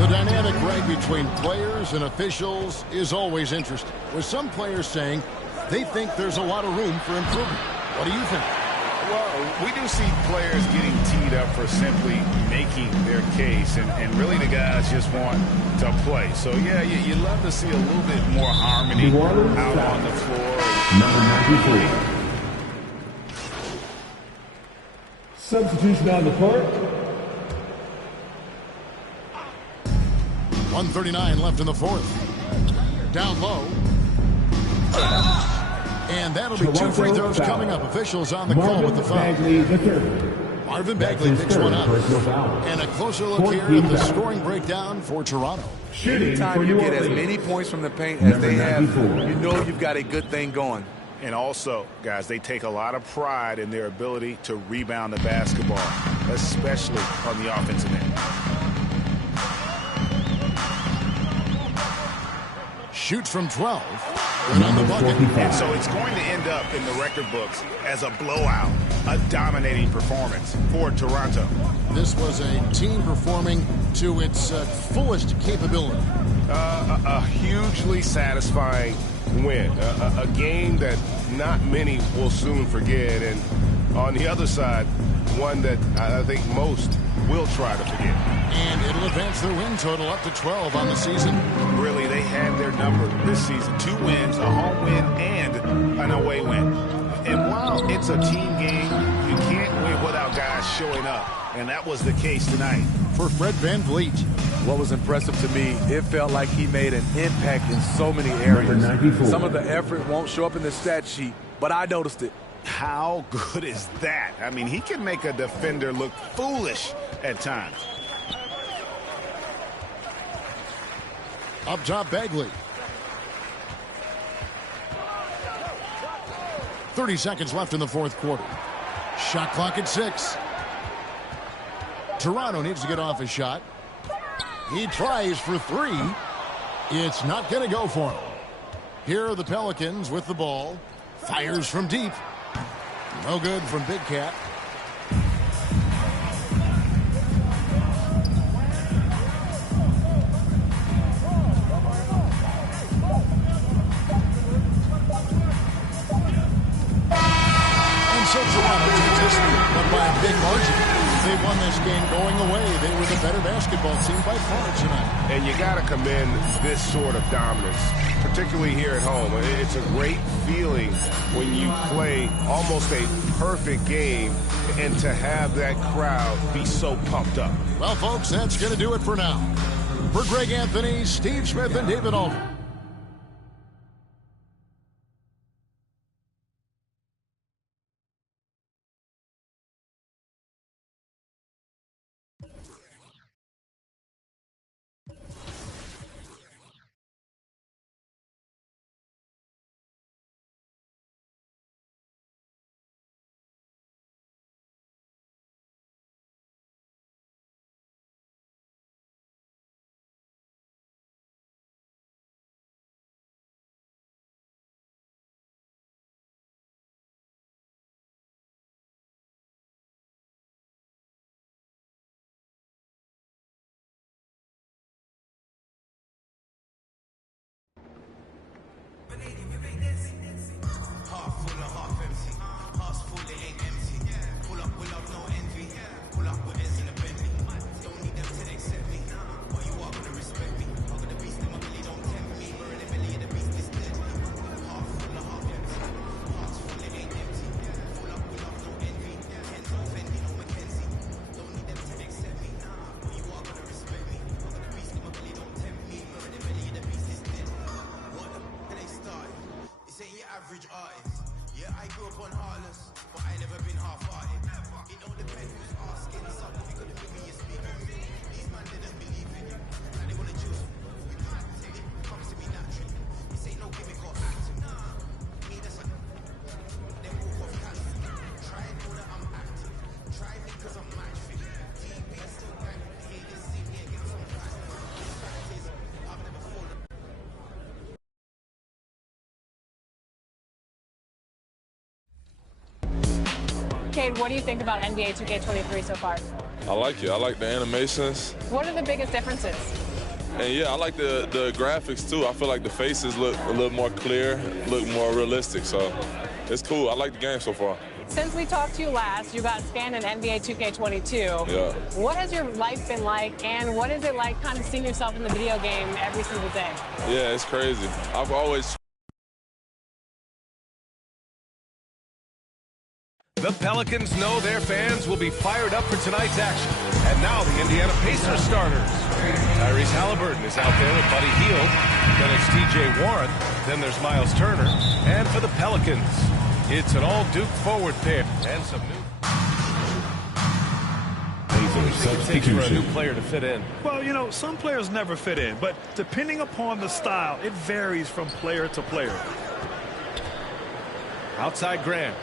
The dynamic right between players and officials is always interesting, with some players saying they think there's a lot of room for improvement. What do you think? Well, we do see players getting teed up for simply making their case, and really the guys just want to play. So, yeah, you love to see a little bit more harmony out on the floor. Number 93. Substitution on the court. 1:39 left in the fourth. Down low. And that'll be 2 free throws coming up. Officials on the call with the foul. Marvin Bagley picks one up. And a closer look here at the scoring breakdown for Toronto. Anytime you get as many points from the paint as they have, you know you've got a good thing going. And also, guys, they take a lot of pride in their ability to rebound the basketball, especially on the offensive end. Shoots from 12. And on the bucket. And so it's going to end up in the record books as a blowout, a dominating performance for Toronto. This was a team performing to its fullest capability. A hugely satisfying win. A game that not many will soon forget. And on the other side, one that I think most will try to forget. And it'll advance their win total up to 12 on the season. Really, they have their number this season. 2 wins, a home win, and an away win. And while it's a team game, you can't win without guys showing up. And that was the case tonight. For Fred VanVleet, what was impressive to me, it felt like he made an impact in so many areas. Some of the effort won't show up in the stat sheet, but I noticed it. How good is that? I mean, he can make a defender look foolish at times. Up top, Bagley. 30 seconds left in the fourth quarter. Shot clock at 6. Toronto needs to get off a shot. He tries for 3. It's not going to go for him. Here are the Pelicans with the ball. Fires from deep. No good from Big Cat. And so Toronto takes this one by a big margin. They won this game going away. They were the better basketball team by far tonight. And you got to commend this sort of dominance, particularly here at home. It's a great feeling when you play almost a perfect game and to have that crowd be so pumped up. Well, folks, that's going to do it for now. For Greg Anthony, Steve Smith, and David Alden. Cade, what do you think about NBA 2k23 so far? I like it. I like the animations. What are the biggest differences? And yeah, I like the graphics too. I feel like the faces look a little more clear, look more realistic. So it's cool. I like the game so far. Since we talked to you last, you got scanned in NBA 2k22. Yeah. What has your life been like, and what is it like kind of seeing yourself in the video game every single day? Yeah, it's crazy. I've always... The Pelicans know their fans will be fired up for tonight's action. And now the Indiana Pacers starters. Tyrese Halliburton is out there with Buddy Hield. Then it's T.J. Warren. Then there's Miles Turner. And for the Pelicans, it's an all-Duke forward pair. And some new... It takes for a new player to fit in. Well, you know, some players never fit in, but depending upon the style, it varies from player to player. Outside Grant.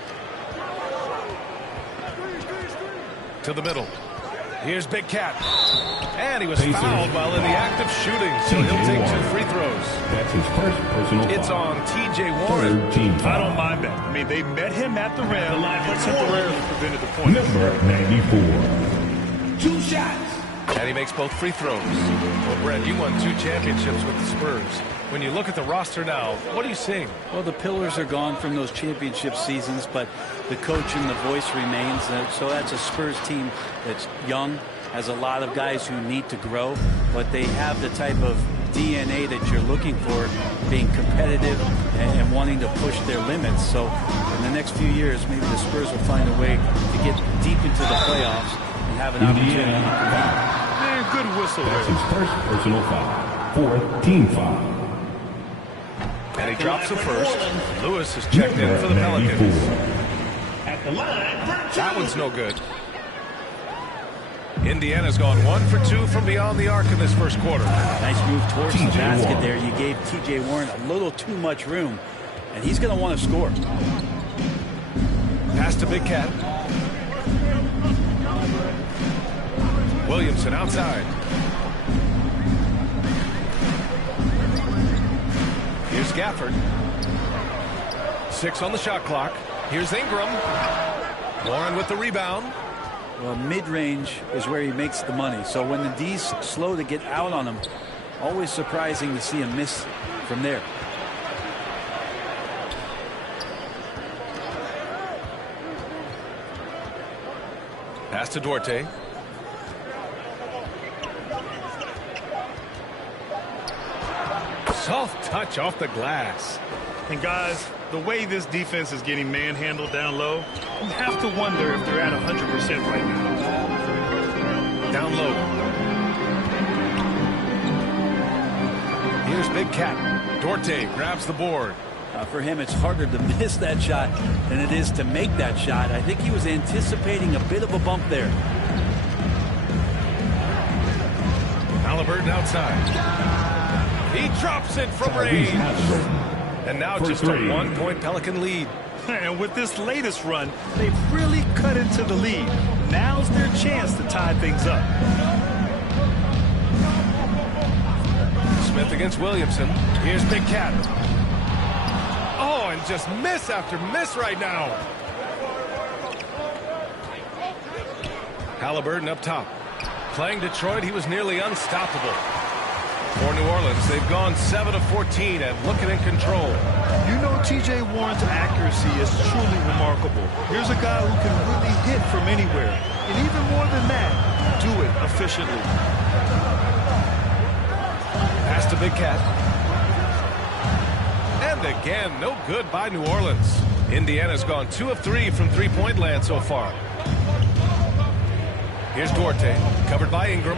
To the middle. Here's Big Cat. And he was fouled while in the act of shooting, so he'll take 2 free throws. That's his first personal foul. It's on T.J. Warren. I don't mind that. I mean, they met him at the rim, but temporarily prevented the point. Number 94. 2 shots. And he makes both free throws. Well, Brett, you won 2 championships with the Spurs. When you look at the roster now, what are you seeing? Well, the pillars are gone from those championship seasons, but the coach and the voice remains. So that's a Spurs team that's young, has a lot of guys who need to grow, but they have the type of DNA that you're looking for, being competitive and wanting to push their limits. So in the next few years, maybe the Spurs will find a way to get deep into the playoffs and have an opportunity to compete. Man, good whistle. That's his first personal foul. Fourth team foul. And he drops the first. Lewis has checked in for the Pelicans. At the line, that one's no good. Indiana's gone 1 for 2 from beyond the arc in this first quarter. Nice move towards the basket there. You gave T.J. Warren a little too much room, and he's going to want to score. Pass to Big Cat. Williamson outside. Here's Gafford. 6 on the shot clock. Here's Ingram. Warren with the rebound. Well, mid-range is where he makes the money. So when the D's slow to get out on him, always surprising to see him miss from there. Pass to Duarte. Soft touch off the glass. And guys, the way this defense is getting manhandled down low, you have to wonder if they're at 100% right now. Down low. Here's Big Cat. Duarte grabs the board. For him, it's harder to miss that shot than it is to make that shot. I think he was anticipating a bit of a bump there. Halliburton outside. He drops it from range. And now just a 1-point Pelican lead. And with this latest run, they've really cut into the lead. Now's their chance to tie things up. Smith against Williamson. Here's Big Cat. Oh, and just miss after miss right now. Halliburton up top. Playing Detroit, he was nearly unstoppable. For New Orleans, they've gone 7 of 14 and looking in control. You know T.J. Warren's accuracy is truly remarkable. Here's a guy who can really hit from anywhere. And even more than that, do it efficiently. Pass to Big Cat. And again, no good by New Orleans. Indiana's gone 2 of 3 from three-point land so far. Here's Duarte, covered by Ingram.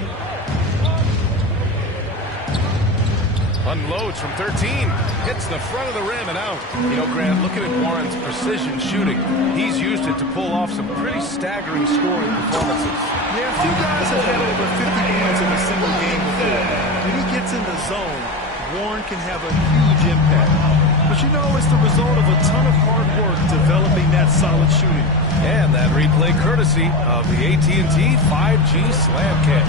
Unloads from 13. Hits the front of the rim and out. You know, Grant, looking at Warren's precision shooting, he's used it to pull off some pretty staggering scoring performances. Yeah, a few guys have had over 50 points in a single game before. When he gets in the zone, Warren can have a huge impact. But you know, it's the result of a ton of hard work developing that solid shooting. And that replay courtesy of the AT&T 5G Slam Kick.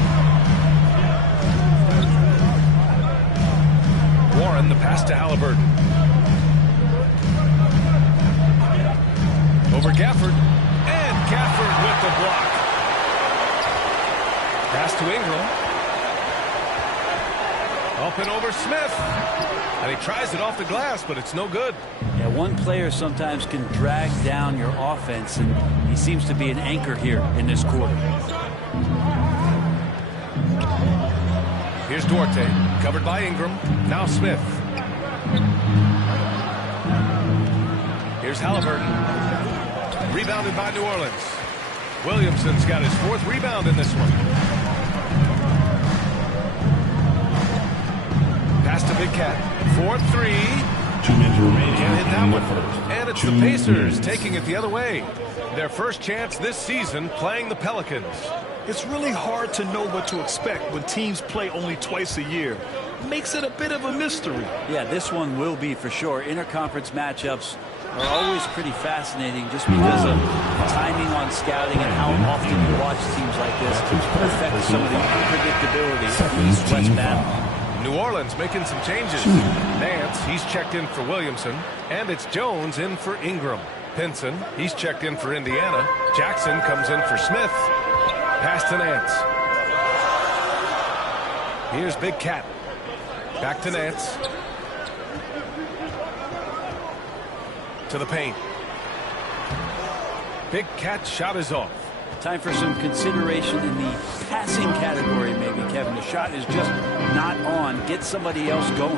Warren, the pass to Halliburton. Over Gafford. And Gafford with the block. Pass to Ingram. Up and over Smith. And he tries it off the glass, but it's no good. Yeah, one player sometimes can drag down your offense, and he seems to be an anchor here in this quarter. Here's Duarte, covered by Ingram. Now Smith. Here's Halliburton. Rebounded by New Orleans. Williamson's got his 4th rebound in this one. Pass to Big Cat. 4-3. 2 minutes remaining Can't hit that in the one. first. And it's 2 the Pacers minutes. taking it the other way. Their first chance this season playing the Pelicans. It's really hard to know what to expect when teams play only twice a year. Makes it a bit of a mystery. Yeah, this one will be for sure. Interconference matchups are always pretty fascinating just because of timing on scouting and how often you watch teams like this affect some of the unpredictability of the East-West battle. New Orleans making some changes. Nance, he's checked in for Williamson. And it's Jones in for Ingram. Pinson, he's checked in for Indiana. Jackson comes in for Smith. Pass to Nance. Here's Big Cat. Back to Nance. to the paint. Big Cat shot is off. Time for some consideration in the passing category, maybe, Kevin. The shot is just not on. Get somebody else going.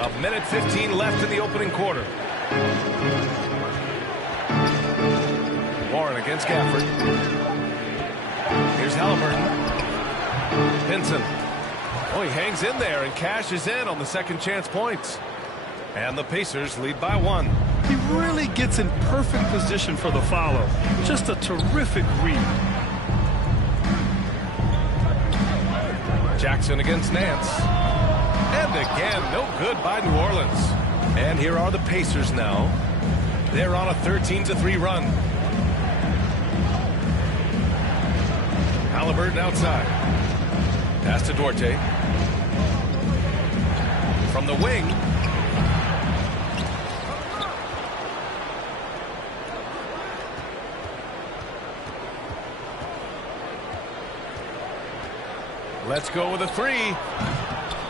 A minute 15 left in the opening quarter. Warren against Gafford. Here's Halliburton. Pinson. Oh, he hangs in there and cashes in on the second chance points. And the Pacers lead by 1. He really gets in perfect position for the follow. Just a terrific read. Jackson against Nance. And again, no good by New Orleans. And here are the Pacers now. They're on a 13-3 run. Halliburton outside. Pass to Duarte. From the wing. Let's go with a 3.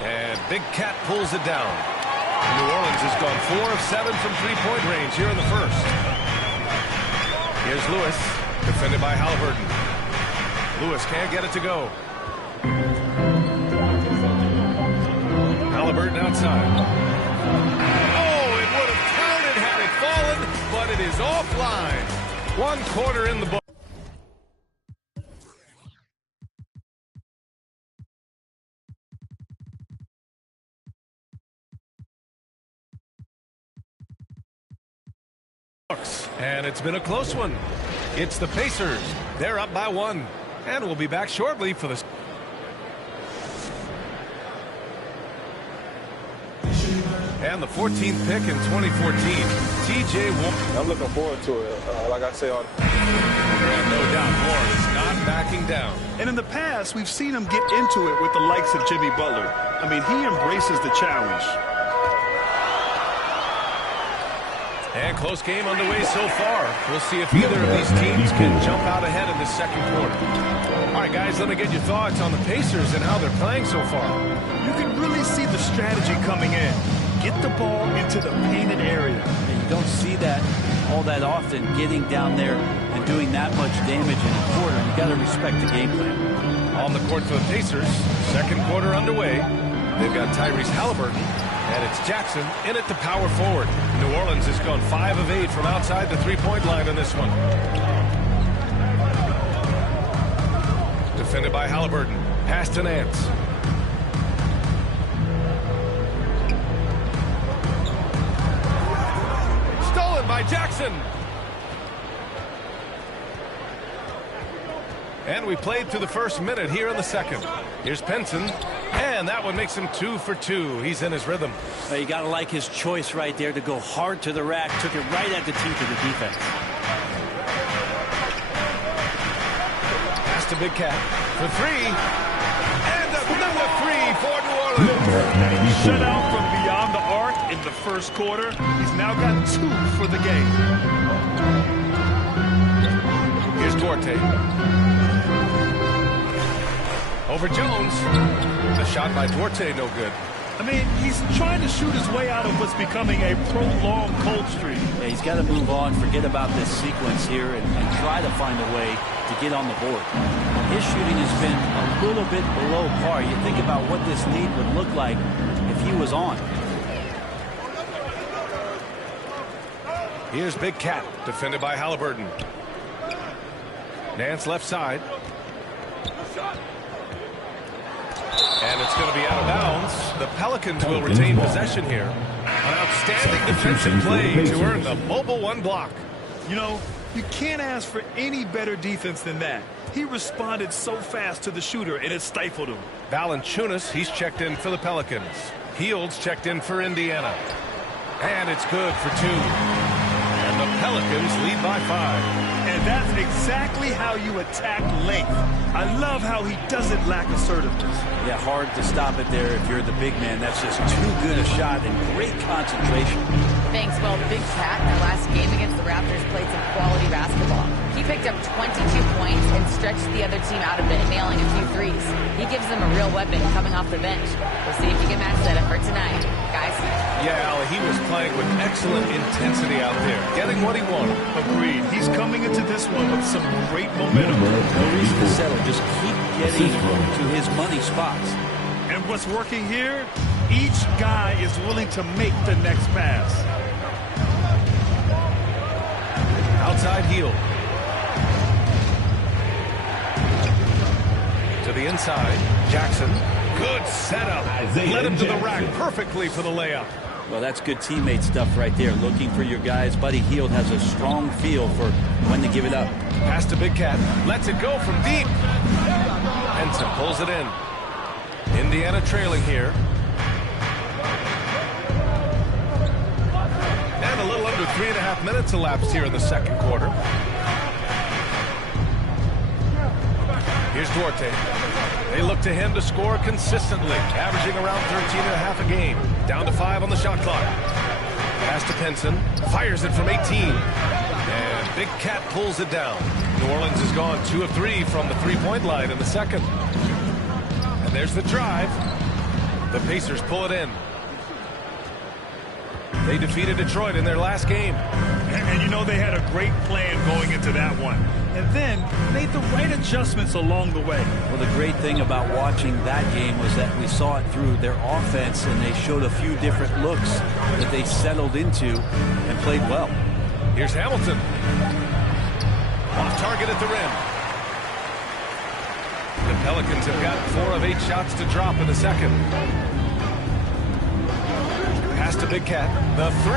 And Big Cat pulls it down. New Orleans has gone 4 of 7 from three-point range here in the first. Here's Lewis, defended by Halliburton. Lewis can't get it to go. Halliburton outside. Oh, it would have counted had it fallen, but it is offline. 1 quarter in the ball. And it's been a close one. It's the Pacers. They're up by 1. And we'll be back shortly for the... And the 14th pick in 2014, T.J. Warren. I'm looking forward to it. Like I say on... And no doubt, Warren is not backing down. And in the past, we've seen him get into it with the likes of Jimmy Butler. I mean, he embraces the challenge. And close game underway so far. We'll see if either of these teams can jump out ahead in the second quarter. All right, guys, let me get your thoughts on the Pacers and how they're playing so far. You can really see the strategy coming in. Get the ball into the painted area. And you don't see that all that often, getting down there and doing that much damage in a quarter. You got to respect the game plan. On the court for the Pacers, second quarter underway. They've got Tyrese Halliburton. And it's Jackson in at the power forward. New Orleans has gone 5 of 8 from outside the three-point line in this one. Defended by Halliburton. Pass to Nance. Stolen by Jackson. And we played through the first minute here in the second. Here's Pinson. And that one makes him 2 for 2. He's in his rhythm. Well, you got to like his choice right there to go hard to the rack. Took it right at the teeth of the defense. Pass to Big Cat for 3. And another 3 for New Orleans. Shut out from beyond the arc in the first quarter. He's now got 2 for the game. Here's Duarte. Over Jones. The shot by Duarte, no good. I mean, he's trying to shoot his way out of what's becoming a prolonged cold streak. Yeah, he's got to move on, forget about this sequence here, and try to find a way to get on the board. His shooting has been a little bit below par. You think about what this lead would look like if he was on. Here's Big Cat, defended by Halliburton. Nance left side. And it's going to be out of bounds. The Pelicans will retain possession here. An outstanding defensive play to earn the mobile 1 block. You know, you can't ask for any better defense than that. He responded so fast to the shooter, and it stifled him. Valanciunas, he's checked in for the Pelicans. Fields checked in for Indiana. And it's good for 2. And the Pelicans lead by 5. And that's exactly how you attack length. I love how he doesn't lack assertiveness. Yeah, hard to stop it there if you're the big man. That's just too good a shot and great concentration. Thanks, Will. Well, Big Cat in their last game against the Raptors played some quality basketball. He picked up 22 points and stretched the other team out a bit, nailing a few threes. He gives them a real weapon coming off the bench. We'll see if he can match that up for tonight. Guys? Yeah, Al, he was playing with excellent intensity out there, getting what he wanted. Agreed. He's coming into this one with some great momentum. No reason to settle. Just keep getting to his money spots. And what's working here? Each guy is willing to make the next pass. Outside heel. To the inside. Jackson. Good setup. Led him to the rack perfectly for the layup. Well, that's good teammate stuff right there. Looking for your guys. Buddy Hield has a strong feel for when to give it up. Pass to Big Cat. Lets it go from deep. Henson pulls it in. Indiana trailing here. And a little under 3.5 minutes elapsed here in the second quarter. Here's Duarte. They look to him to score consistently, averaging around 13.5 a game. Down to 5 on the shot clock. Pass to Pinson. Fires it from 18. And Big Cat pulls it down. New Orleans has gone 2 of 3 from the three-point line in the second. And there's the drive. The Pacers pull it in. They defeated Detroit in their last game. And you know they had a great plan going into that one. And then made the right adjustments along the way. Well, the great thing about watching that game was that we saw it through their offense, and they showed a few different looks that they settled into and played well. Here's Hamilton. Off target at the rim. The Pelicans have got 4 of 8 shots to drop in the second. Pass to Big Cat. The 3.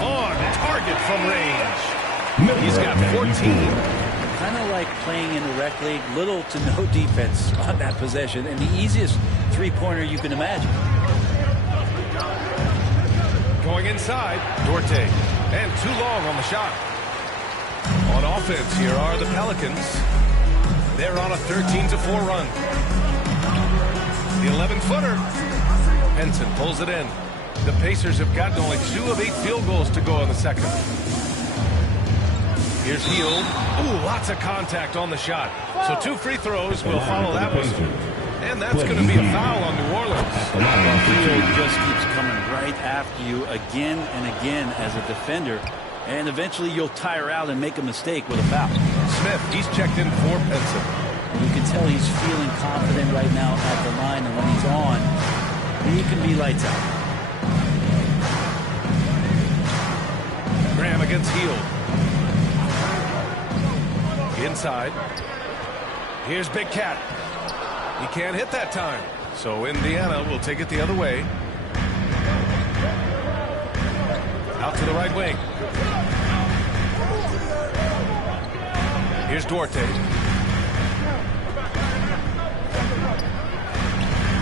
On target from range. He's got 14. Kind of like playing in a rec league, little to no defense on that possession, and the easiest three-pointer you can imagine. Going inside, Duarte, and too long on the shot. On offense, here are the Pelicans. They're on a 13-4 run. The 11-footer. Henson pulls it in. The Pacers have gotten only 2 of 8 field goals to go in the second. Here's Hield. Ooh, lots of contact on the shot. So 2 free throws will follow that one. And that's going to be a foul on New Orleans. Hield just keeps coming right after you again and again as a defender. And eventually you'll tire out and make a mistake with a foul. Smith, he's checked in for Pinson. You can tell he's feeling confident right now at the line, and when he's on, he can be lights out. Graham against Hield. Inside. Here's Big Cat. He can't hit that time. So Indiana will take it the other way. Out to the right wing. Here's Duarte.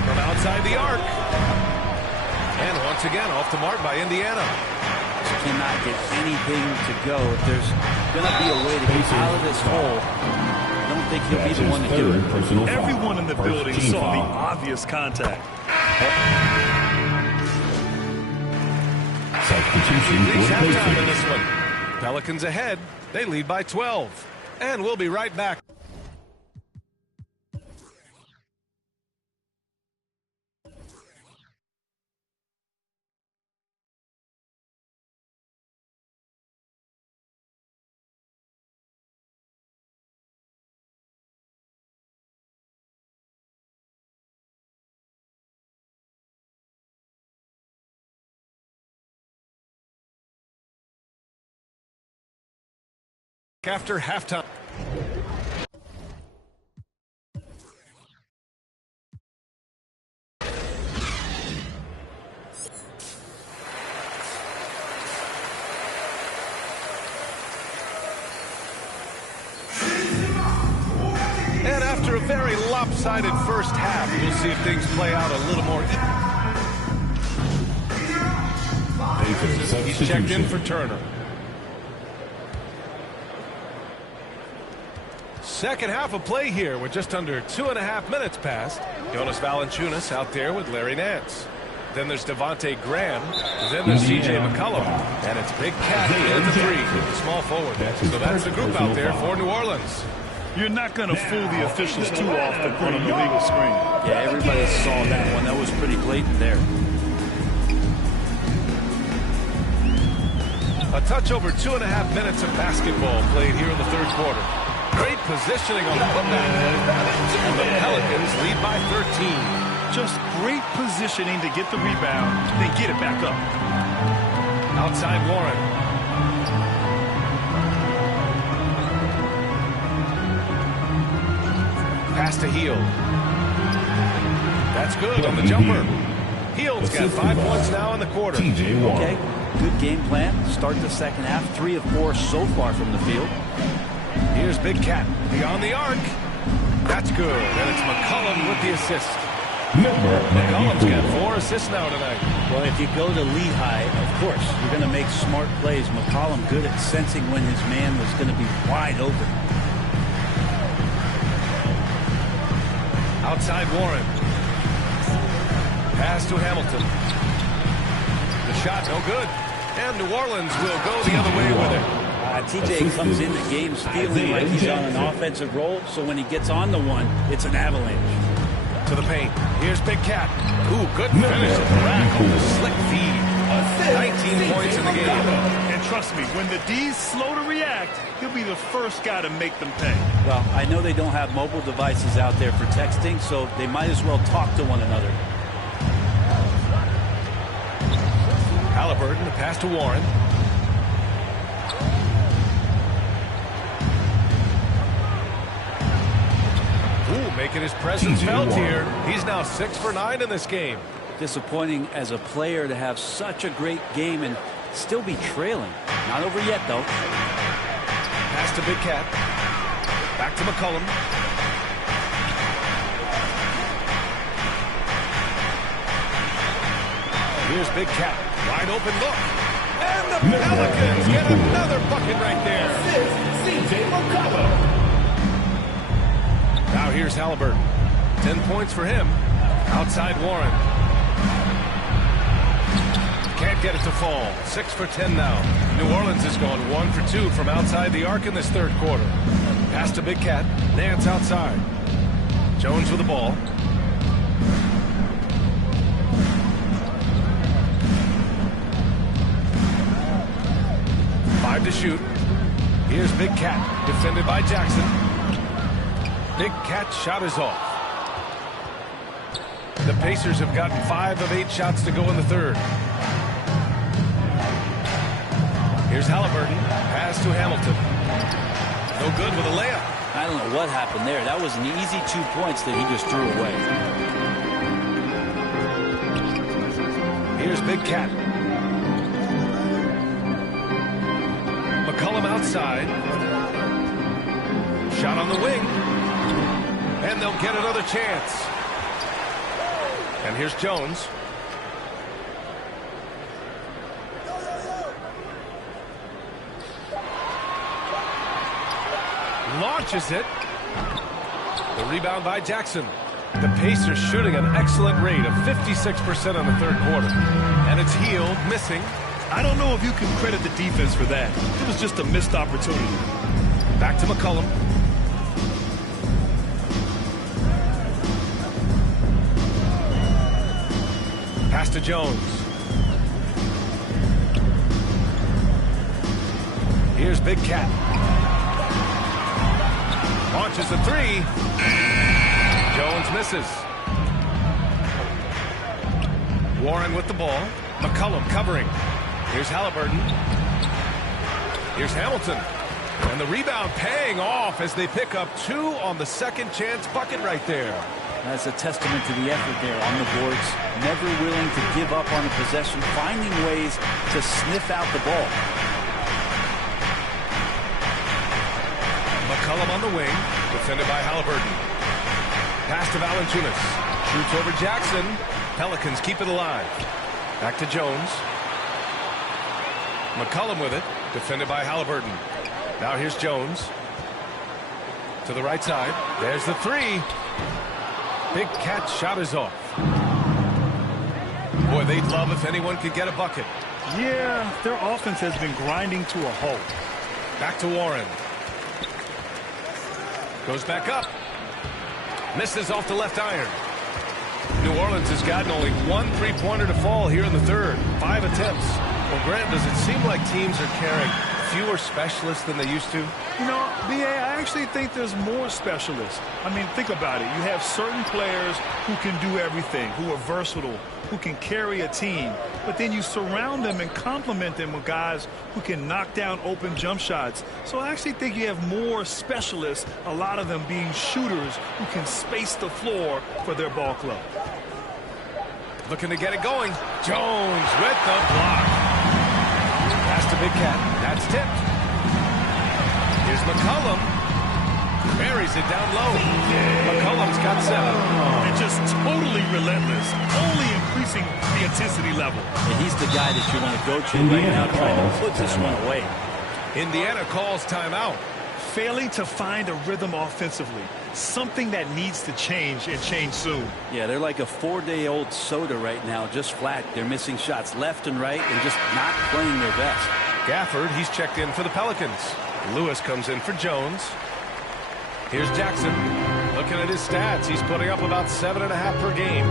From outside the arc. And once again off the mark by Indiana. Cannot get anything to go. If there's going to be a way to get out of this hole, I don't think he'll be the one to do it. Everyone in the building saw the obvious contact. Substitution for halftime in this one. Pelicans ahead. They lead by 12. And we'll be right back. After halftime. And after a very lopsided first half, we'll see if things play out a little more. He's checked in for Turner. Second half of play here with just under 2.5 minutes passed. Jonas Valanciunas out there with Larry Nance. Then there's Devontae Graham. Then there's C.J. McCollum. And it's Big Cat in the 3, small forward. So that's the group out there for New Orleans. You're not going to fool the officials too often on an illegal screen. Yeah, everybody saw that one. That was pretty blatant there. A touch over 2.5 minutes of basketball played here in the third quarter. Great positioning on the putback. And the Pelicans lead by 13. Just great positioning to get the rebound, then get it back up. Outside Warren. Pass to Hield. That's good on the jumper. Hield's got 5 points now in the quarter. Okay, good game plan. Start the second half. 3 of 4 so far from the field. Here's Big Cat beyond the arc. That's good, and it's McCollum with the assist. McCollum's got 4 assists now tonight. Well, if you go to Lehigh, of course, you're going to make smart plays. McCollum good at sensing when his man was going to be wide open. Outside Warren. Pass to Hamilton. The shot no good. And New Orleans will go the other way with it. TJ comes in the games feeling like he's on an offensive roll, so when he gets on the one, it's an avalanche. To the paint. Here's Big Cat. Ooh, good finish at the rack on the slick feed. 19 points in the game. And trust me, when the D's slow to react, he'll be the first guy to make them pay. Well, I know they don't have mobile devices out there for texting, so they might as well talk to one another. Halliburton, the pass to Warren. Ooh, making his presence felt here. He's now 6 for 9 in this game. Disappointing as a player to have such a great game and still be trailing. Not over yet, though. Pass to Big Cat. Back to McCollum. Here's Big Cat. Wide open look. And the Pelicans get another bucket right there. C.J. McCollum. Now here's Halliburton. 10 points for him. Outside Warren. Can't get it to fall. 6 for 10 now. New Orleans has gone 1 for 2 from outside the arc in this third quarter. Pass to Big Cat. Nance outside. Jones with the ball. Five to shoot. Here's Big Cat. Defended by Jackson. Big Cat shot is off. The Pacers have gotten 5 of 8 shots to go in the third. Here's Halliburton. Pass to Hamilton. No good with a layup. I don't know what happened there. That was an easy 2 points that he just threw away. Here's Big Cat. McCollum outside. Shot on the wing. And they'll get another chance. And here's Jones. Launches it. The rebound by Jackson. The Pacers shooting an excellent rate of 56% on the third quarter. And it's Hield missing. I don't know if you can credit the defense for that. It was just a missed opportunity. Back to McCollum. Pass to Jones. Here's Big Cat. Launches the 3. Jones misses. Warren with the ball. McCollum covering. Here's Halliburton. Here's Hamilton. And the rebound paying off as they pick up 2 on the second chance bucket right there. That's a testament to the effort there on the boards. Never willing to give up on a possession, finding ways to sniff out the ball. McCollum on the wing, defended by Halliburton. Pass to Valanciunas. Shoots over Jackson. Pelicans keep it alive. Back to Jones. McCollum with it, defended by Halliburton. Now here's Jones. To the right side. There's the 3. Big Cat shot is off. Boy, Boy, they'd love if anyone could get a bucket. Yeah, their offense has been grinding to a halt. Back to Warren. Goes back up. Misses off the left iron. New Orleans has gotten only one three-pointer to fall here in the third. 5 attempts. Well, Grant, does it seem like teams are carrying fewer specialists than they used to? You know, B.A., I actually think there's more specialists. I mean, think about it. You have certain players who can do everything, who are versatile, who can carry a team. But then you surround them and complement them with guys who can knock down open jump shots. So I actually think you have more specialists, a lot of them being shooters who can space the floor for their ball club. Looking to get it going. Jones with the block. Pass to Big Cat. That's tipped. Here's McCollum. Buries it down low. McCollum's got 7. And just totally relentless, only increasing the intensity level. And he's the guy that you want to go to right now, trying to put this one away. Indiana calls timeout. Failing to find a rhythm offensively, something that needs to change and change soon. Yeah, they're like a 4-day-old soda right now, just flat. They're missing shots left and right and just not playing their best. Gafford, he's checked in for the Pelicans. Lewis comes in for Jones. Here's Jackson. Looking at his stats, he's putting up about 7.5 per game.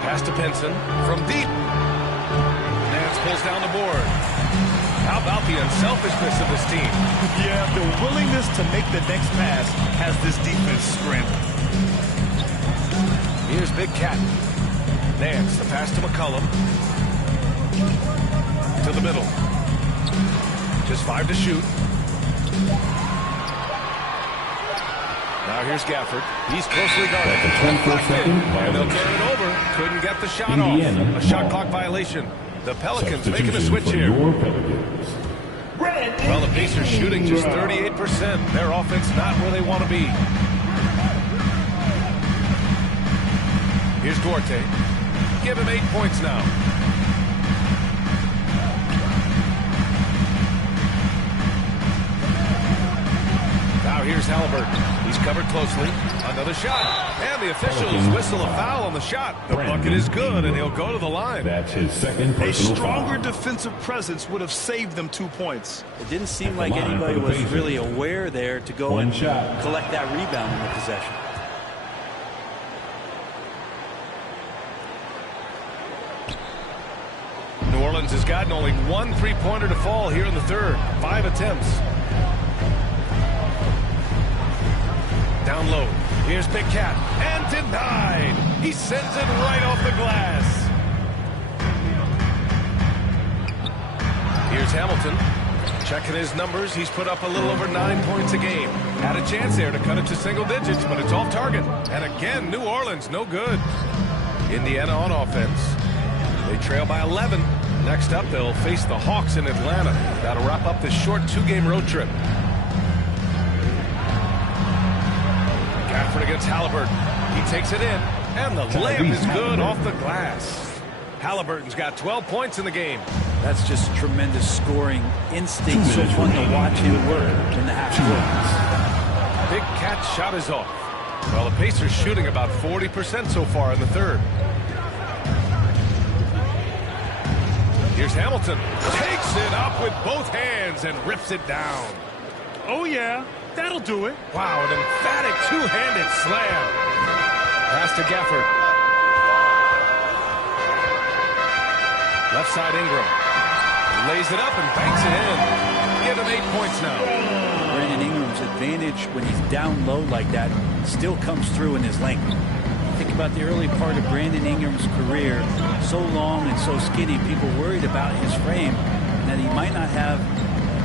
Pass to Pinson from deep. Nance pulls down the board. How about the unselfishness of this team? Yeah, the willingness to make the next pass has this defense scrambling. Here's Big Cat. Nance, the pass to McCollum. To the middle. Just 5 to shoot. Now here's Gafford. He's closely guarded. And they'll turn it over. Couldn't get the shot off. A shot clock violation. The Pelicans making a switch here. Well, the Pacers shooting just 38%. Their offense not where they want to be. Here's Duarte. Give him 8 points now. Now here's Halliburton. He's covered closely. Another shot. And the officials whistle a foul on the shot. The bucket is good, and he'll go to the line. That's his second personal A stronger foul. defensive presence would have saved them 2 points. It didn't seem like anybody was really aware there to go and collect that rebound in the possession. New Orleans has gotten only one three-pointer to fall here in the third. 5 attempts. Down low. Here's Big Cat. And denied. He sends it right off the glass. Here's Hamilton. Checking his numbers. He's put up a little over 9 points a game. Had a chance there to cut it to single digits, but it's off target. And again, New Orleans, no good. Indiana on offense. They trail by 11. Next up, they'll face the Hawks in Atlanta. That'll wrap up this short 2-game road trip. Gafford against Halliburton. He takes it in, and the layup is good off the glass. Halliburton's got 12 points in the game. That's just tremendous scoring instinct. So fun to watch him work in the half court. Big Cat shot is off. Well, the Pacers shooting about 40% so far in the third. Here's Hamilton. Takes it up with both hands and rips it down. Oh, yeah. That'll do it. Wow, an emphatic two-handed slam. Pass to Gafford. Left side Ingram. Lays it up and banks it in. Give him 8 points now. Brandon Ingram's advantage when he's down low like that still comes through in his length. Think about the early part of Brandon Ingram's career. So long and so skinny, people worried about his frame and that he might not have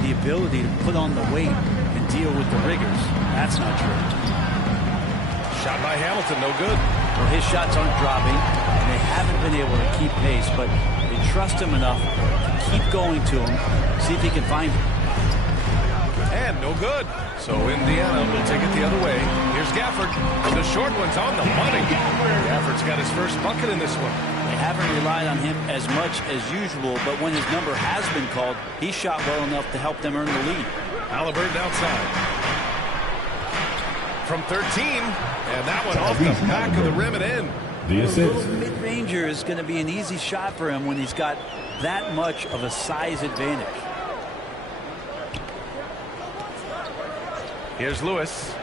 the ability to put on the weight and deal with the rigors. That's not true. Shot by Hamilton, no good. Well, his shots aren't dropping, and they haven't been able to keep pace, but they trust him enough to keep going to him, see if he can find him. And no good. So Indiana will take it the other way. Here's Gafford. The short one's on the money. Gafford's got his first bucket in this one. They haven't relied on him as much as usual, but when his number has been called, he shot well enough to help them earn the lead. Halliburton outside. From 13, and that one off the back of the rim and in. The assist. Mid-ranger is going to be an easy shot for him when he's got that much of a size advantage. Here's Lewis.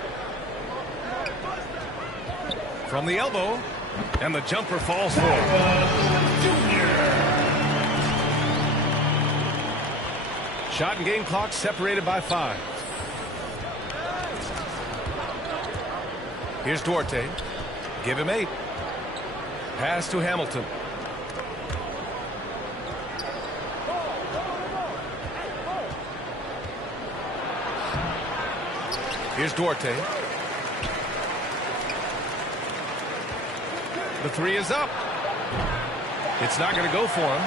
From the elbow, and the jumper falls for him. Shot and game clock separated by 5. Here's Duarte. Give him 8. Pass to Hamilton. Here's Duarte. The 3 is up. It's not going to go for him.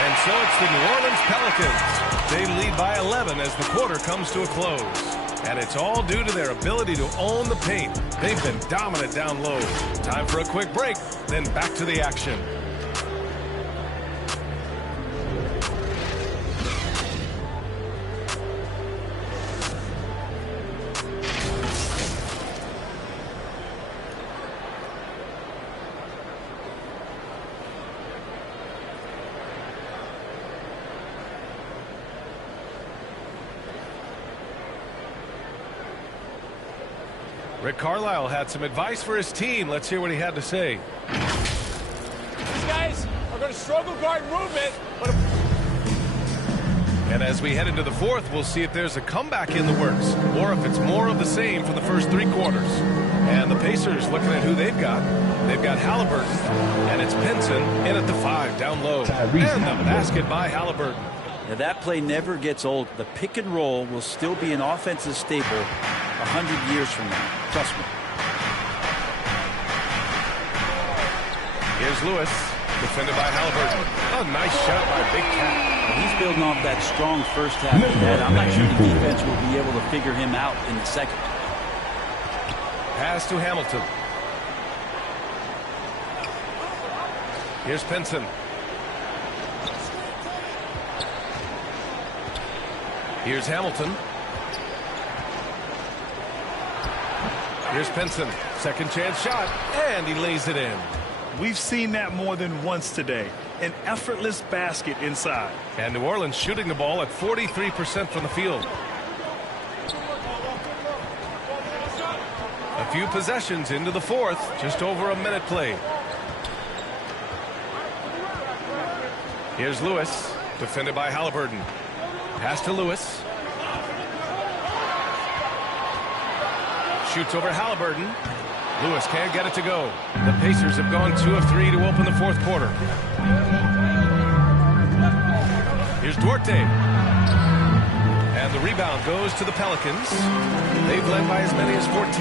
And so it's the New Orleans Pelicans. They lead by 11 as the quarter comes to a close. And it's all due to their ability to own the paint. They've been dominant down low. Time for a quick break, then back to the action. Rick Carlisle had some advice for his team. Let's hear what he had to say. These guys are going to struggle guard movement, but... And as we head into the fourth, we'll see if there's a comeback in the works, or if it's more of the same for the first 3 quarters. And the Pacers looking at who they've got. They've got Halliburton, and it's Pinson in at the 5 down low. And the basket by Halliburton. Now that play never gets old. The pick and roll will still be an offensive staple 100 years from now. Trust me. Here's Lewis, defended by Halliburton. A nice shot by Big Cat. Well, he's building off that strong first half he had. I'm not sure the defense will be able to figure him out in the second. Pass to Hamilton. Here's Pinson. Here's Hamilton. Here's Pinson. Second chance shot. And he lays it in. We've seen that more than once today. An effortless basket inside. And New Orleans shooting the ball at 43% from the field. A few possessions into the fourth. Just over a minute played. Here's Lewis. Defended by Halliburton. Pass to Lewis. Shoots over Halliburton. Lewis can't get it to go. The Pacers have gone 2 of 3 to open the fourth quarter. Here's Duarte. And the rebound goes to the Pelicans. They've led by as many as 14.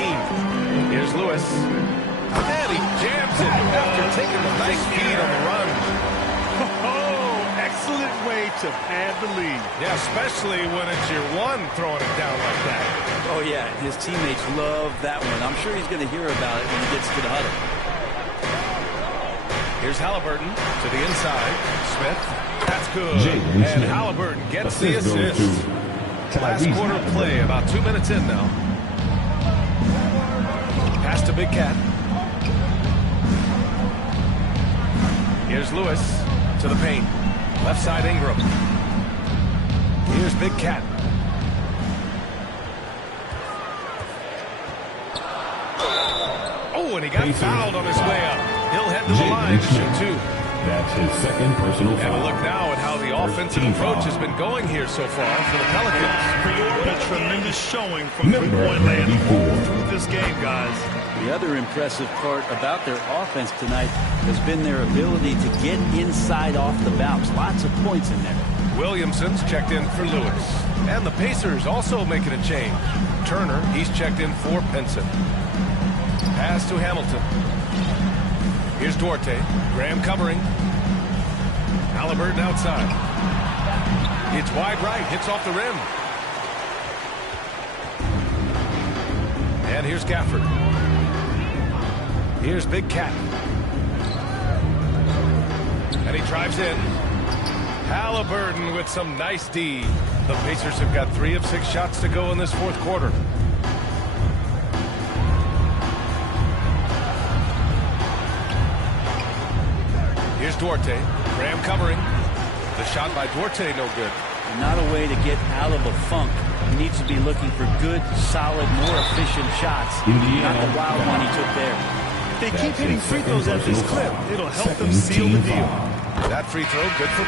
Here's Lewis. And he jams it after taking a nice feed on the run. Excellent way to pad the lead. Yeah, especially when it's your one throwing it down like that. Oh, yeah, his teammates love that one. I'm sure he's going to hear about it when he gets to the huddle. Here's Halliburton to the inside. Smith, that's good. And Halliburton gets the assist. Last quarter of play, about 2 minutes in now. Pass to Big Cat. Here's Lewis to the paint. Left side Ingram. Here's Big Cat. Oh, and he got fouled on his way up. He'll head to the line to shoot 2. That's his second personal foul. And look now at how the offensive approach has been going here so far for the Pelicans. What a tremendous showing from three-point land all through this game, guys. The other impressive part about their offense tonight has been their ability to get inside off the bounce. Lots of points in there. Williamson's checked in for Lewis. And the Pacers also making a change. Turner, he's checked in for Pinson. Pass to Hamilton. Here's Duarte. Graham covering. Halliburton outside. It's wide right. Hits off the rim. And here's Gafford. Here's Big Cat. And he drives in. Halliburton with some nice D. The Pacers have got 3 of 6 shots to go in this fourth quarter. Duarte. Graham covering. The shot by Duarte, no good. Not a way to get out of a funk. He needs to be looking for good, solid, more efficient shots. Not the wild one he took there. If they keep hitting free throws at this clip, it'll help them seal the deal. That free throw, good for...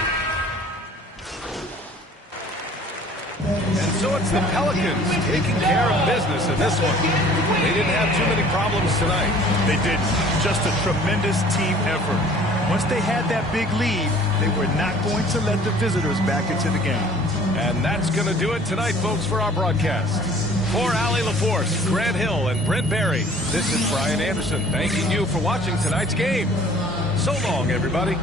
And so it's the Pelicans taking care of business in this one. They didn't have too many problems tonight. They didn't. Just a tremendous team effort. Once they had that big lead, they were not going to let the visitors back into the game. And that's going to do it tonight, folks, for our broadcast. For Allie LaForce, Grant Hill, and Brent Barry, this is Brian Anderson thanking you for watching tonight's game. So long, everybody.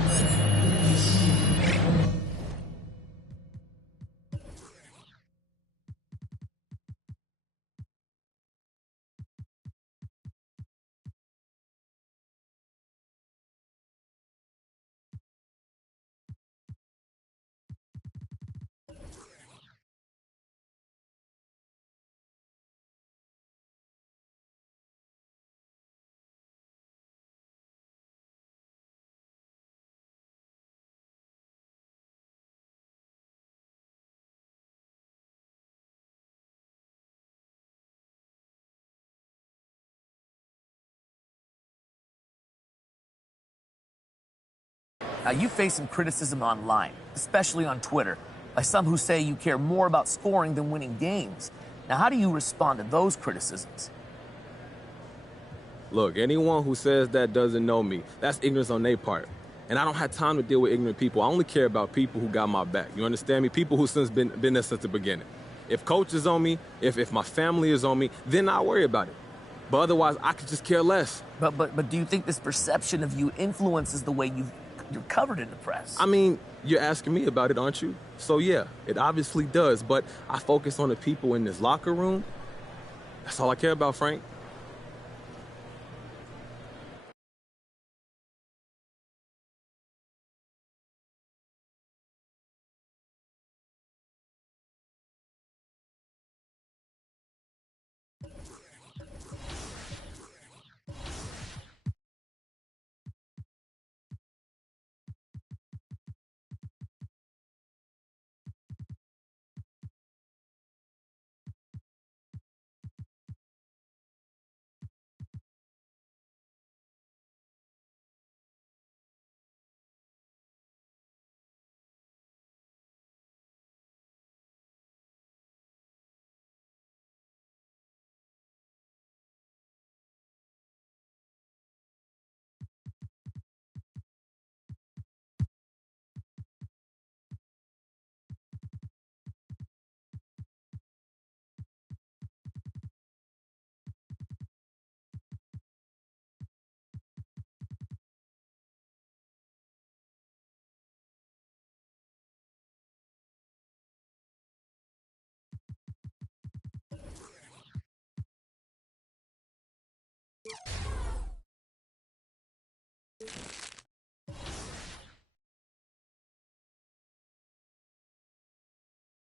Now, you face some criticism online, especially on Twitter, by some who say you care more about scoring than winning games. Now, how do you respond to those criticisms? Look, anyone who says that doesn't know me. That's ignorance on their part. And I don't have time to deal with ignorant people. I only care about people who got my back. You understand me? People who since been there since the beginning. If coach is on me, if my family is on me, then I'll worry about it. But otherwise, I could just care less. But do you think this perception of you influences the way you're covered in the press? I mean, you're asking me about it, aren't you? So yeah, it obviously does, but I focus on the people in this locker room. That's all I care about, Frank.